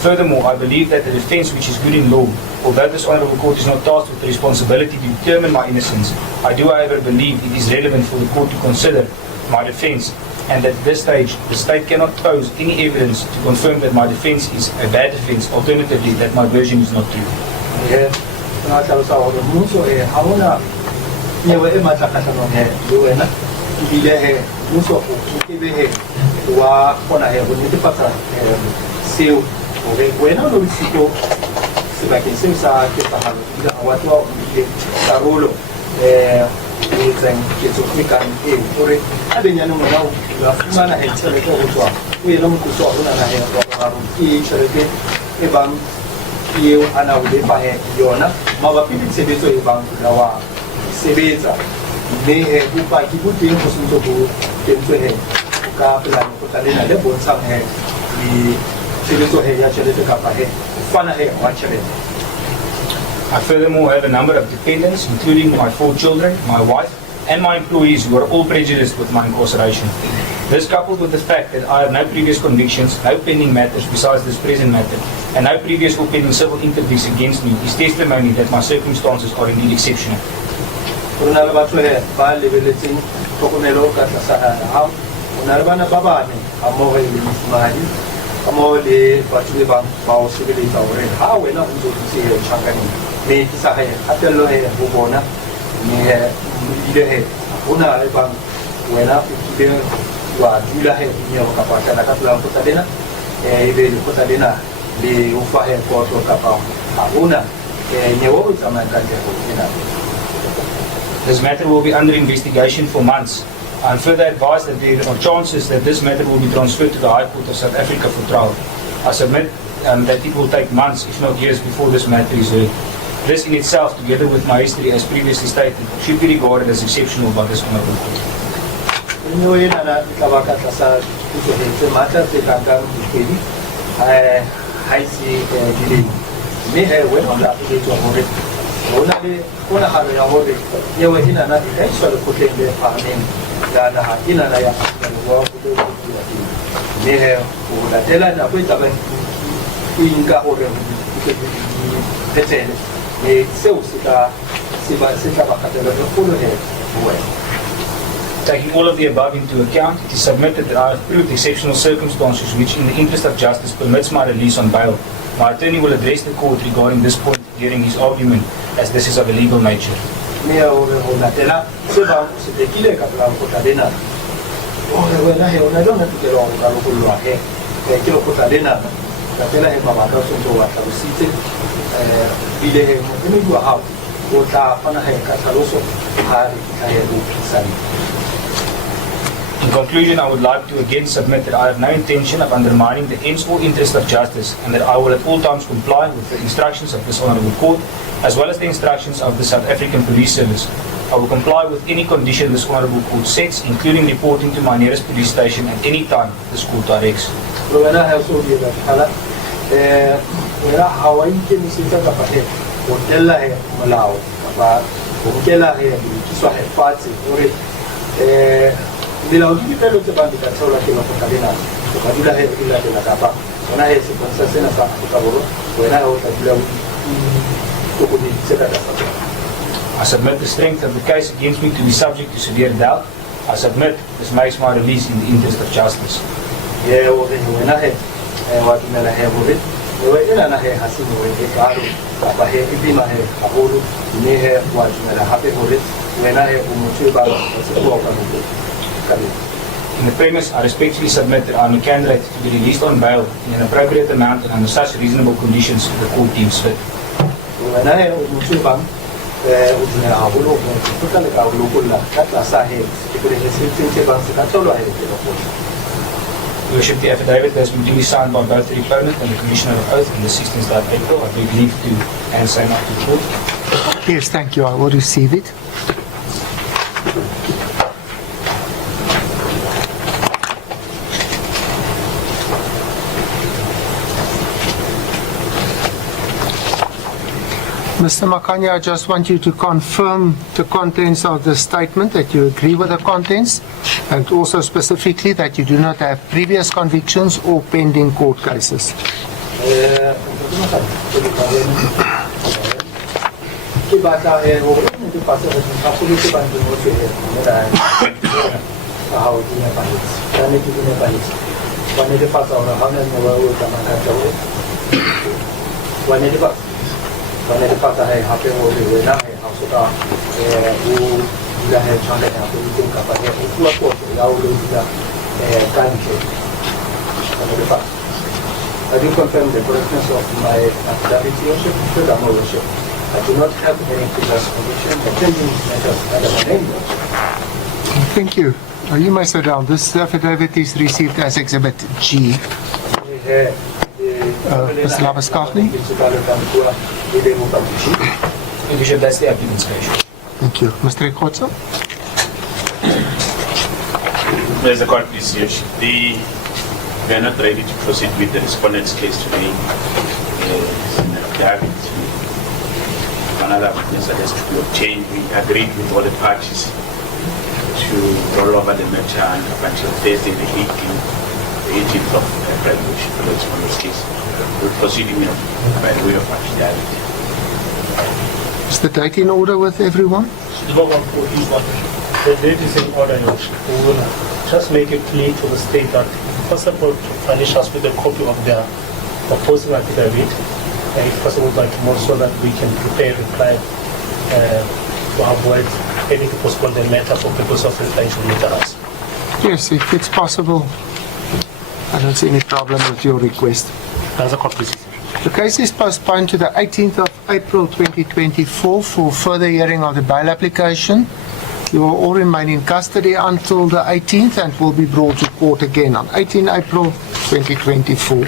Furthermore, I believe that the defense, which is good in law, although this honorable court is not tasked with the responsibility to determine my innocence, I do, however, believe it is relevant for the court to consider my defense, and that at this stage, the state cannot pose any evidence to confirm that my defense is a bad defense, alternatively, that my version is not true. Bueno, lo visito, se va que se usa que para los aguatos de Carolo, dicen que su fican por abenya no não la fumana é chere ko utwa we no mu so una na he ko e chere ke e bang e ana ude pa he yona ma ba pipi se bezo e bang la wa se beza ne he ku pa ki bu tin ko sun so ko tem so he ka pela ko tale na le bon sang he ni I furthermore have a number of dependents, including my 4 children, my wife, and my employees who are all prejudiced with my incarceration. This, coupled with the fact that I have no previous convictions, no pending matters besides this present matter, and no previous or pending civil interdicts against me, is testimony that my circumstances are indeed exceptional. Amo de batule bang bao sibili tawre ha we na unzo si changani me kisa hai atelo he bubona ni he ide he una e bang we na ide wa dula he ni o kapata la kapla ko tadena e be ko tadena le ufa he koto kapa una nyewo tsamaya ka ho ina. This matter will be under investigation for months. I'm further advised that there are chances that this matter will be transferred to the High Court of South Africa for trial. I submit that it will take months, if not years, before this matter is heard. This in itself, together with my history as previously stated, should be regarded as exceptional by this Honourable Court. Anyway, na tlabaka tlasa puso he mata te kanga dikedi haisi dile me he we ona le to hore ona hare ya hore yewe ina na ile swala kutende panen ya na ina na ya wa kuto me he ona tela na kweta ba inga hore petele e seu sita sita bakatela ko he we. Taking all of the above into account, it is submitted that I have proved exceptional circumstances which, in the interest of justice, permits my release on bail. My attorney will address the court regarding this point during his argument, as this is of a legal nature. In conclusion, I would like to again submit that I have no intention of undermining the ends or interest of justice, and that I will at all times comply with the instructions of this Honourable Court, as well as the instructions of the South African Police Service. I will comply with any condition this Honourable Court sets, including reporting to my nearest police station at any time this court directs. Bila uji pelo te bandi ka tsola ke mako kadena to kadula he ila de la kapa ona he se konsa sena sa ka boro wena o ta bila to ko ni se ka sa. I submit the strength of the case against me to be subject to severe doubt. I submit this makes my release in the interest of justice. Ye o de wena he wa tuna la he bore we ina na he hasini we ke karu apa he ibima he aburu ni he wa tuna la hape bore wena he umutu ba se ko ka no. In the premise, I respectfully submit that I am a candidate to be released on bail in an appropriate amount and under such reasonable conditions the court deems fit. Worship, the affidavit has been duly signed by both the deponent and the Commissioner of Oath on the 16th of April. I beg leave to and sign up to the court. Yes, thank you. I will receive it. Mr. Makanya, I just want you to confirm the contents of the statement, that you agree with the contents, and also specifically that you do not have previous convictions or pending court cases. When the father had happened over the night, house of who had turned out to think about it, who was now losing the country. I do confirm the correctness of my affidavit worship to the worship. I do not have any previous conviction, but pending matters under my name. Thank you. You may sit down. This affidavit is received as Exhibit G. Mr. Labaskagni. Bishop, that's the applicant's case. Thank you. Mr. Ekotso. There's a court appreciation. We are not ready to proceed with the respondent's case today. Another witness that has to be obtained. We agreed with all the parties to roll over the matter and up until Thursday the 18th of April, which is the respondent's case. We're proceeding by way of affidavit. Is the date in order with everyone? The date is in order. We will just make it clear to the state that possible to furnish us with a copy of their opposing affidavit, if possible by tomorrow, so that we can prepare a reply to avoid any to postpone the matter for purpose of replying to later us. Yes, if it's possible. I don't see any problem with your request. That's a court decision. The case is postponed to the 18th of April 2024 for further hearing of the bail application. You will all remain in custody until the 18th and will be brought to court again on 18 April 2024.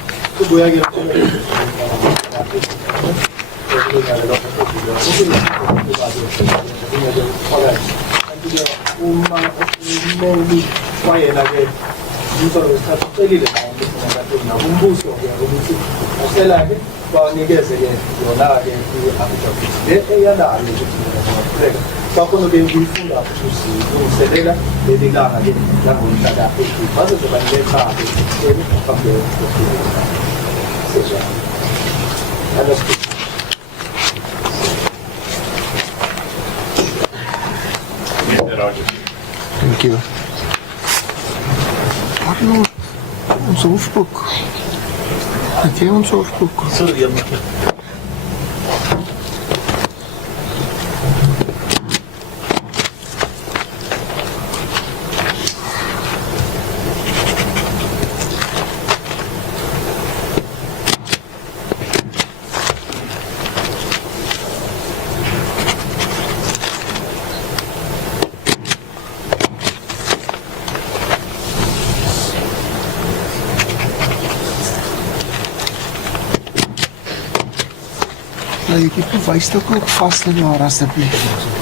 Thank you. Arnold, ons hoofboek. Het jy ons hoofboek? Sorry, Laat jy die bewysstukke ook vaste daar asseblief.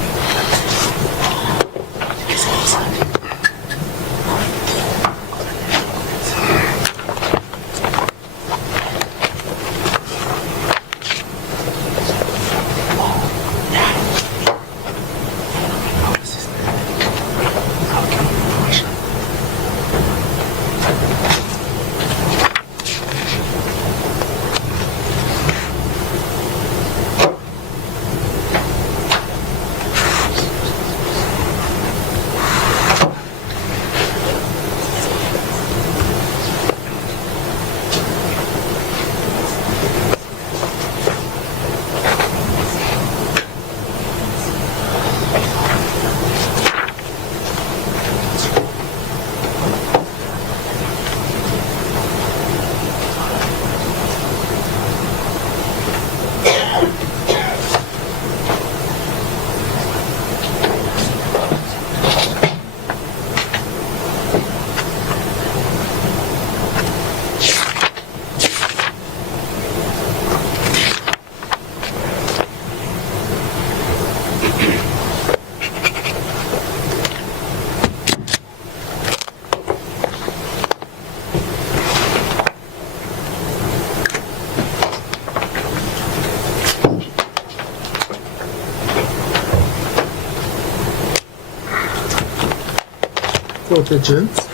Court adjourned.